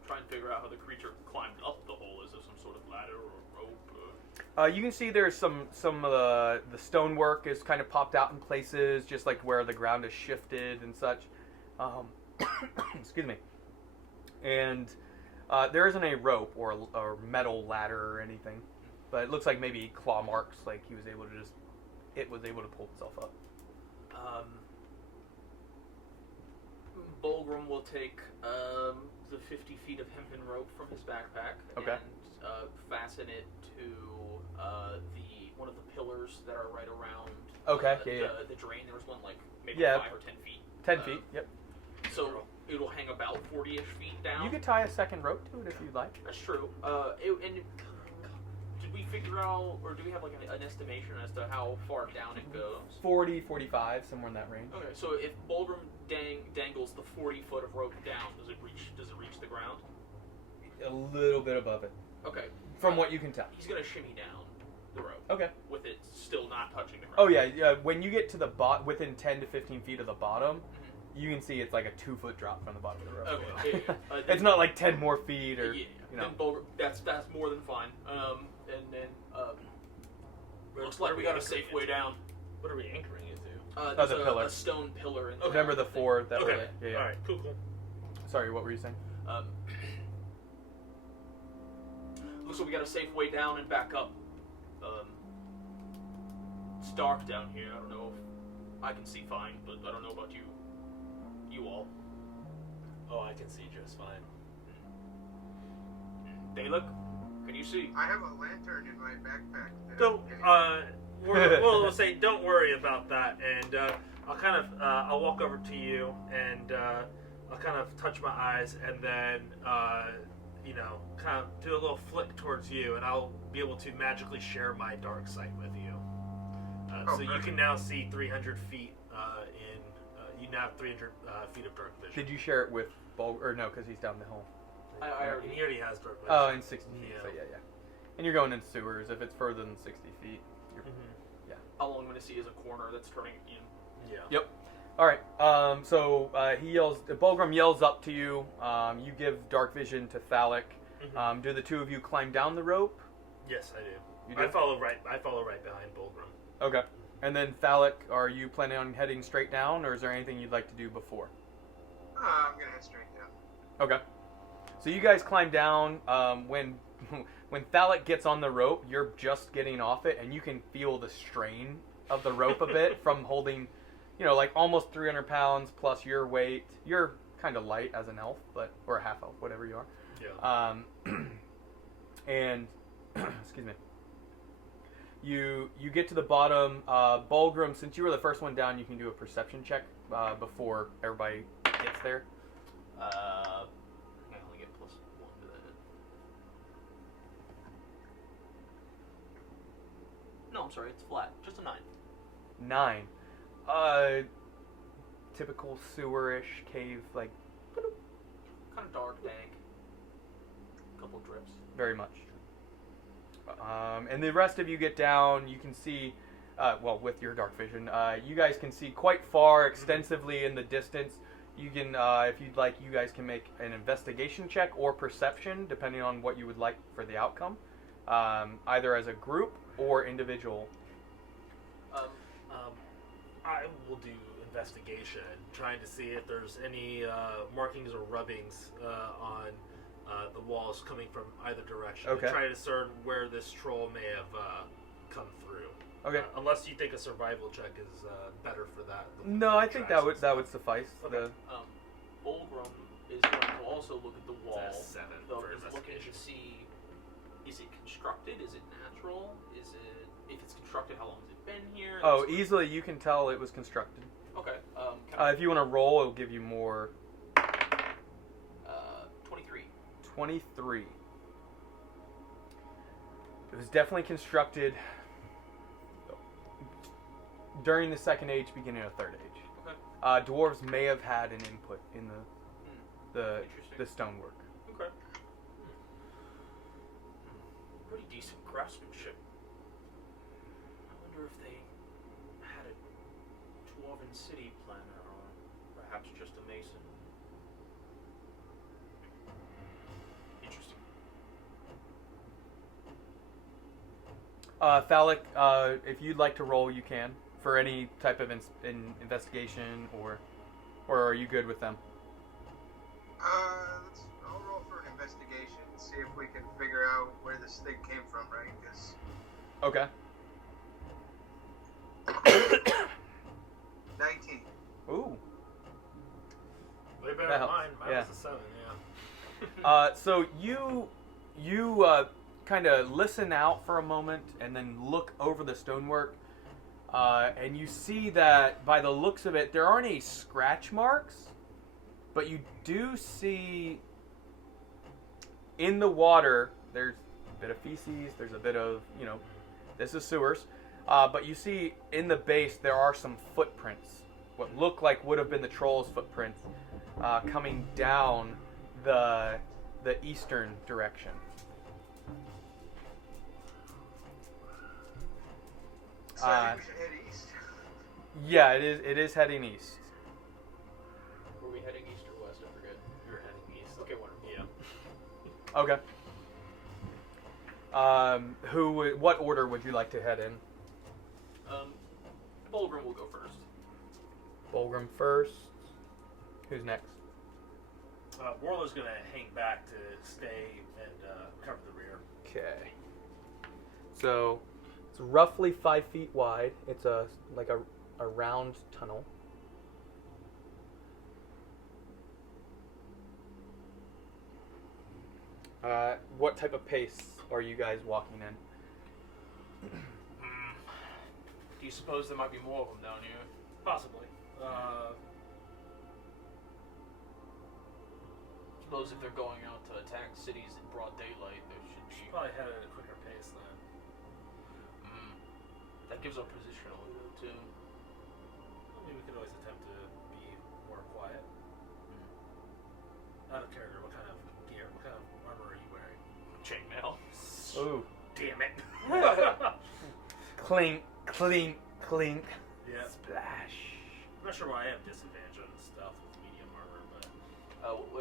try and figure out how the creature climbed up the hole. Is there some sort of ladder or rope? You can see there's some of the stonework is kind of popped out in places, just like where the ground is shifted and such. Excuse me. And there isn't a rope or a metal ladder or anything, but it looks like maybe claw marks, like it was able to pull itself up. Bulgrim will take the 50 feet of hempen rope from his backpack Okay. and fasten it to the one of the pillars that are right around Okay, the drain. There was one like maybe Yeah. 5 or 10 feet. 10 feet, yep. So it'll hang about 40-ish feet down. You could tie a second rope to it if you'd like. That's true. Did we figure out, or do we have like an estimation as to how far down it goes? 40, 45, somewhere in that range. Okay, so if Bulgrim dangles the 40 foot of rope down, does it reach the ground? A little bit above it, Okay. from what you can tell. He's gonna shimmy down the rope. Okay. With it still not touching the ground. Oh yeah. When you get to the within 10 to 15 feet of the bottom, you can see it's like a 2-foot drop from the bottom of the rope. Okay. Yeah. It's not like 10 more feet or Yeah. you know. Then Bulgrim, that's more than fine. And then looks like we got a safe way down. What are we anchoring it to? There's the pillar. a stone pillar. In Remember the 4 that were Okay. there? Yeah, yeah. All right. Cool. Sorry, what were you saying? Looks like we got a safe way down and back up. It's dark down here. I don't know if I can see fine, but I don't know about you all. Oh, I can see just fine. Dalek, can you see? I have a lantern in my backpack. Don't. We'll say don't worry about that, and I'll walk over to you, and I'll kind of touch my eyes, and then kind of do a little flick towards you, and I'll be able to magically share my dark sight with you. So you can now see 300 feet you now have 300 feet of dark vision. Did you share it with or no? Because he's down the hill. And he already has dark vision. Oh, in 60 feet. Yeah. So yeah. And you're going in sewers. If it's further than 60 feet, you're, yeah. All I'm going to see is a corner that's turning in. Yeah. Yep. All right. So he yells. Bulgrim yells up to you. You give dark vision to Thalic. Do the two of you climb down the rope? Yes, I do. You do? I follow right behind Bulgrim. Okay. And then Thalic, are you planning on heading straight down, or is there anything you'd like to do before? I'm gonna head straight down. Okay. So you guys climb down. When Thalic gets on the rope, you're just getting off it, and you can feel the strain of the rope a bit from holding, like almost 300 pounds plus your weight. You're kind of light as an elf, or a half elf, whatever you are. Yeah. And excuse me. You get to the bottom. Bulgrim, since you were the first one down, you can do a perception check before everybody gets there. I only get +1 to that. No, I'm sorry, it's flat. Just a 9. 9. Typical sewerish cave, like Kind of dark, dank. Couple drips. very much. And the rest of you get down. You can see, with your dark vision, you guys can see quite far, extensively in the distance. You can, if you'd like, you guys can make an investigation check or perception, depending on what you would like for the outcome, either as a group or individual. I will do investigation, trying to see if there's any markings or rubbings on the walls coming from either direction. Okay. Try to discern where this troll may have come through. Okay. Unless you think a survival check is better for that. No, I think that would suffice. Okay. Bulgrim is going to also look at the wall. That's 7 though for he's looking investigation. to see, is it constructed? Is it natural? Is it, if it's constructed, how long has it been here? Oh, That's- easily you can tell it was constructed. Okay. Can If you want to roll, it'll give you more. 23. 23. It was definitely constructed during the Second Age, beginning of Third Age. Okay. Dwarves may have had an input in the Interesting. stonework. Okay. Pretty decent craftsmanship. I wonder if they had a dwarven city planner, or perhaps just a mason. Interesting. Thalic, if you'd like to roll, you can for any type of investigation, or are you good with them? I'll roll for an investigation and see if we can figure out where this thing came from, right? Because Okay. 19. Ooh. Way better That than helps. mine. Mine Yeah. was a 7, yeah. So kind of listen out for a moment and then look over the stonework, and you see that by the looks of it, there aren't any scratch marks, but you do see in the water, there's a bit of feces, there's a bit of, this is sewers, but you see in the base there are some footprints, what look like would have been the troll's footprints, coming down the eastern direction. So I think we should head east. Yeah, it is heading east. Were we heading east or west? I forget. We were heading east. Okay, whatever. Okay. What order would you like to head in? Bulgrim will go first. Bulgrim first. Who's next? Warlow's going to hang back to stay and cover the rear. Okay. So it's roughly 5 feet wide. It's a round tunnel. What type of pace are you guys walking in? Do you suppose there might be more of them down here? Possibly. Suppose if they're going out to attack cities in broad daylight, there should be... Probably head at a quicker pace then. That gives our position a little bit too. I mean, we could always attempt to be more quiet. Out of character, what kind of gear, what kind of armor are you wearing? Chainmail. Ooh. Damn it! Clink, clink, clink. Yeah. Splash. I'm not sure why I have disadvantage on stealth with medium armor, but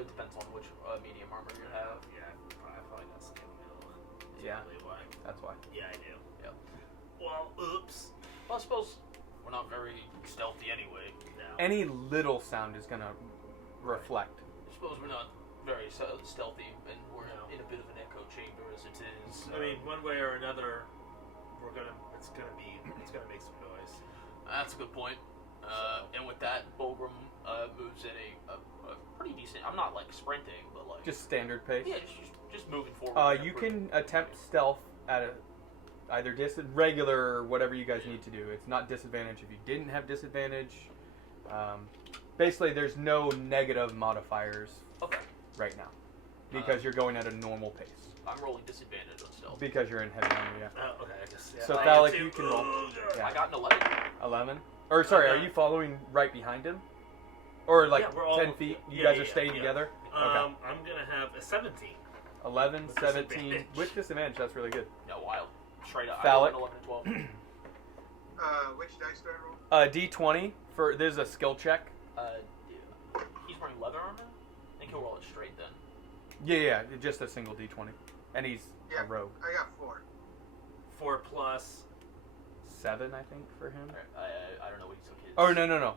It depends on which medium armor you have. yeah, I probably got skill middle. Yeah. Really why. That's why. Yeah, I do. Yep. Well, oops. Well, I suppose we're not very stealthy anyway. No. Any little sound is gonna reflect. I suppose we're not very stealthy, and we're No. in a bit of an echo chamber as it is. I mean, one way or another, it's gonna make some noise. That's a good point. And with that, Bulgrim moves in a pretty decent. I'm not like sprinting, but like Just standard pace. yeah, just moving forward. You can attempt stealth at either regular or whatever you guys need to do. It's not disadvantage if you didn't have disadvantage. Basically, there's no negative modifiers Okay, right now because you're going at a normal pace. I'm rolling disadvantage on stealth. Because you're in heavy armor, yeah. Okay, I guess. Yeah. So, I Phallic, get to- you can roll. Yeah. I got an 11. 11? Or, sorry, are Okay. you following right behind him? Or, like, Yeah, we're all- 10 feet? You yeah, guys yeah, are staying yeah. together? Okay. I'm gonna have a 17. 11, With 17. disadvantage. With disadvantage, that's really good. No, wild. Straight up. Phallic. I rolled an 11 and 12. Which dice do I roll? D20, there's a skill check. He's wearing leather armor? I think he'll roll it straight then. Yeah, just a single D20. And he's Yeah, a rogue. I got 4. 4 plus. 7, I think, for him. Alright, I don't know what he took his. Oh, no.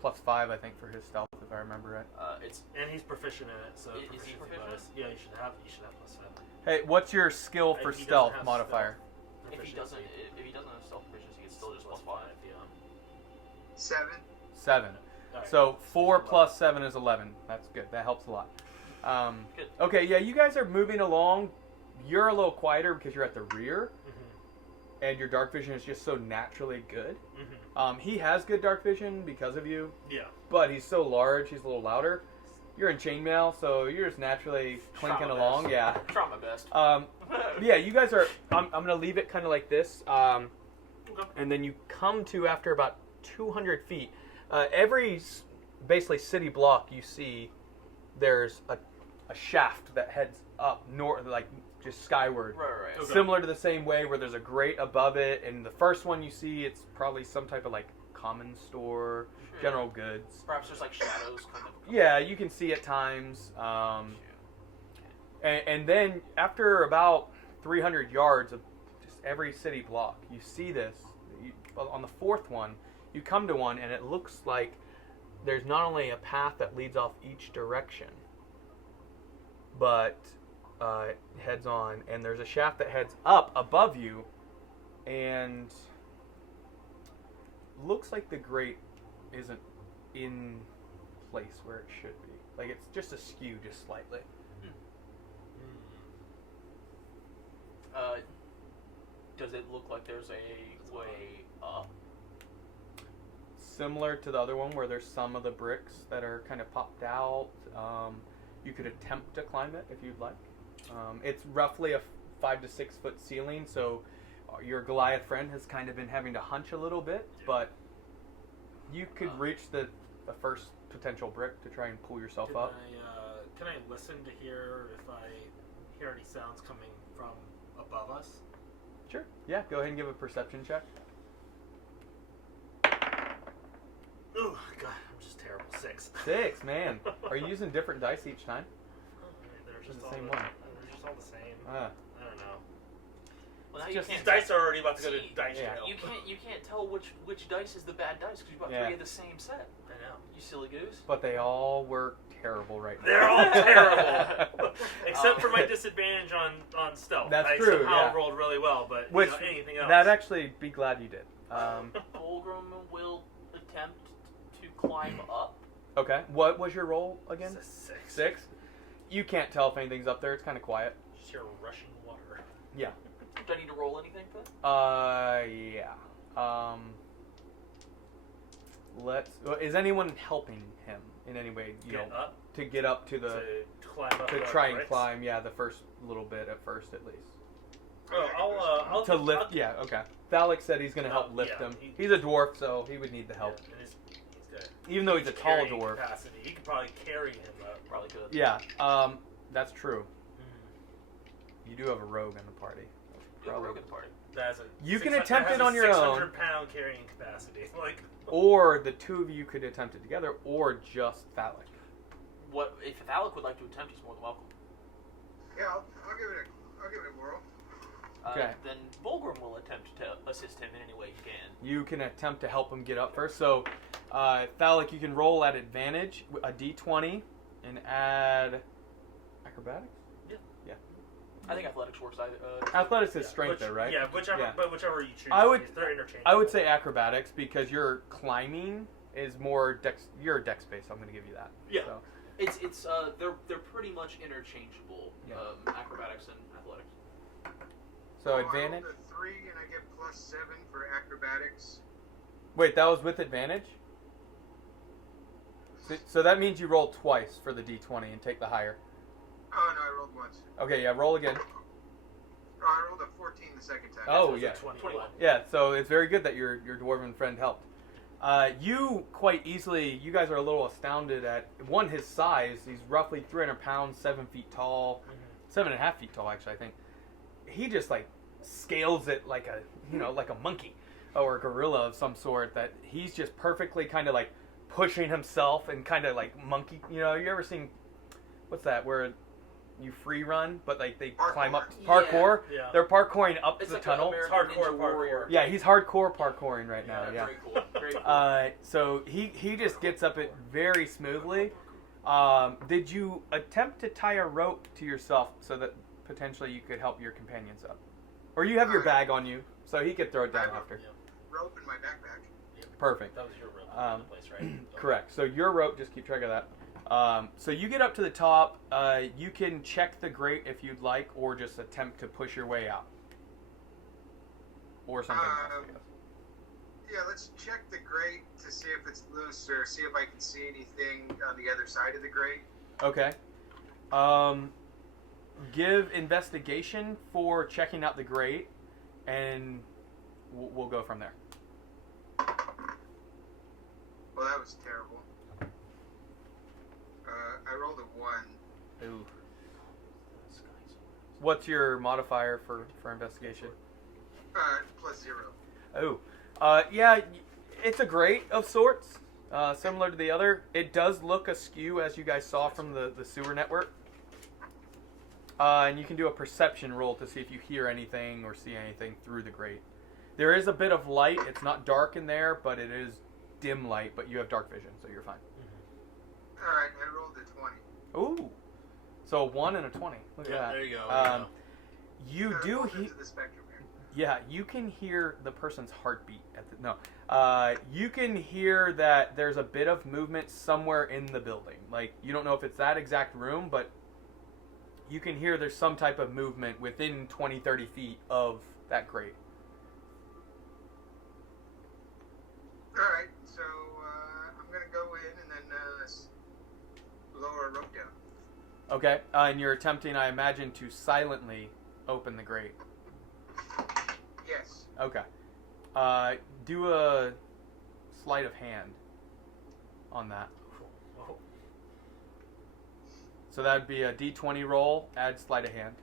Plus 5, I think, for his stealth, if I remember right. It's And he's proficient in it, so Is he proficiency proficient? bonus. Yeah, you should have plus 7. Hey, what's your skill If for he doesn't stealth have modifier? stealth, if he doesn't have stealth proficiency, it's still just plus 5. Yeah. 7. 7. Alright. So 4 plus 7 is 11. That's good. That helps a lot. Good. Okay, yeah, you guys are moving along. You're a little quieter because you're at the rear, and your dark vision is just so naturally good. He has good dark vision because of you, Yeah. but he's so large, he's a little louder. You're in chainmail, so you're just naturally clinking my along. best. Yeah. Try my best. Yeah, you guys are. I'm gonna leave it kind of like this, Okay. and then you come to after about 200 feet. Every basically city block you see, there's a shaft that heads up north, like just skyward. Right. Okay. Similar to the same way where there's a grate above it, and the first one you see, it's probably some type of like common store, Sure. general goods. Perhaps there's like shadows kind of. Yeah, you can see at times. And then after about 300 yards of just every city block, you see this. On the fourth one, you come to one, and it looks like there's not only a path that leads off each direction, but it heads on, and there's a shaft that heads up above you, and looks like the grate isn't in place where it should be. Like it's just askew just slightly. Does it look like there's a way up? Similar to the other one where there's some of the bricks that are kind of popped out. You could attempt to climb it if you'd like. It's roughly a 5 to 6 foot ceiling, so your Goliath friend has kind of been having to hunch a little bit, but you could reach the first potential brick to try and pull yourself up. Can I listen to hear if I hear any sounds coming from above us? Sure. Yeah, go ahead and give a perception check. Oh, God, I'm just terrible. 6. 6, man. Are you using different dice each time? They're just the all same the, one. They're just all the same. Ah. I don't know. Well, now It's you just- can't. These dice are already about to go to See, dice yeah. jail. You can't tell which dice is the bad dice because you bought 3 of the same set. I know. You silly goose. But they all work terrible right now. They're all terrible. Except for my disadvantage on stealth. That's I true, somehow yeah. rolled really well, but Which, anything else. that actually, be glad you did. Fulgrim will attempt to climb up. Okay. What was your roll again? It's a 6. 6? You can't tell if anything's up there. It's kind of quiet. Just hear rushing water. Yeah. Do I need to roll anything for that? Yeah. Is anyone helping him in any way? You Get know, up to get up to the to climb up to the try and bricks. climb. Yeah, the first little bit at first, at least. Oh, I'll To lift. Yeah. Okay. Thalik said he's gonna help Oh, lift yeah, him. he- He's a dwarf, so he would need the help. Yeah, and he's good. Even though he's a tall Carrying dwarf. capacity. He could probably carry him up. Probably could. Yeah. That's true. You do have a rogue in the party. You have a rogue in the party. That's a You can 600 attempt has it a on your own. 600-pound carrying capacity. Like, Or the two of you could attempt it together, or just Thalik. What if Alec would like to attempt? He's more than welcome. Yeah, I'll give it a whirl. Okay. Then Fulgrim will attempt to assist him in any way he can. You can attempt to help him get up first. So, Thalik, you can roll at advantage a d20 and add acrobatics. I think athletics works. Athletics is strength, though, right? Yeah, whichever you choose. I would- They're interchangeable. I would say acrobatics because your climbing is more dex. You're a dex base. So I'm going to give you that. Yeah. So, It's they're pretty much interchangeable. Yeah. Acrobatics and athletics. so I advantage. rolled a 3 and I get +7 for acrobatics. Wait, that was with advantage. So that means you roll twice for the d20 and take the higher. Oh no, I rolled once. Okay, yeah, roll again. Oh, I rolled a 14 the second time. Oh, That's yeah. 21. Yeah, so it's very good that your dwarven friend helped. You quite easily, you guys are a little astounded at, one, his size. He's roughly 300 pounds, 7 feet tall, 7.5 feet tall, actually, I think. He just, like, scales it like a monkey or a gorilla of some sort, that he's just perfectly kind of, like, pushing himself and kind of, like, monkey. You know, you ever seen, what's that, where you free run, but, like, they climb up, parkour? Yeah. They're parkouring up It's the like tunnel. American Hardcore Ninja parkour. Warrior. Yeah, he's hardcore parkouring right now. Yeah. Very cool. Very cool. So he just gets up it very smoothly. Did you attempt to tie a rope to yourself so that potentially you could help your companions up, or you have your bag on you so he could throw it down after? Rope in my backpack. Perfect. That was your room in the place, right? Correct. So your rope, just keep track of that. So you get up to the top. You can check the grate if you'd like, or just attempt to push your way out, or something else. I guess. Yeah, let's check the grate to see if it's loose or see if I can see anything on the other side of the grate. Okay. Give investigation for checking out the grate, and we'll go from there. Well, that was terrible. I rolled a 1. Ooh. What's your modifier for investigation? +0. Oh. Yeah, it's a grate of sorts, similar to the other. It does look askew, as you guys saw from the sewer network. And you can do a perception roll to see if you hear anything or see anything through the grate. There is a bit of light. It's not dark in there, but it is dim light, but you have dark vision, so you're fine. Alright, I rolled a 20. Ooh. So a 1 and a 20. Look at that. There you go. You do Both hear... ends of the spectrum here. Yeah, you can hear the person's heartbeat. You can hear that there's a bit of movement somewhere in the building. Like, you don't know if it's that exact room, but you can hear there's some type of movement within 20, 30 feet of that grate. Alright, so I'm going to go in and then lower a rope down. Okay, and you're attempting, I imagine, to silently open the grate. Yes. Okay. Do a sleight of hand on that. Oh. So that would be a d20 roll, add sleight of hand.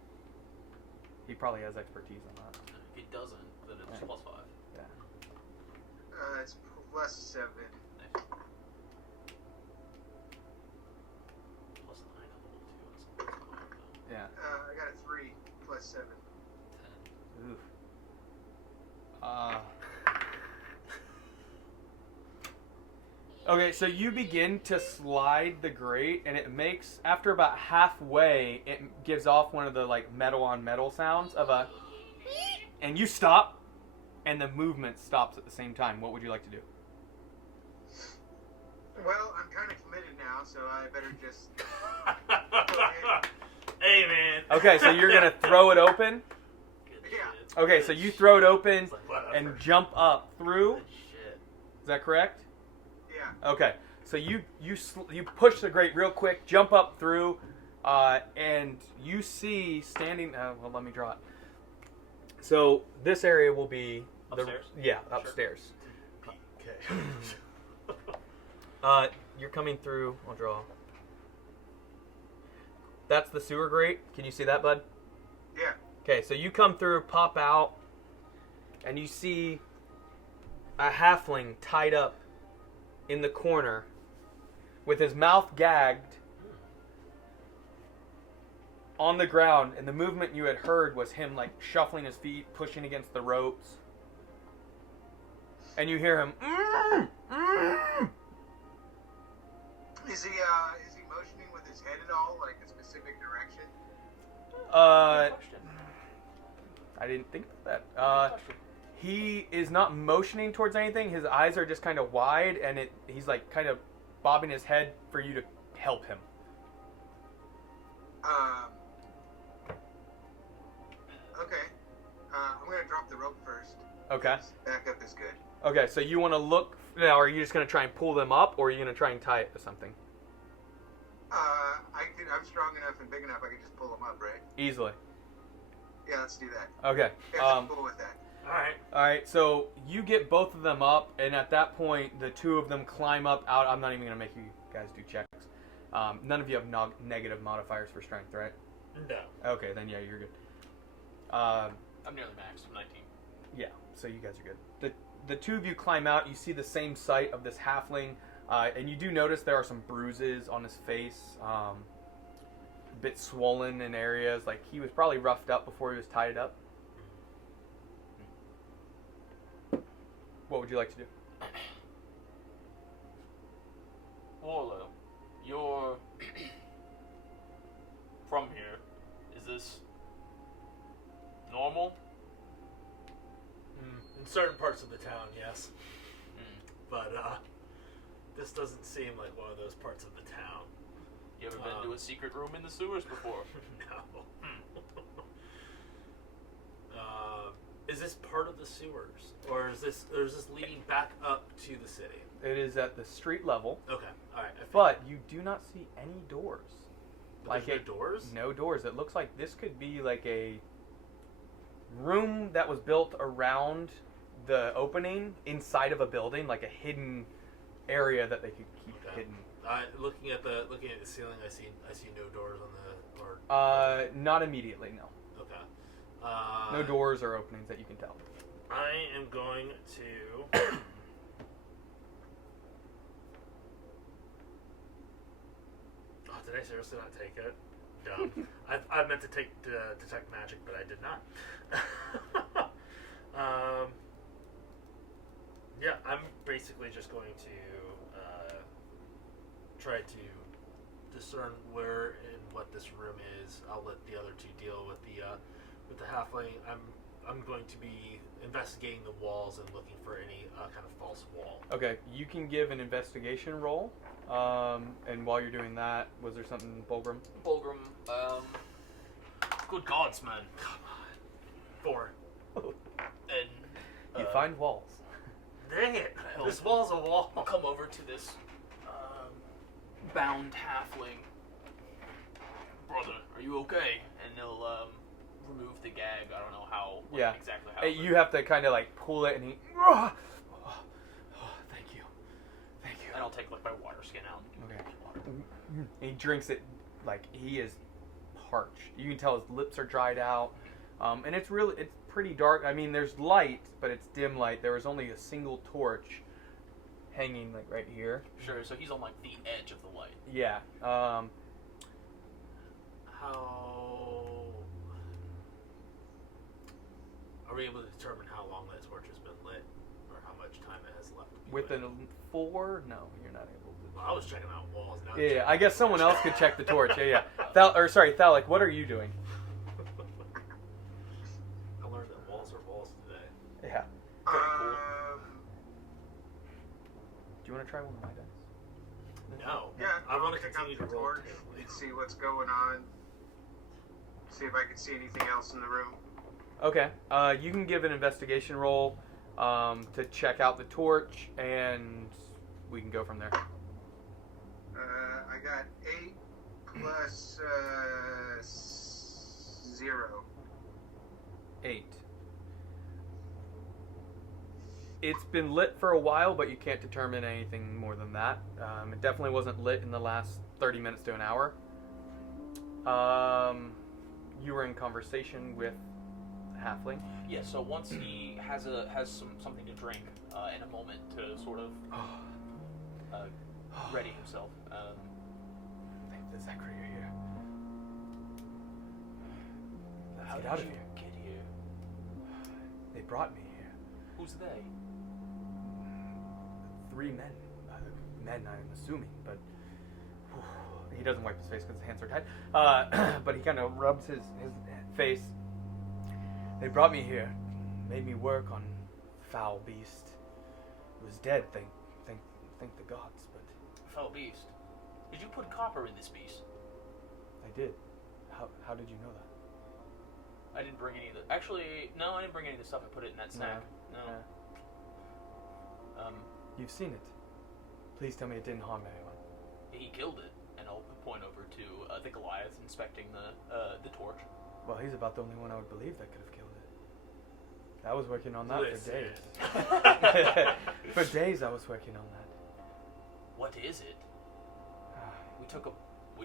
He probably has expertise on that. If he doesn't, then it's Yeah. +5. Yeah. It's +7. Nice. +9 on level 2. That's not bad, though. Yeah. I got a 3 +7. 10. Oof. Okay, so you begin to slide the grate, and it makes, after about halfway, it gives off one of the like metal on metal sounds of a, and you stop, and the movement stops at the same time. What would you like to do? Well, I'm kind of committed now, so I better just... Hey, man. Okay, so you're gonna throw it open. Good Yeah. shit. Okay, so you throw it open It's like, whatever. and jump up through. Good shit. Is that correct? Yeah. Okay, so you push the grate real quick, jump up through, and you see standing. Well, let me draw it. So this area will be Upstairs? Yeah, upstairs. Okay. You're coming through. I'll draw. That's the sewer grate. Can you see that, bud? Yeah. Okay, so you come through, pop out, and you see a halfling tied up in the corner with his mouth gagged on the ground, and the movement you had heard was him like shuffling his feet, pushing against the ropes. And you hear him Is he motioning with his head at all, like a specific direction? I Question. didn't think of that. He is not motioning towards anything. His eyes are just kind of wide, and he's like kind of bobbing his head for you to help him. Okay. I'm gonna drop the rope first. Okay. Back up is good. Okay, so you want to look now? Are you just going to try and pull them up, or are you going to try and tie it to something? I'm strong enough and big enough. I can just pull them up, right? Easily. Yeah, let's do that. Okay. Yeah, I'm cool with that. All right. So you get both of them up, and at that point, the two of them climb up out. I'm not even going to make you guys do checks. None of you have negative modifiers for strength, right? No. Okay, then yeah, you're good. I'm nearly maxed. I'm 19. Yeah, so you guys are good. The two of you climb out. You see the same sight of this halfling, and you do notice there are some bruises on his face, a bit swollen in areas. Like he was probably roughed up before he was tied up. What would you like to do? Orlo, you're from here. Is this normal? In certain parts of the town, yes. But this doesn't seem like one of those parts of the town. You ever been to a secret room in the sewers before? No. Is this part of the sewers, or is this leading back up to the city? It is at the street level, Okay, all right. but you do not see any doors. But there's no doors. No doors. It looks like this could be like a room that was built around the opening inside of a building, like a hidden area that they could keep hidden. Looking at the ceiling, I see no doors on the or. Not immediately, no. Okay. No doors or openings that you can tell. I am going to. Oh, did I seriously not take it? Dumb. I meant to take detect magic, but I did not. Yeah, I'm basically just going to try to discern where and what this room is. I'll let the other two deal with the halfling. I'm going to be investigating the walls and looking for any kind of false wall. Okay, you can give an investigation roll. And while you're doing that, was there something, Bulgrim? Fulgrim, good gods, man. Come on. 4. And You find walls. Dang it! Hell. This wall's a wall. I'll come over to this bound halfling. Brother, are you okay? And they'll remove the gag. I don't know how. Yeah. Exactly how. Hey, you have to kind of like pull it, and he. Oh, thank you. And I'll take like my water skin out. Okay. He drinks it like he is parched. You can tell his lips are dried out, and it's pretty dark. I mean, there's light, but it's dim light. There was only a single torch hanging like right here. Sure. So he's on like the edge of the light. Yeah. How are we able to determine how long that torch has been lit, or how much time it has left? To be With lit? a 4, no, you're not able to. Well, I was checking out walls. Now I'm Yeah, checking I guess out someone torch. else could check the torch. Yeah. Thalik, what are you doing? I learned that walls are walls today. Yeah. Um, Do you want to try one of my dice? No. yeah, I want to pick continue up to the roll. torch and see what's going on. See if I can see anything else in the room. Okay. You can give an investigation roll to check out the torch, and we can go from there. I got 8 plus 0. 8. It's been lit for a while, but you can't determine anything more than that. It definitely wasn't lit in the last 30 minutes to an hour. You were in conversation with Halfling. Yeah. So once he has something to drink and a moment to sort of ready himself. Thank the Zachary you're here. Let's How get did out of you here. get here? They brought me here. Who's they? 3 men. Men, I'm assuming, but he doesn't wipe his face because his hands are tied. But he kind of rubs his face. They brought me here, made me work on foul beast. It was dead, thank the gods, but Foul beast. Did you put copper in this beast? I did. How did you know that? I didn't bring any of the. Actually, no, I didn't bring any of the stuff. I put it in that sack. No. You've seen it. Please tell me it didn't harm anyone. He killed it, and I'll point over to the Goliath inspecting the torch. Well, he's about the only one I would believe that could have killed it. I was working on that Listen. for days. For days I was working on that. What is it? We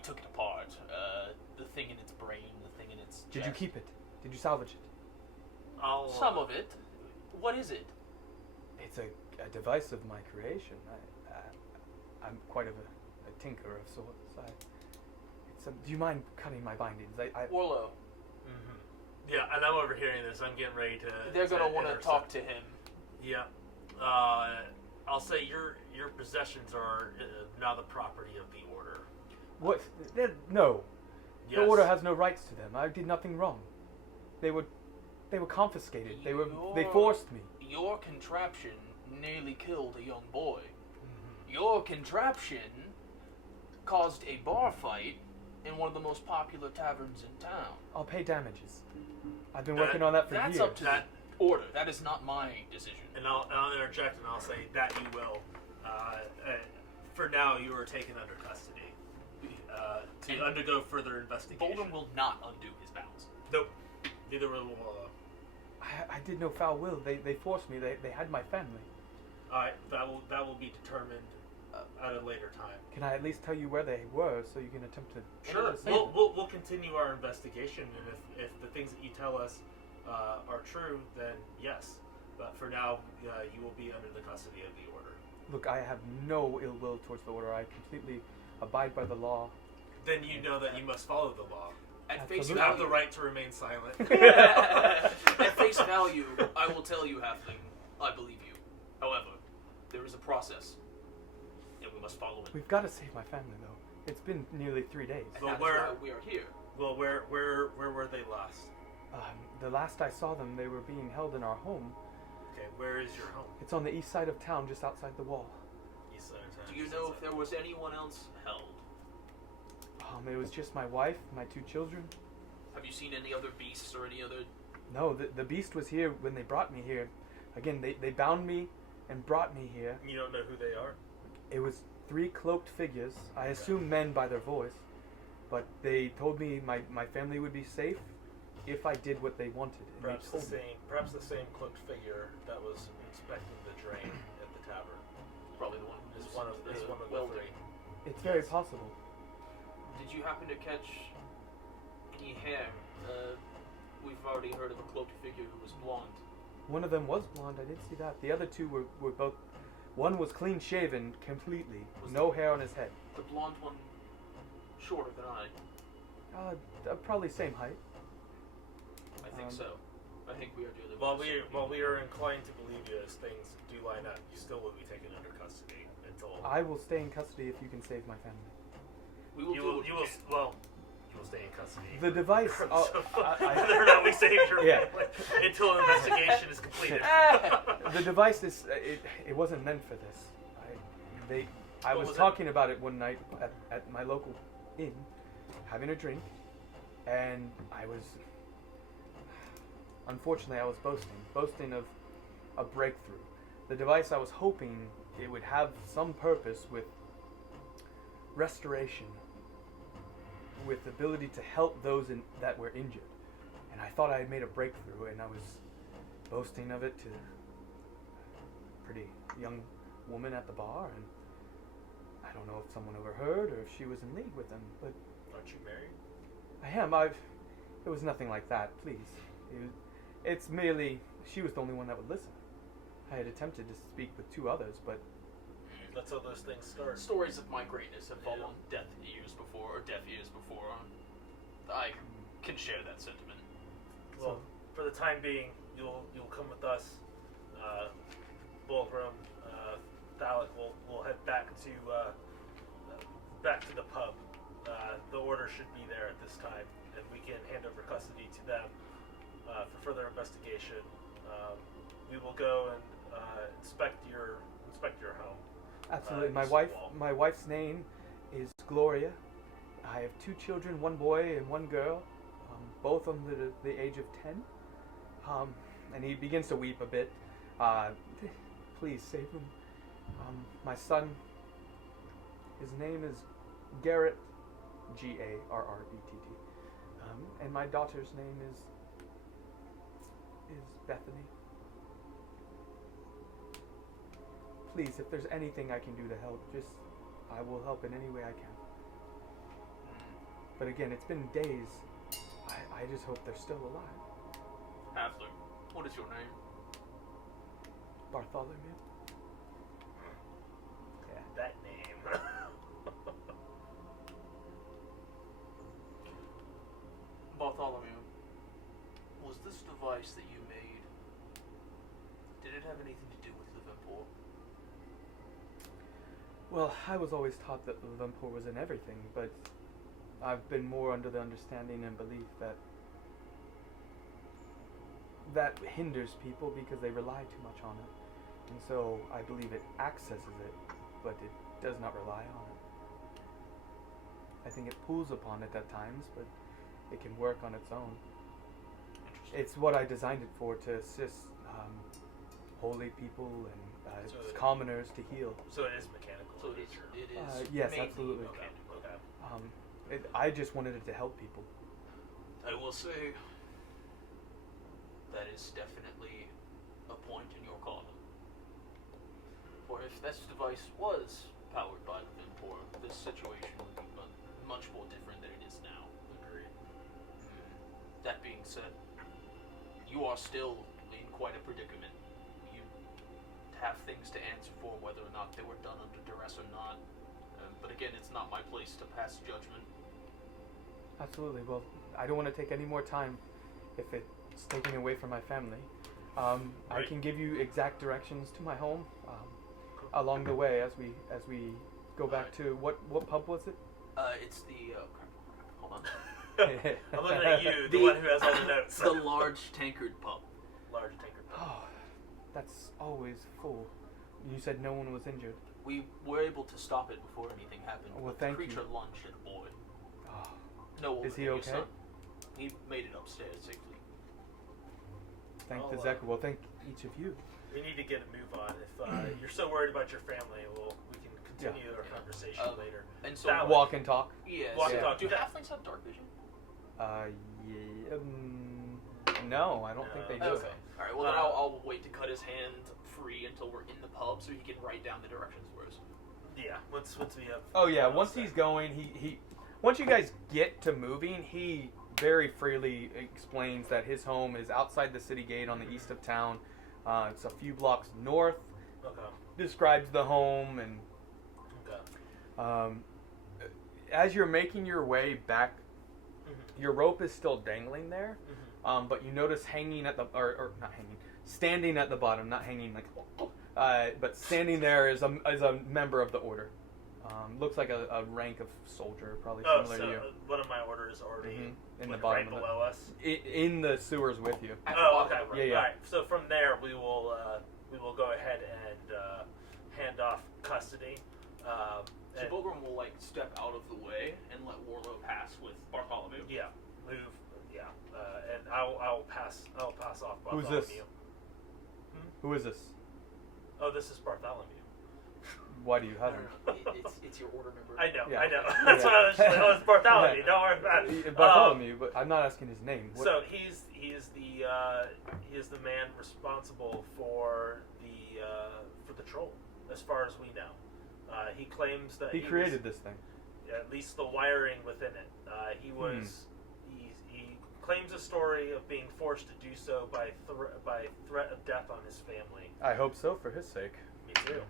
took it apart. The thing in its brain, the thing in its. Did you chest. keep it? Did you salvage it? Some of it? What is it? It's a device of my creation. I'm quite of a tinker of sorts. Do you mind cutting my bindings? Warlow. Mm-hmm. Yeah, and I'm overhearing this. I'm getting ready to. They're gonna want to talk to him. Yeah. I'll say your possessions are now the property of the order. What? No. Yes. The order has no rights to them. I did nothing wrong. They were confiscated. They forced me. Your contraption nearly killed a young boy. Mm-hmm. Your contraption caused a bar fight in one of the most popular taverns in town. I'll pay damages. I've been working on that for That's years. up to the order. That is not my decision. And I'll interject and I'll say that you will. For now, you are taken under custody to undergo further investigation. Bolden will not undo his vows. Nope. Neither will. I did no foul will. They forced me. They had my family. All right. That will be determined at a later time. Can I at least tell you where they were so you can attempt to? Sure. save them? We'll continue our investigation, and if the things that you tell us are true, then yes. But for now, you will be under the custody of the order. Look, I have no ill will towards the order. I completely abide by the law. Then you know that you must follow the law. At face You Absolutely. have the value, right to remain silent. at face value, I will tell you, Halfling, I believe you. However, there is a process, and we must follow it. We've got to save my family, though. It's been nearly 3 days. And Well, that is where- why we are here. Well, where were they last? The last I saw them, they were being held in our home. Okay, where is your home? It's on the east side of town, just outside the wall. East side of town. Do you know if there was anyone else held? It was just my wife, my 2 children. Have you seen any other beasts or any other? No, the beast was here when they brought me here. Again, they bound me and brought me here. You don't know who they are? It was 3 cloaked figures. I assume men by their voice, but they told me my family would be safe if I did what they wanted. And Perhaps they the told me. same cloaked figure that was inspecting the drain at the tavern. Probably the one who Is was one of the the welding. 3. It's very possible. Did you happen to catch any hair? We've already heard of a cloaked figure who was blonde. One of them was blonde. I did see that. The other 2 were both. One was clean shaven completely, no hair on his head. The blonde one shorter than I. Probably same height. I think so. I think we are dealing with While we are inclined to believe you as things do line up, you still will be taken under custody until I will stay in custody if you can save my family. we will you do will what you we will can. well you will stay in custody. The device. Whether or not we save your Yeah. family until investigation is completed. The device is. It wasn't meant for this. I What was was it? talking about it one night at my local inn, having a drink, and I was. Unfortunately, I was boasting of a breakthrough. The device, I was hoping it would have some purpose with restoration, with the ability to help those that were injured. And I thought I had made a breakthrough, and I was boasting of it to a pretty young woman at the bar, and I don't know if someone overheard or if she was in league with them, but Aren't you married? I am. It was nothing like that, please. It's merely, she was the only one that would listen. I had attempted to speak with 2 others, but That's how those things start. Stories of my greatness have fallen on deaf ears before. I can share that sentiment. Well, for the time being, you'll come with us. Bulgrim, Thalic will head back to the pub. The order should be there at this time, and we can hand over custody to them for further investigation. We will go and inspect your home. absolutely. East My wife's name is Gloria. I have 2 children, 1 boy and 1 girl, both under the age of 10. And he begins to weep a bit. Please save him. My son, his name is Garrett, Garrett. And my daughter's name is Bethany. Please, if there's anything I can do to help, I will help in any way I can. But again, it's been days. I just hope they're still alive. Halfling, what is your name? Bartholomew? Yeah, that name. Bartholomew, was this device that you made, did it have anything to do with Liverpool? Well, I was always taught that Liverpool was in everything, but I've been more under the understanding and belief that hinders people because they rely too much on it. And so I believe it accesses it, but it does not rely on it. I think it pulls upon it at times, but it can work on its own. Interesting. It's what I designed it for, to assist holy people and So commoners to heal. So it is mechanical. So in it nature. is Yes, mainly absolutely. mechanical. Okay. I just wanted it to help people. I will say that is definitely a point in your calling. For if this device was powered by the Vimpor, this situation would be much more different than it is now. Agreed. That being said, you are still in quite a predicament. You have things to answer for, whether or not they were done under duress or not. But again, it's not my place to pass judgment. Absolutely. Well, I don't want to take any more time if it's taking away from my family. I Right. can give you exact directions to my home along the way as we go back Alright. to what pub was it? It's the hold on. I'm looking at you, the The- one who has all the notes. The large tankard pub. Large tankard. Oh, that's always full. You said no one was injured. We were able to stop it before anything happened. Well, but thank the you. creature lunged at a boy. Oh, No, Is he your okay? son. He made it upstairs safely. thank the I'll, Zekra. Well, thank each of you. We need to get a move on. If you're so worried about your family, we can continue our conversation later. And so That Walk and talk. Yeah. Walk so and talk. Do halflings have dark vision? Yeah. No, I don't think they do. Okay. All right. Well, then I'll wait to cut his hand free until we're in the pub, so he can write down the directions for us. Yeah. Once we have. Oh yeah. Once he's going, he once you guys get to moving, he very freely explains that his home is outside the city gate on the east of town. It's a few blocks north. Okay. Describes the home and. Okay. As you're making your way back, your rope is still dangling there, but you notice hanging at the or not hanging, standing at the bottom, not hanging like, but standing there is a member of the order. Looks like a rank of soldier, probably similar to you. One of my orders already In the bottom right of below us. In the sewers with you. Oh, okay. Right. Yeah. All right. So from there, we will go ahead and hand off custody. So Bulgrim will step out of the way and let Warlow pass with Bartholomew. Yeah. Move. Yeah. And I'll pass off Who's Bartholomew. this? Who is this? Oh, this is Bartholomew. Why do you have him? It's your order number. I know. Yeah. I know. That's what I was like. Oh, it's Bartholomew. Yeah. Don't worry about it. Bartholomew, but I'm not asking his name. What? So he is the man responsible for the troll, as far as we know. He claims that he created this thing. at least the wiring within it. He claims a story of being forced to do so by threat of death on his family. I hope so, for his sake. Me too.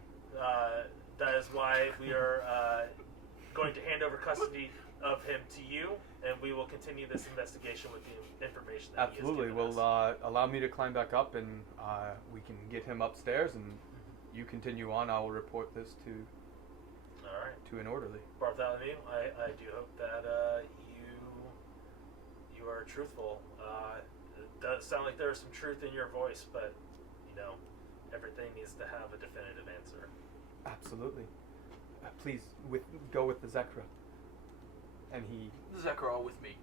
That is why we are going to hand over custody of him to you, and we will continue this investigation with the information that Absolutely. he has given Well, us. allow me to climb back up, and we can get him upstairs, and you continue on. I will report this All right. to an orderly. Bartholomew, I do hope that you are truthful. It does sound like there's some truth in your voice, but everything needs to have a definitive answer. Absolutely. Please, go with the Zekra. And The Zekra are with me.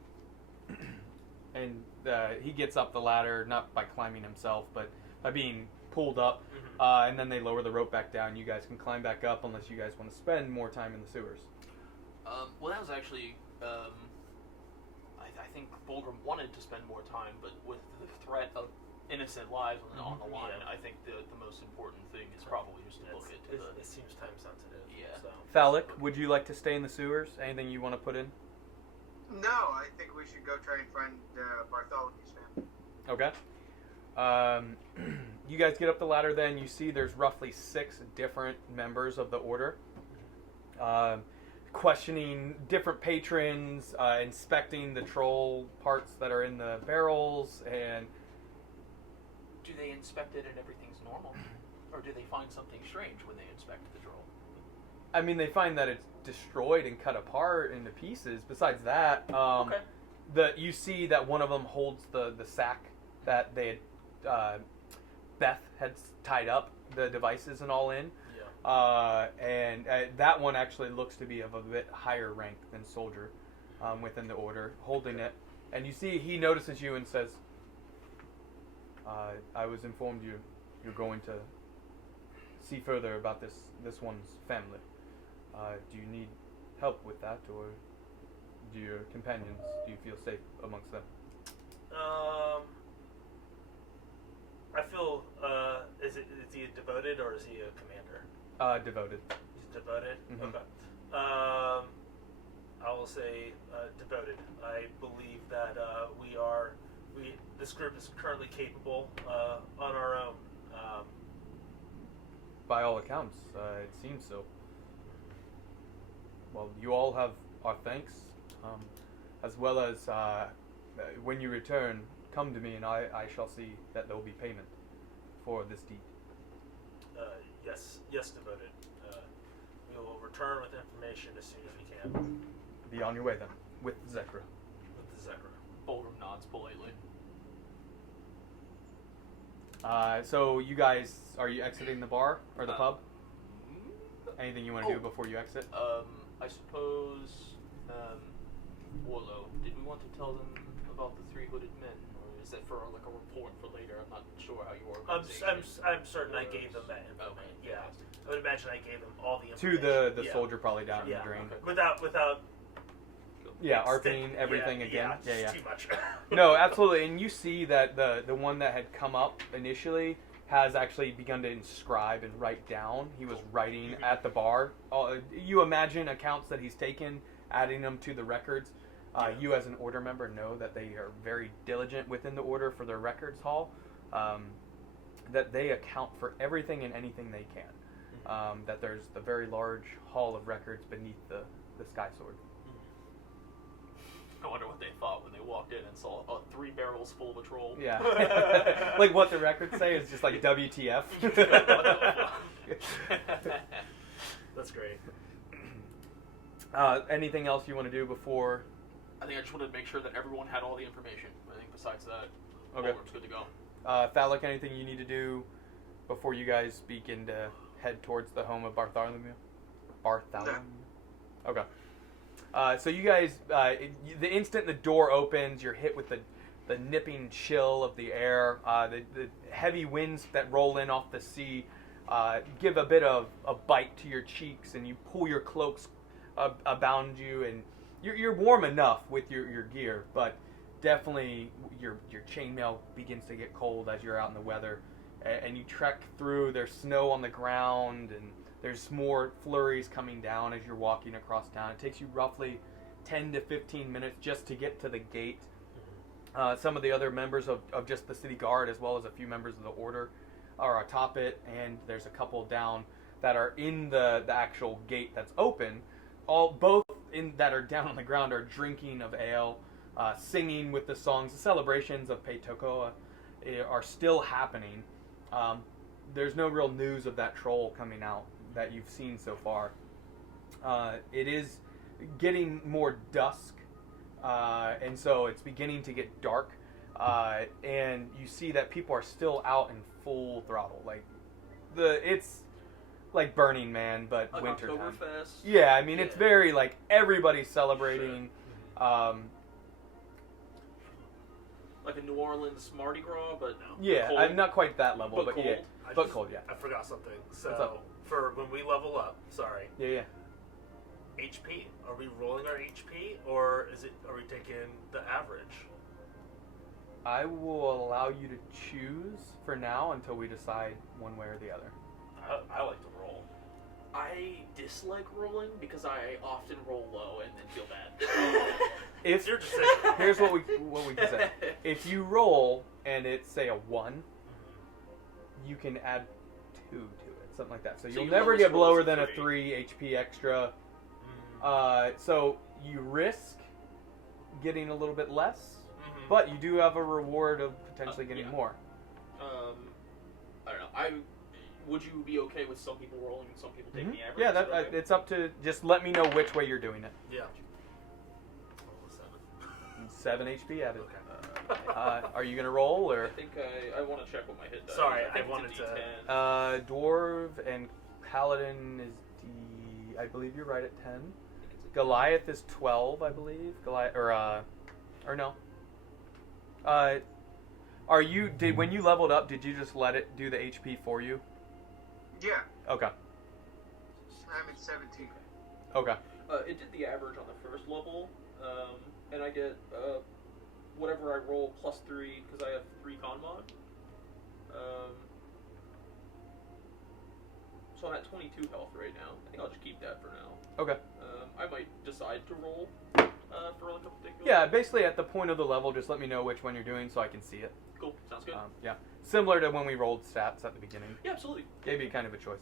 he gets up the ladder, not by climbing himself, but by being pulled up, and then they lower the rope back down. You guys can climb back up unless you guys want to spend more time in the sewers. Well, that was actually, I think Bulgrim wanted to spend more time, but with the threat of innocent lives on the line, I think the most important thing is probably just to book it. It seems time sensitive. Yeah. So. Phallic, would you like to stay in the sewers? Anything you want to put in? No, I think we should go try and find Bartholomew's family. Okay. You guys get up the ladder then. You see there's roughly 6 different members of the order. Questioning different patrons, inspecting the troll parts that are in the barrels, and... Do they inspect it and everything's normal? Or do they find something strange when they inspect the troll? I mean, they find that it's destroyed and cut apart into pieces. Besides that, you see that one of them holds the sack that they had, Beth had tied up the devices and all in. Yeah. And that one actually looks to be of a bit higher rank than soldier within the order, holding it. And you see he notices you and says, I was informed you're going to see further about this one's family. Do you need help with that, or do your companions, do you feel safe amongst them? I feel, is he devoted or is he a commander? Devoted. He's devoted? Mhm. Okay. I will say devoted. I believe that this group is currently capable on our own. By all accounts, it seems so. Well, you all have our thanks, as well as when you return, come to me and I shall see that there will be payment for this deed. Yes, devoted. We will return with information as soon as we can. Be on your way then, with Zekra. With the Zekra. Bulgrim nods politely. So you guys, are you exiting the bar or the pub? Anything you want to do before you exit? I suppose, Warlow, did we want to tell them about the 3 hooded men, or is Is it for like a report for later? I'm not sure how you I'm organize. certain I gave them that information. Okay. Yeah, I would imagine I gave them all the To information. the soldier probably down in Yeah. the drain. Okay. Without Yeah, RPing everything again. Yeah, Yeah. too much. No, absolutely. And you see that the one that had come up initially has actually begun to inscribe and write down. He was writing at the bar. You imagine accounts that he's taken, adding them to the records. You as an order member know that they are very diligent within the order for their records hall. That they account for everything and anything they can. That there's the very large hall of records beneath the Sky Sword. I wonder what they thought when they walked in and saw 3 barrels full of a troll. Yeah. Like what the records say is just like WTF. That's great. Anything else you want to do before? I think I just wanted to make sure that everyone had all the information. I think besides that, Okay. it's good to go. Phallic, anything you need to do before you guys begin to head towards the home of Bartholomew? Okay. So you guys, the instant the door opens, you're hit with the nipping chill of the air. The heavy winds that roll in off the sea give a bit of a bite to your cheeks, and you pull your cloaks abound you, and you're warm enough with your gear, but definitely your chainmail begins to get cold as you're out in the weather, and you trek through. There's snow on the ground, and there's more flurries coming down as you're walking across town. It takes you roughly 10 to 15 minutes just to get to the gate. Some of the other members of just the city guard, as well as a few members of the order, are atop it, and there's a couple down that are in the actual gate that's open. Both that are down on the ground are drinking of ale, singing with the songs. The celebrations of Peitokoa are still happening. There's no real news of that troll coming out that you've seen so far. It is getting more dusk, and so it's beginning to get dark, and you see that people are still out in full throttle. It's like Burning Man, but Like wintertime. Oktoberfest. Yeah, I mean, it's very like everybody's celebrating. Like a New Orleans Mardi Gras, but no. Yeah, cold. I'm not quite that level, but cold. yeah, cold, yeah. I forgot something. What's So up? for when we level up, Yeah. HP. Are we rolling our HP, or are we taking the average? I will allow you to choose for now until we decide one way or the other. I like to roll. I dislike rolling because I often roll low and then feel bad. If Your decision. here's what we can say: if you roll and it's say a 1, you can add 2 to it, something like that. So you'll your never lowest get roll lower is than a 3. 3 HP extra. So you risk getting a little bit less, but you do have a reward of potentially getting yeah. more. I don't know. Would you be okay with some people rolling and some people taking the average? Yeah, Is that okay? it's up to. Just let me know which way you're doing it. Yeah. 7 HP added. Okay. Are you gonna roll or? I think I want to check what my hit does. Sorry, I think I wanted it's a D10. Dwarf and Paladin is I believe you're right at 10. Goliath is 12, I believe. Goliath or no. When you leveled up, did you just let it do the HP for you? Yeah, Okay. I'm at 17. Okay. It did the average on the first level, and I get whatever I roll plus 3 because I have 3 con mod. So I'm at 22 health right now. I think I'll just keep that for now. Okay. I might decide to roll for like a particular. Yeah, basically at the point of the level, just let me know which one you're doing so I can see it. Cool. Sounds good. Yeah. Similar to when we rolled stats at the beginning. Yeah, absolutely. Gave you kind of a choice.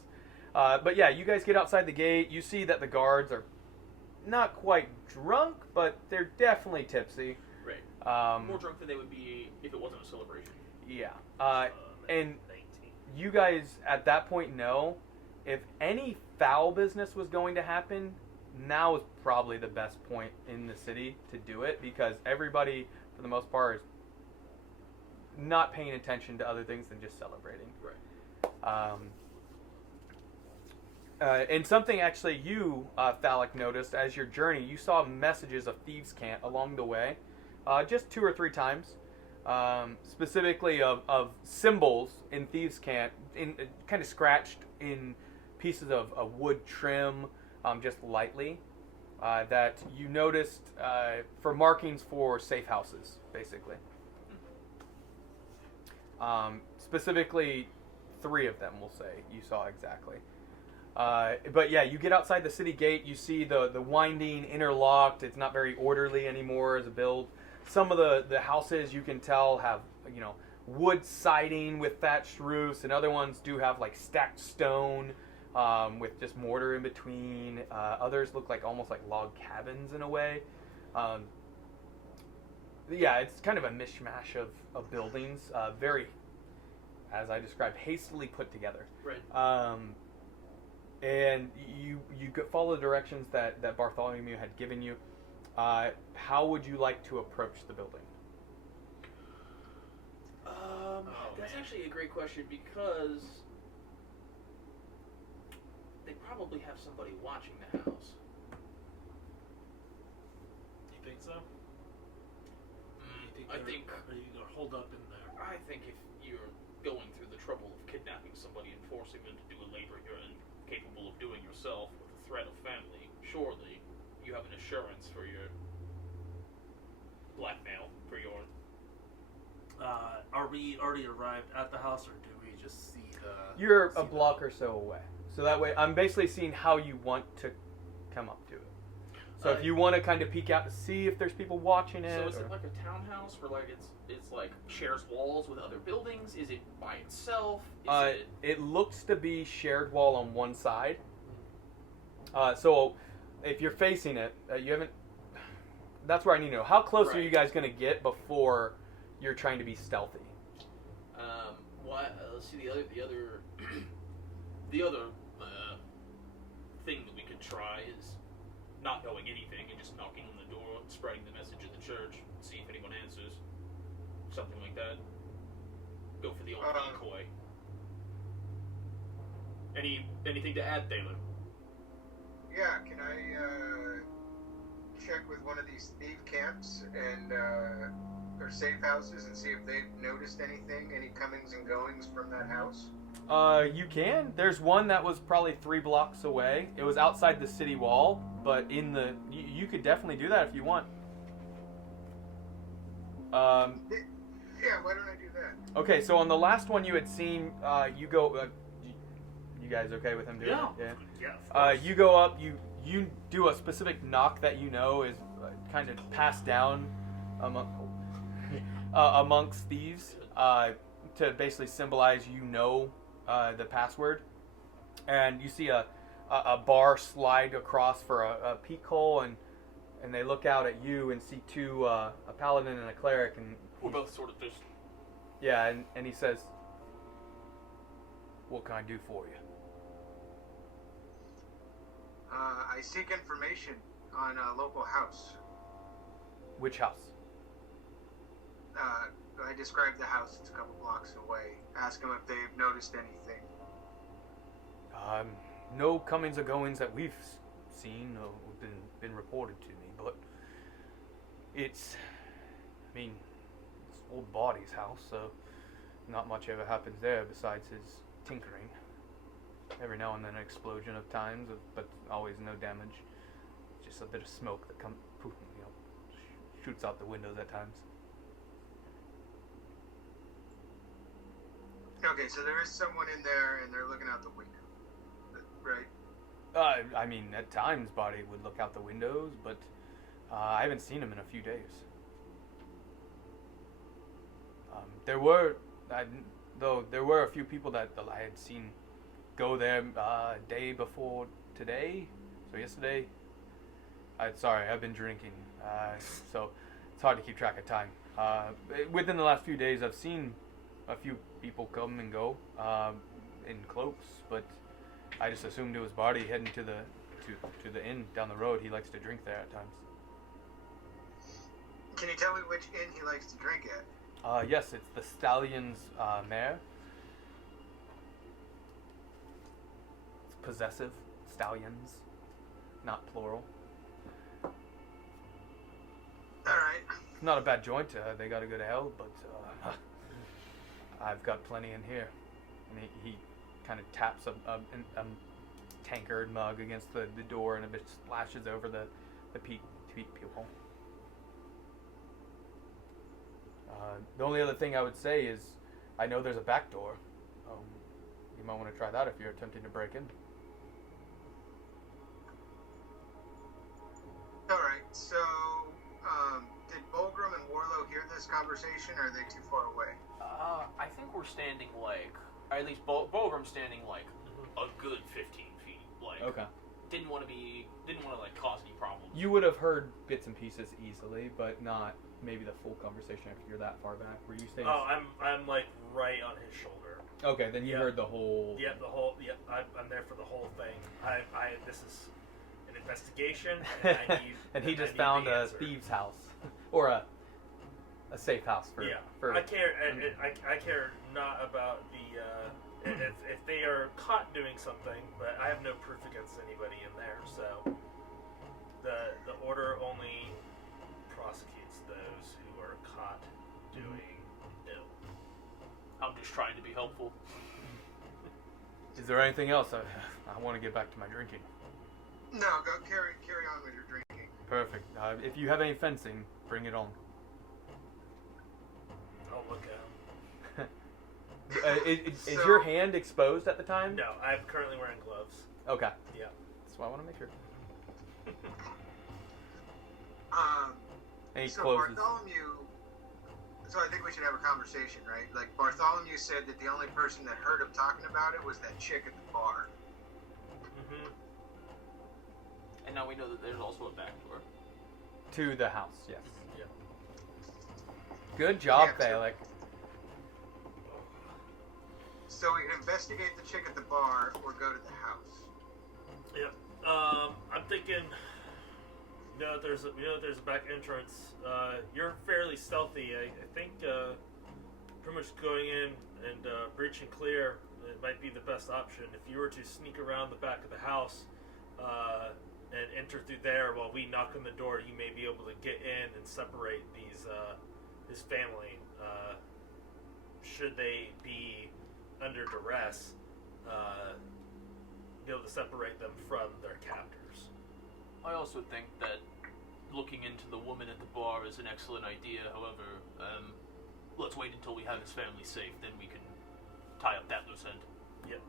But yeah, you guys get outside the gate. You see that the guards are not quite drunk, but they're definitely tipsy. Right. More drunk than they would be if it wasn't a celebration. Yeah. And 19. you guys at that point know if any foul business was going to happen, now is probably the best point in the city to do it because everybody, for the most part, is not paying attention to other things than just celebrating. Right. And something actually you, Phallic, noticed as your journey, you saw messages of thieves' cant along the way, just 2 or 3 times. specifically of symbols in Thieves' Cant, kind of scratched in pieces of wood trim, just lightly, that you noticed for markings for safe houses, basically. Specifically, 3 of them, we'll say, you saw exactly. But yeah, you get outside the city gate, you see the winding interlocked. It's not very orderly anymore as a build. Some of the houses you can tell have, wood siding with thatched roofs, and other ones do have like stacked stone with just mortar in between. Others look like almost like log cabins in a way. Yeah, it's kind of a mishmash of buildings, very, as I described, hastily put together. Right. And you follow the directions that Bartholomew had given you. How would you like to approach the building? That's actually a great question because they probably have somebody watching the house. You think so? I think. Are you gonna hold up in there? I think if you're going through the trouble of kidnapping somebody and forcing them to do a labor you're incapable of doing yourself with the threat of family, surely you have an assurance for your blackmail, for your... Are we already arrived at the house, or do we just see the... You're a block or so away. So that way, I'm basically seeing how you want to come up to it. So if you want to kind of peek out to see if there's people watching it. So is it like a townhouse where like it's like shares walls with other buildings? Is it by itself? It looks to be shared wall on one side. So if you're facing it, you haven't... That's where I need to know. How close are you guys going to get before you're trying to be stealthy? Let's see, the other thing that we could try is not knowing anything and just knocking on the door, spreading the message of the church, see if anyone answers. Something like that. Go for the old decoy. Anything to add, Taylor? Yeah, can I check with one of these thief camps and or safe houses and see if they've noticed anything, any comings and goings from that house? You can. There's one that was probably 3 blocks away. It was outside the city wall, but in the... You could definitely do that if you want. Yeah, why don't I do that? Okay, so on the last one you had seen, you go... you guys okay with him doing it? Yeah. You go up, you do a specific knock that you know is kind of passed down amongst thieves to basically symbolize the password. And you see a bar slide across for a peek hole, and they look out at you and see 2, a paladin and a cleric, and We're both sort of just... yeah, and he says, "What can I do for you?" I seek information on a local house. Which house? I described the house. It's a couple blocks away. Ask them if they've noticed anything. No comings or goings that we've seen or been reported to me, but it's old Body's house, so not much ever happens there besides his tinkering. Every now and then an explosion of times, but always no damage. Just a bit of smoke that shoots out the windows at times. Okay, so there is someone in there, and they're looking out the window, right? At times Body would look out the windows, but I haven't seen him in a few days. There were a few people that I had seen go there day before today, so yesterday. I've been drinking, so it's hard to keep track of time. Within the last few days, I've seen a few people come and go in cloaks, but I just assumed it was Barty heading to the inn down the road. He likes to drink there at times. Can you tell me which inn he likes to drink at? Yes, it's the Stallion's Mare. It's possessive. Stallions, not plural. Alright. Not a bad joint. They gotta go to hell, but I've got plenty in here. And he kind of taps a tankard mug against the door, and a bit splashes over the peephole. The only other thing I would say is, I know there's a back door. You might want to try that if you're attempting to break in. All right. So, did Bulgrim and Warlow hear this conversation, or are they too far away? I think we're standing like, or at least Bulgrim's standing like a good 15 feet. Like, Okay. didn't want to like cause any problems. You would have heard bits and pieces easily, but not maybe the full conversation if you're that far back. Were you saying? Oh, I'm like right on his shoulder. Okay, then you heard the whole. Yep, the whole. Yep, I'm there for the whole thing. This is an investigation, and I need. And he just I need found the a answer. thieves' house, or a safe house for. Yeah, For, I care. I care not about the if they are caught doing something, but I have no proof against anybody in there. So the order only prosecutes those who are caught doing ill. I'm just trying to be helpful. Is there anything else? I want to get back to my drinking. No, go carry on with your drinking. Perfect. If you have any fencing, bring it on. I'll look at him. Is your hand exposed at the time? No, I'm currently wearing gloves. Okay. Yeah. That's why I want to make sure. And he So closes. Bartholomew. So I think we should have a conversation, right? Like Bartholomew said that the only person that heard him talking about it was that chick at the bar. Mm-hmm. And now we know that there's also a back door. To the house, yes. Yeah. Good job, Yeah, so- Balak. So we can investigate the chick at the bar or go to the house. Yep. I'm thinking. There's a back entrance. You're fairly stealthy. I think pretty much going in and breach and clear it might be the best option. If you were to sneak around the back of the house and enter through there while we knock on the door, you may be able to get in and separate this family. Should they be under duress, be able to separate them from their captors. I also think that looking into the woman at the bar is an excellent idea. However, let's wait until we have his family safe, then we can tie up that loose end. Yep.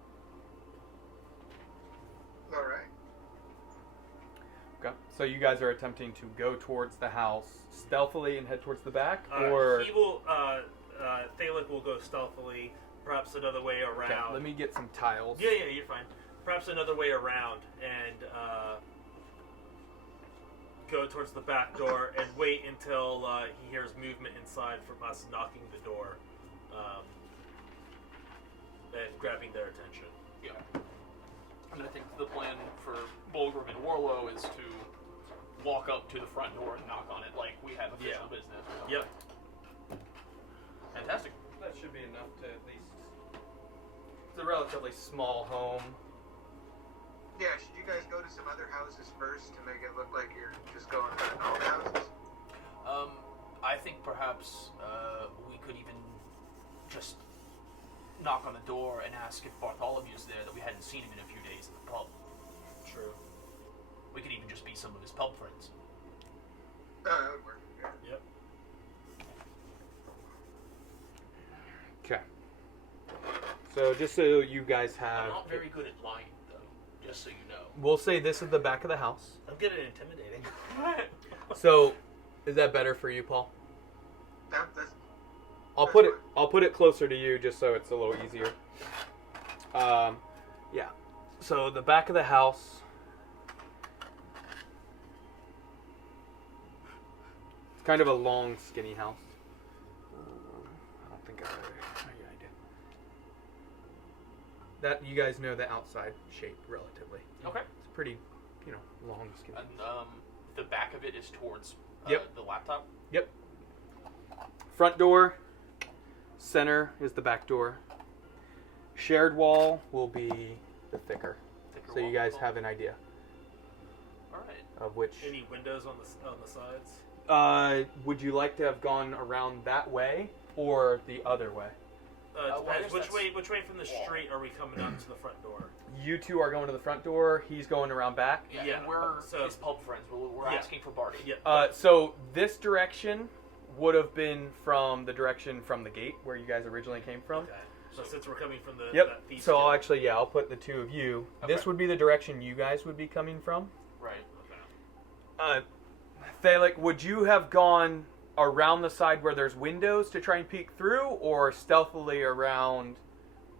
All right. Okay. So you guys are attempting to go towards the house stealthily and head towards the back, or he will. Thalik will go stealthily. Perhaps another way around. okay, let me get some tiles. Yeah, you're fine. Perhaps another way around and go towards the back door and wait until he hears movement inside from us knocking the door and grabbing their attention. Yeah. And I think the plan for Bulgrim and Warlow is to walk up to the front door and knock on it like we have official business. Or something. Yep. Fantastic. That should be enough to at least. It's a relatively small home. Yeah, should you guys go to some other houses first to make it look like you're just going to all the houses? I think perhaps we could even just knock on the door and ask if Bartholomew's there, that we hadn't seen him in a few days in the pub. True. We could even just be some of his pub friends. That would work. Yeah. Yep. Okay. So just so you guys I'm have, not very good at lying, though, just so you know. we'll say this is the back of the house. I'm good at intimidating. So, is that better for you, Paul? That's I'll put it closer to you just so it's a little easier. Yeah. So the back of the house. It's kind of a long, skinny house. I don't think I did. That you guys know the outside shape relatively. Okay. It's pretty, long, skinny. And the back of it is towards Yep. the laptop. Yep. Front door. Center is the back door. Shared wall will be the thicker. So you guys have an idea All right. of which. Any windows on the sides? Would you like to have gone around that way or the other way? Depends. Which way from the street are we coming up to the front door? You two are going to the front door. He's going around back. Yeah, and we're his pub friends. We're asking for Barty. Yeah. So this direction would have been from the direction from the gate where you guys originally came from. Okay. So since we're coming from the Yep. that east So I'll gate- actually, I'll put the two of you. Okay. This would be the direction you guys would be coming from. Right. Okay. Thalik, would you have gone around the side where there's windows to try and peek through, or stealthily around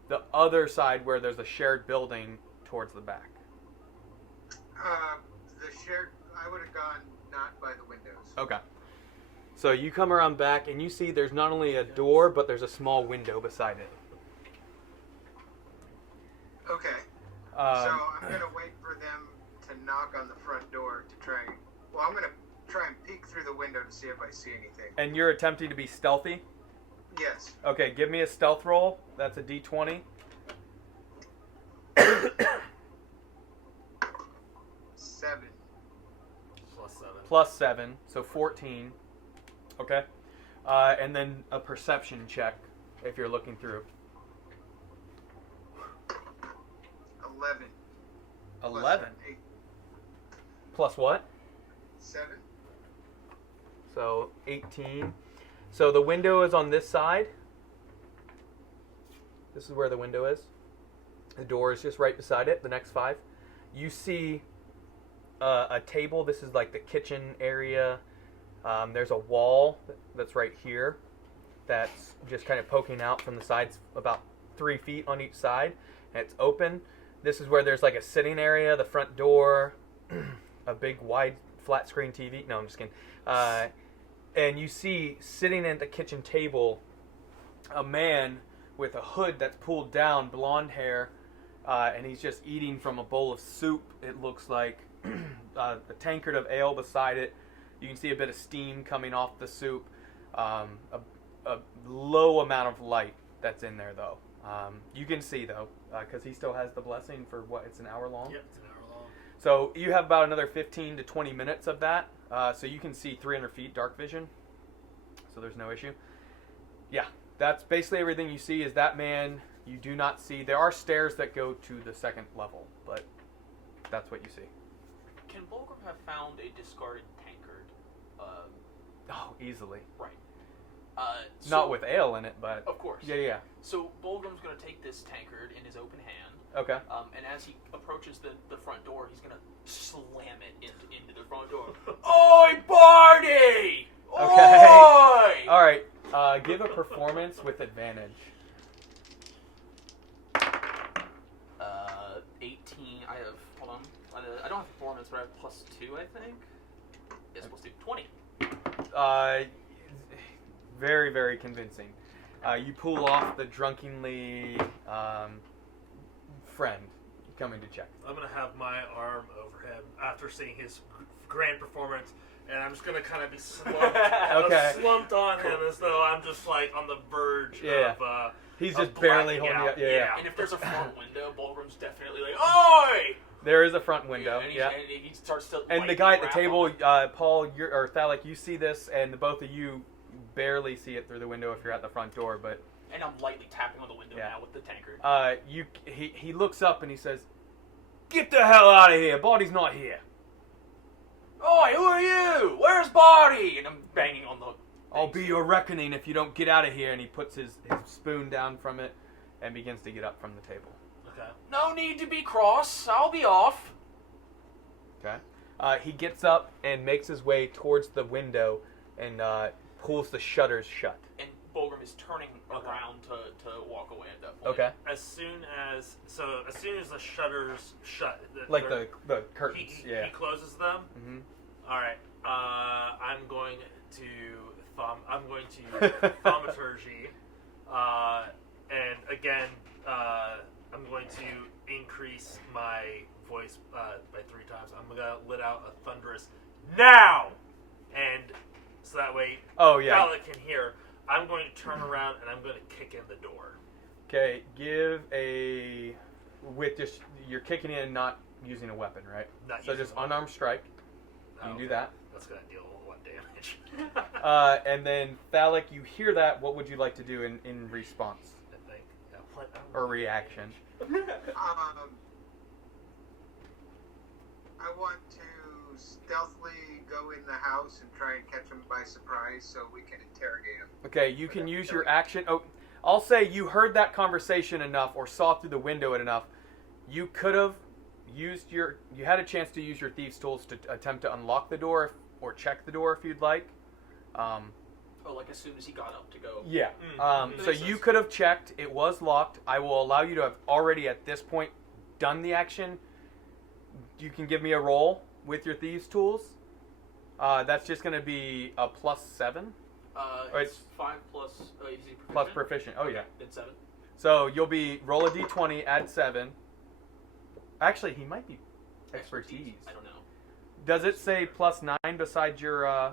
the other side where there's a shared building towards the back? The shared. I would have gone not by the windows. Okay. So you come around back and you see there's not only a door, but there's a small window beside it. Okay. So I'm gonna wait for them to knock on the front door to try. Well, I'm gonna try and peek through the window to see if I see anything. And you're attempting to be stealthy? Yes. Okay, give me a stealth roll. That's a d20. 7. Plus 7, so 14. Okay. And then a perception check if you're looking through. 11. 11. 8. Plus what? 7. So 18. So the window is on this side. This is where the window is. The door is just right beside it, the next 5. You see a table. This is like the kitchen area. There's a wall that's right here that's just kind of poking out from the sides about 3 feet on each side. And it's open. This is where there's like a sitting area, the front door, a big wide flat screen TV. No, I'm just kidding. And you see sitting at the kitchen table a man with a hood that's pulled down, blonde hair, and he's just eating from a bowl of soup. It looks like a tankard of ale beside it. You can see a bit of steam coming off the soup. A low amount of light that's in there, though. You can see, though, because he still has the blessing for what? It's an hour long? Yep, it's an hour long. So you have about another 15 to 20 minutes of that. So you can see 300 feet dark vision. So there's no issue. Yeah, that's basically everything you see is that man. You do not see. There are stairs that go to the second level, but that's what you see. Can Bulgrim have found a discarded tankard? Oh, easily. Right. Not with ale in it, but... Of course. Yeah. So Bulgrim's going to take this tankard in his open hand. Okay. And as he approaches the front door, he's going to slam it into the front door. Oi, Barty! Okay. Oi! All right. Give a performance with advantage. 18. I have... Hold on. I don't have performance, but I have +2, I think. Yes, +2. 20. Very, very convincing. You pull off the drunkenly friend coming to check. I'm going to have my arm over him after seeing his grand performance, and I'm just going to kind of be slumped, Okay. slumped on him as though I'm just like on the verge of... He's of just barely blacking holding out. you up. Yeah. And if there's a front window, Bulgrim's definitely like, oi! There is a front window. And Yeah. he starts to... And the guy at the table, Paul, or Thalik, you see this, and both of you barely see it through the window if you're at the front door, but... And I'm lightly tapping on the window now with the tankard. He looks up and he says, "Get the hell out of here! Barty's not here." Oi, who are you? Where's Barty? And I'm banging on the... I'll be your reckoning if you don't get out of here. And he puts his spoon down from it and begins to get up from the table. Okay. No need to be cross. I'll be off. Okay. He gets up and makes his way towards the window and pulls the shutters shut. And Bulgrim is turning around to walk away at that point. Okay. As soon as the shutters shut, Like the curtains. he closes them. Mm-hmm. All right. I'm going to thaumaturgy, and again, I'm going to increase my voice by 3 times. I'm gonna let out a thunderous "now," and so that way, Thalik can hear. I'm going to turn around and I'm going to kick in the door. Okay, give a you're kicking in, not using a weapon, right? Not so using just a weapon. unarmed strike. You can do that. That's gonna deal 1 damage. And then, Phallic, you hear that. What would you like to do in response? I think. What? Or reaction? I want to stealthily go in the house and try and catch him by surprise so we can interrogate him. Okay, you can use your action. Oh, I'll say you heard that conversation enough or saw through the window it enough. You could have used you had a chance to use your thieves' tools to attempt to unlock the door or check the door if you'd like. Like as soon as he got up to go. Yeah. So Makes you sense. could have checked. It was locked. I will allow you to have already at this point done the action. You can give me a roll with your thieves' tools. That's just going to be a +7. It's 5 plus. Is he proficient? Plus proficient. Oh, yeah. Then 7. So you'll be roll a d20, add 7. Actually, he might be expertise. I don't know. Does it say +9 beside your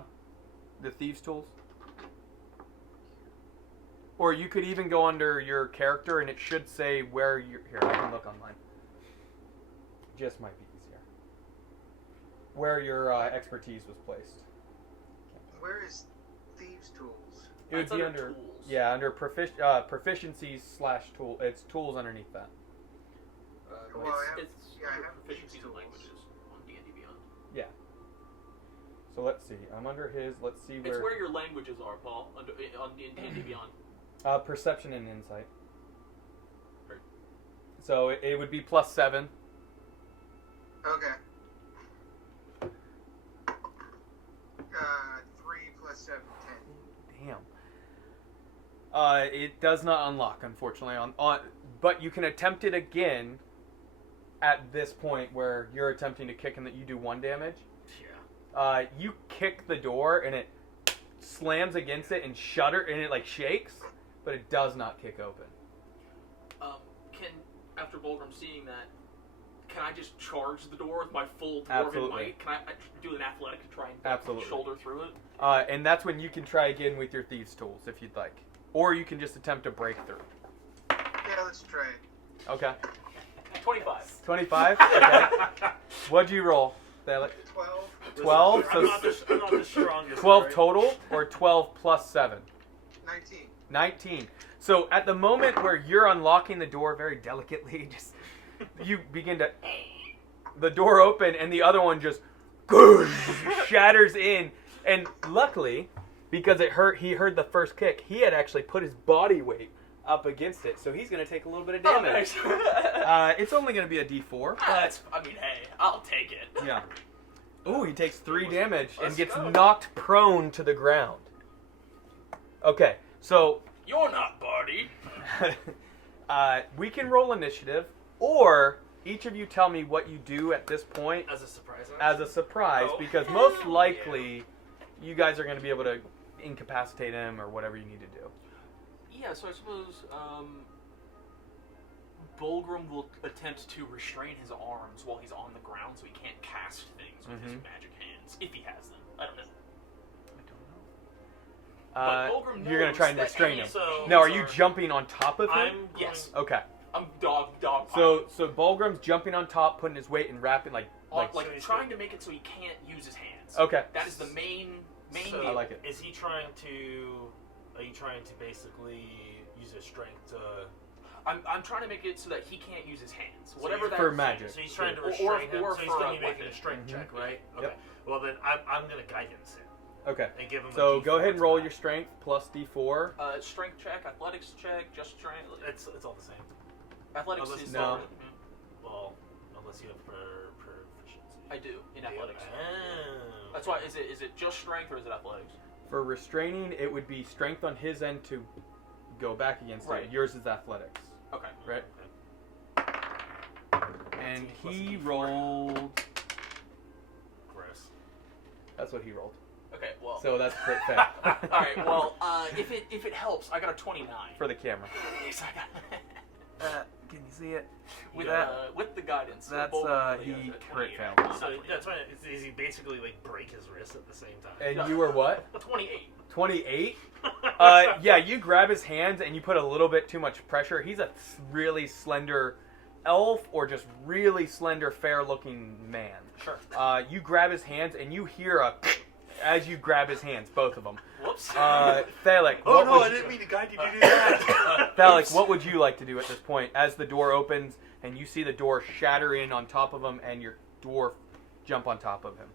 the thieves' tools? Or you could even go under your character, and it should say where you're. Here, I can look online. Just might be easier. Where your expertise was placed. Where is thieves' tools? It would It's be under under tools. Yeah, under proficiencies / tool. It's tools underneath that. Well, I have- it's yeah, I under have proficiencies these and tools. languages on D&D Beyond. Yeah. So let's see. I'm under his. Let's see It's where your languages are, Paul, on D&D Beyond. Perception and insight. Right. So it would be +7. Okay. 3 plus 7, 10. Damn. It does not unlock, unfortunately. But you can attempt it again at this point where you're attempting to kick and that you do 1 damage. Yeah. You kick the door and it slams against it and it like shakes, but it does not kick open. After Bulgrim seeing that, can I just charge the door with my full dwarven Absolutely. might? Can I do an athletic to try and Absolutely. shoulder through it? And that's when you can try again with your thieves' tools if you'd like, or you can just attempt to break through. Yeah, let's try it. Okay. 25. 25. Okay. What'd you roll? 12. 12. I'm not the strongest. 12 right? total, or 12 plus 7? 19. 19. So at the moment where you're unlocking the door very delicately, just you begin to the door open and the other one just shatters in. And luckily, because he heard the first kick, he had actually put his body weight up against it, so he's going to take a little bit of damage. It's only going to be a D4. Hey, I'll take it. Yeah. Ooh, he takes 3 damage and Let's gets go. knocked prone to the ground. Okay, so You're not Barty. we can roll initiative, or each of you tell me what you do at this point As a surprise. as a surprise, Oh, because hell most likely you guys are going to be able to incapacitate him or whatever you need to do. Yeah, so I suppose Bulgrim will attempt to restrain his arms while he's on the ground so he can't cast things with his magic hands, if he has them. I don't know. But Bulgrim You're going to try and knows that restrain him. any So- Now, are you jumping on top of him? I'm Yes. Okay. I'm dog. So Bulgrim's jumping on top, putting his weight and wrapping like like so he's trying to make it so he can't use his hands. okay. That is the main So, deal. I like it. Is he trying to? Are you trying to basically use his strength to? I'm trying to make it so that he can't use his hands. Whatever that for magic. So he's trying to Or- restrain him. or So he's for going a to be making a weapon. strength check, right? Yep. Okay. Well then, I'm going to guidance him Okay. and give him. So a go ahead and roll D4 your strength plus D4. strength check, athletics check, just strength. It's all the same. Athletics unless- is no. Well, unless you have proficiency. I do in athletics. Oh. That's why. Is it just strength or is it athletics? For restraining, it would be strength on his end to go back against Right. it. Yours is athletics, Okay. right? And 18 plus he D4. rolled. Gross. That's what he rolled. Okay. Well. So that's crit fail. all right. Well, if it helps, I got a 29. For the camera. So I got- Can you see it? with the guidance. That's, Bulgrim he really, crit 28. failed. Not So 28. that's why. Is he basically like break his wrist at the same time? And you were what? 28. 28? Yeah, you grab his hands and you put a little bit too much pressure. He's a really slender elf or just really slender, fair-looking man. Sure. You grab his hands and you hear a as you grab his hands, both of them. Whoops. Thalik. Oh no, I would didn't mean to guide you to do that. Thalik, what would you like to do at this point? As the door opens and you see the door shatter in on top of him and your dwarf jump on top of him.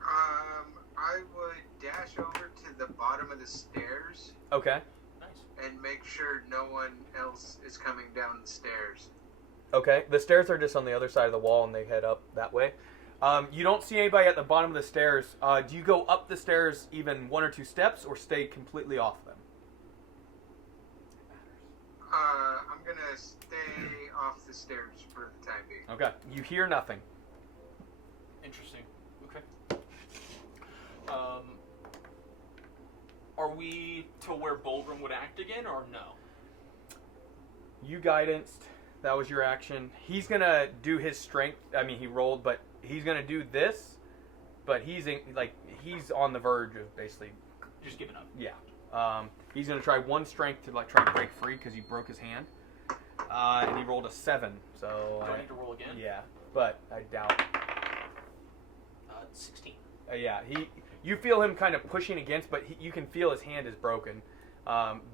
I would dash over to the bottom of the stairs Okay. Nice. and make sure no one else is coming down the stairs. Okay. The stairs are just on the other side of the wall and they head up that way. You don't see anybody at the bottom of the stairs. Do you go up the stairs even 1 or 2 steps or stay completely off them? I'm gonna stay off the stairs for the time being. Okay. You hear nothing. Interesting. Okay. Are we to where Bulgrim would act again, or no? You guidanced. That was your action. He's going to do his strength. I mean, he rolled, but he's going to do this. But he's on the verge of basically... Just giving up. Yeah. He's going to try 1 strength to try to break free because you broke his hand. And he rolled a 7. So Do I need to roll again? Yeah, but I doubt. 16. Yeah, you feel him kind of pushing against, but you can feel his hand is broken.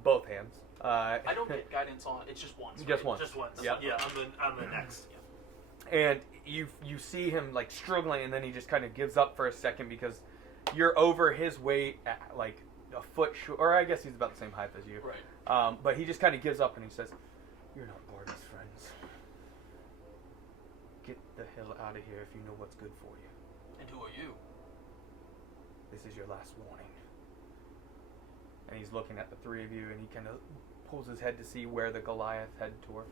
Both hands. I don't get guidance on. It's just once. Just right? once. Just once. Yep. Yeah, on the next. And you see him like struggling, and then he just kind of gives up for a second because you're over his weight, at, like a foot short, or I guess he's about the same height as you. Right. But he just kind of gives up and he says, "You're not Barty's friends. Get the hell out of here if you know what's good for you. And who are you? This is your last warning." And he's looking at the 3 of you, and he kind of pulls his head to see where the Goliath headed toward.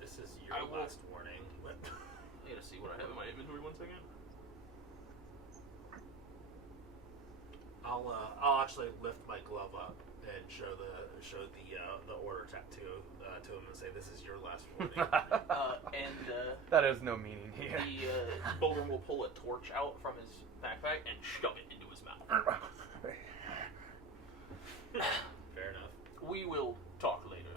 This is your last warning. I gotta see what I have in my inventory. 1 second. I'll actually lift my glove up and show the order tattoo to him and say, "This is your last warning." That has no meaning here. The Bulgrim will pull a torch out from his backpack and shove it into his mouth. Fair enough. We will talk later.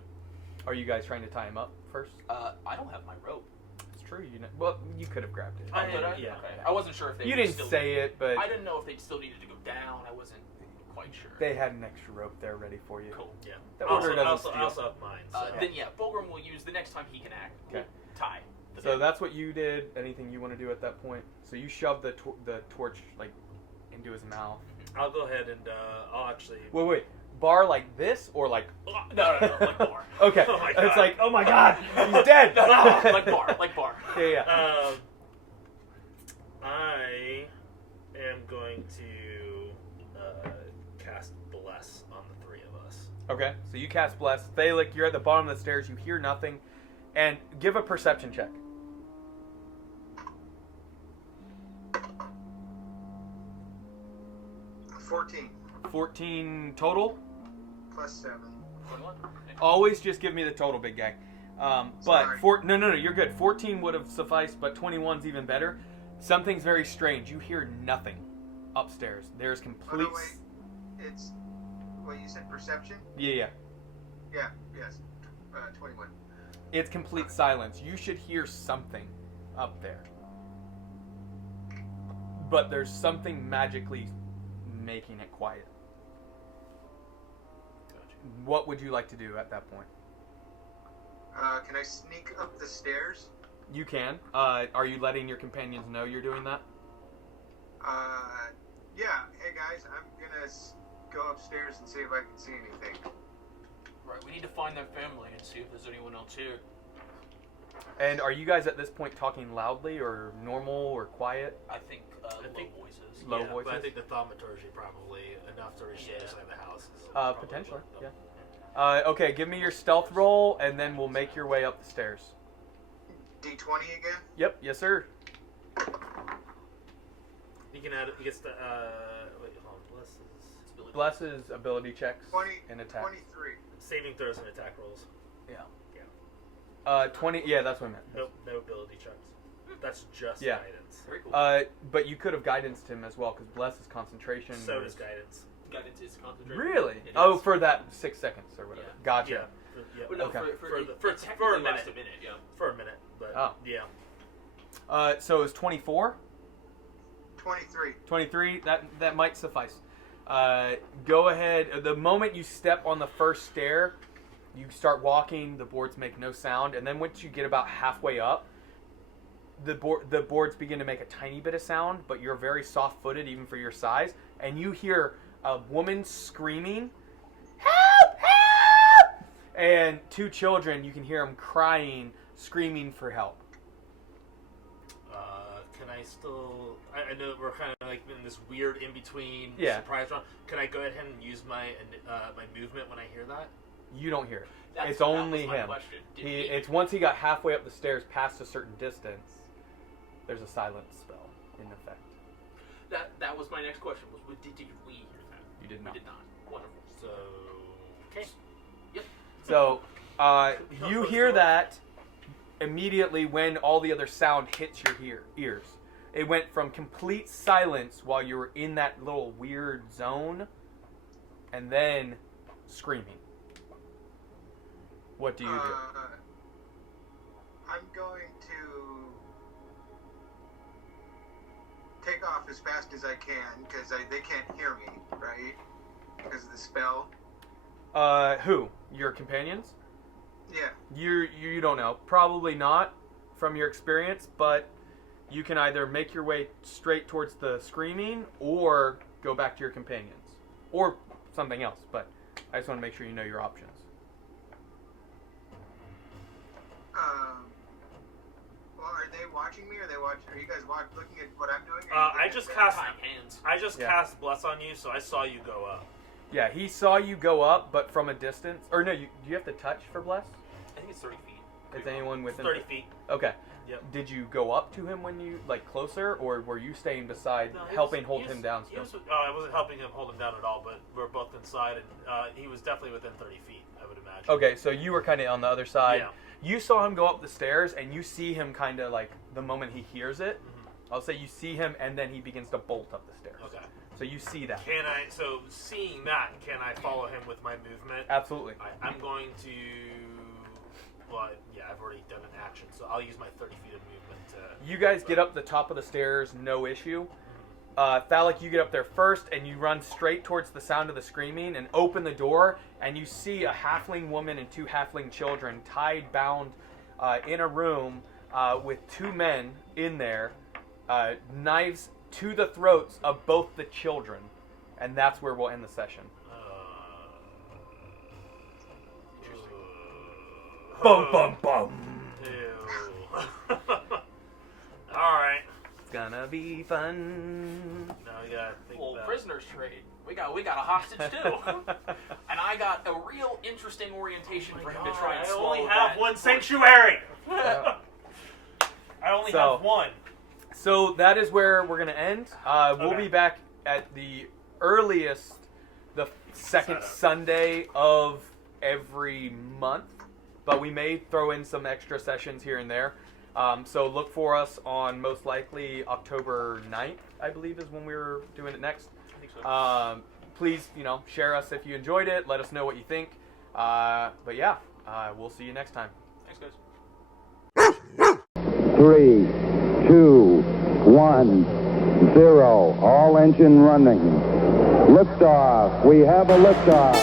Are you guys trying to tie him up first? I don't have my rope. It's true. Well, you could have grabbed it. Could I? Yeah. Okay. I wasn't sure if they You would didn't still say it, but I didn't know if they still needed to go down. I wasn't quite sure. they had an extra rope there ready for you. Cool. Yeah. The order doesn't I also steal. have mine. So. Then Bulgrim will use the next time he can act. Okay. Tie. So that's what you did. Anything you want to do at that point? So you shoved the torch like into his mouth. I'll go ahead and I'll actually. Wait. Bar like this or like? No, like bar. Okay. Oh my God. It's like, oh my God, he's dead. No, like bar. Yeah. I am going to cast Bless on the 3 of us. Okay. So you cast Bless. Thalik, you're at the bottom of the stairs. You hear nothing, and give a perception check. 14 14 total. plus 7. 21. Always just give me the total, big guy. Sorry. No, you're good. 14 would have sufficed, but 21's even better. Something's very strange. You hear nothing upstairs. There's Oh, complete. no, wait. It's. What, you said perception? Yeah. Yeah, yes. 21. It's complete silence. You should hear something up there, but there's something magically making it quiet. Gotcha. What would you like to do at that point? Can I sneak up the stairs? You can. Are you letting your companions know you're doing that? Yeah. Hey, guys, I'm gonna go upstairs and see if I can see anything. Right. We need to find their family and see if there's anyone else here. And are you guys at this point talking loudly or normal or quiet? I think low think- voices. Low yeah, voices? But I think the thaumaturgy probably enough to reach the other side of the house. Is Potentially, probably yeah. Okay, give me your stealth roll, and then we'll make your way up the stairs. D20 again? Yep, yes, sir. You can add. He gets the. Wait, hold on. Bless is ability checks 20, and attack. 23. Saving throws and attack rolls. Yeah. 20. Yeah, that's what I meant. No ability checks. That's just Yeah. guidance. Very cool. But you could have guidanced him as well, because Bless is concentration. So does guidance. Guidance is concentrated. Really? It Oh, is. for that 6 seconds or whatever. Yeah. Gotcha. Yeah. But no, Okay. For it a technically minute. lasts a minute. Yeah. For a minute, but Oh. yeah. So it was 24. 23. 23, that might suffice. Go ahead. The moment you step on the first stair, you start walking, the boards make no sound, and then once you get about halfway up, the boards begin to make a tiny bit of sound, but you're very soft-footed even for your size, and you hear a woman screaming, "Help! Help!" And 2 children, you can hear them crying, screaming for help. Can I still... I know we're kind of like in this weird in-between surprise round. Can I go ahead and use my my movement when I hear that? You don't hear it. That It's was only my him. question. It's once he got halfway up the stairs past a certain distance, there's a silence spell in effect. That was my next question. Did we hear that? You did not. We did not. Wonderful. So... Okay. Yep. So, you hear that immediately when all the other sound hits your ears. It went from complete silence while you were in that little weird zone, and then screaming. What do you do? I'm going to take off as fast as I can, because they can't hear me, right? Because of the spell. Who? Your companions? Yeah. You don't know. Probably not from your experience, but you can either make your way straight towards the screaming or go back to your companions. Or something else, but I just want to make sure you know your options. Well, are they watching me? Are you guys looking at what I'm doing? I just cast hands. cast Bless on you, so I saw you go up. Yeah, he saw you go up, but from a distance. Or no, do you have to touch for bless? I think it's 30 feet. Is anyone within 30 feet. Okay. Yep. Did you go up to him when you closer, or were you staying beside, helping hold him down still? I wasn't helping him hold him down at all, but we're both inside, and he was definitely within 30 feet, I would imagine. Okay, so you were kind of on the other side. Yeah. You saw him go up the stairs, and you see him kind of the moment he hears it. Mm-hmm. I'll say you see him, and then he begins to bolt up the stairs. Okay. So you see that. So seeing that, can I follow him with my movement? Absolutely. I'm going to... Well, yeah, I've already done an action, so I'll use my 30 feet of movement to... You guys get up the top of the stairs, no issue. Thalik, you get up there first, and you run straight towards the sound of the screaming and open the door, and you see a halfling woman and 2 halfling children tied, bound in a room with 2 men in there, knives to the throats of both the children. And that's where we'll end the session. Bum, bum, bum. Ew. Alright. It's gonna be fun. Now we gotta think about... Prisoners trade. We got a hostage too. And I got a real interesting orientation for him to try and swallow. I only have one sanctuary! Yeah. I only have one. So that is where we're going to end. We'll be back at the earliest, the second Sunday of every month. But we may throw in some extra sessions here and there. So look for us on most likely October 9th, I believe is when we're doing it next. I think so. Please, share us if you enjoyed it. Let us know what you think. But yeah, we'll see you next time. Thanks, guys. 3, 2, 1, 0. All engine running. Liftoff. We have a liftoff.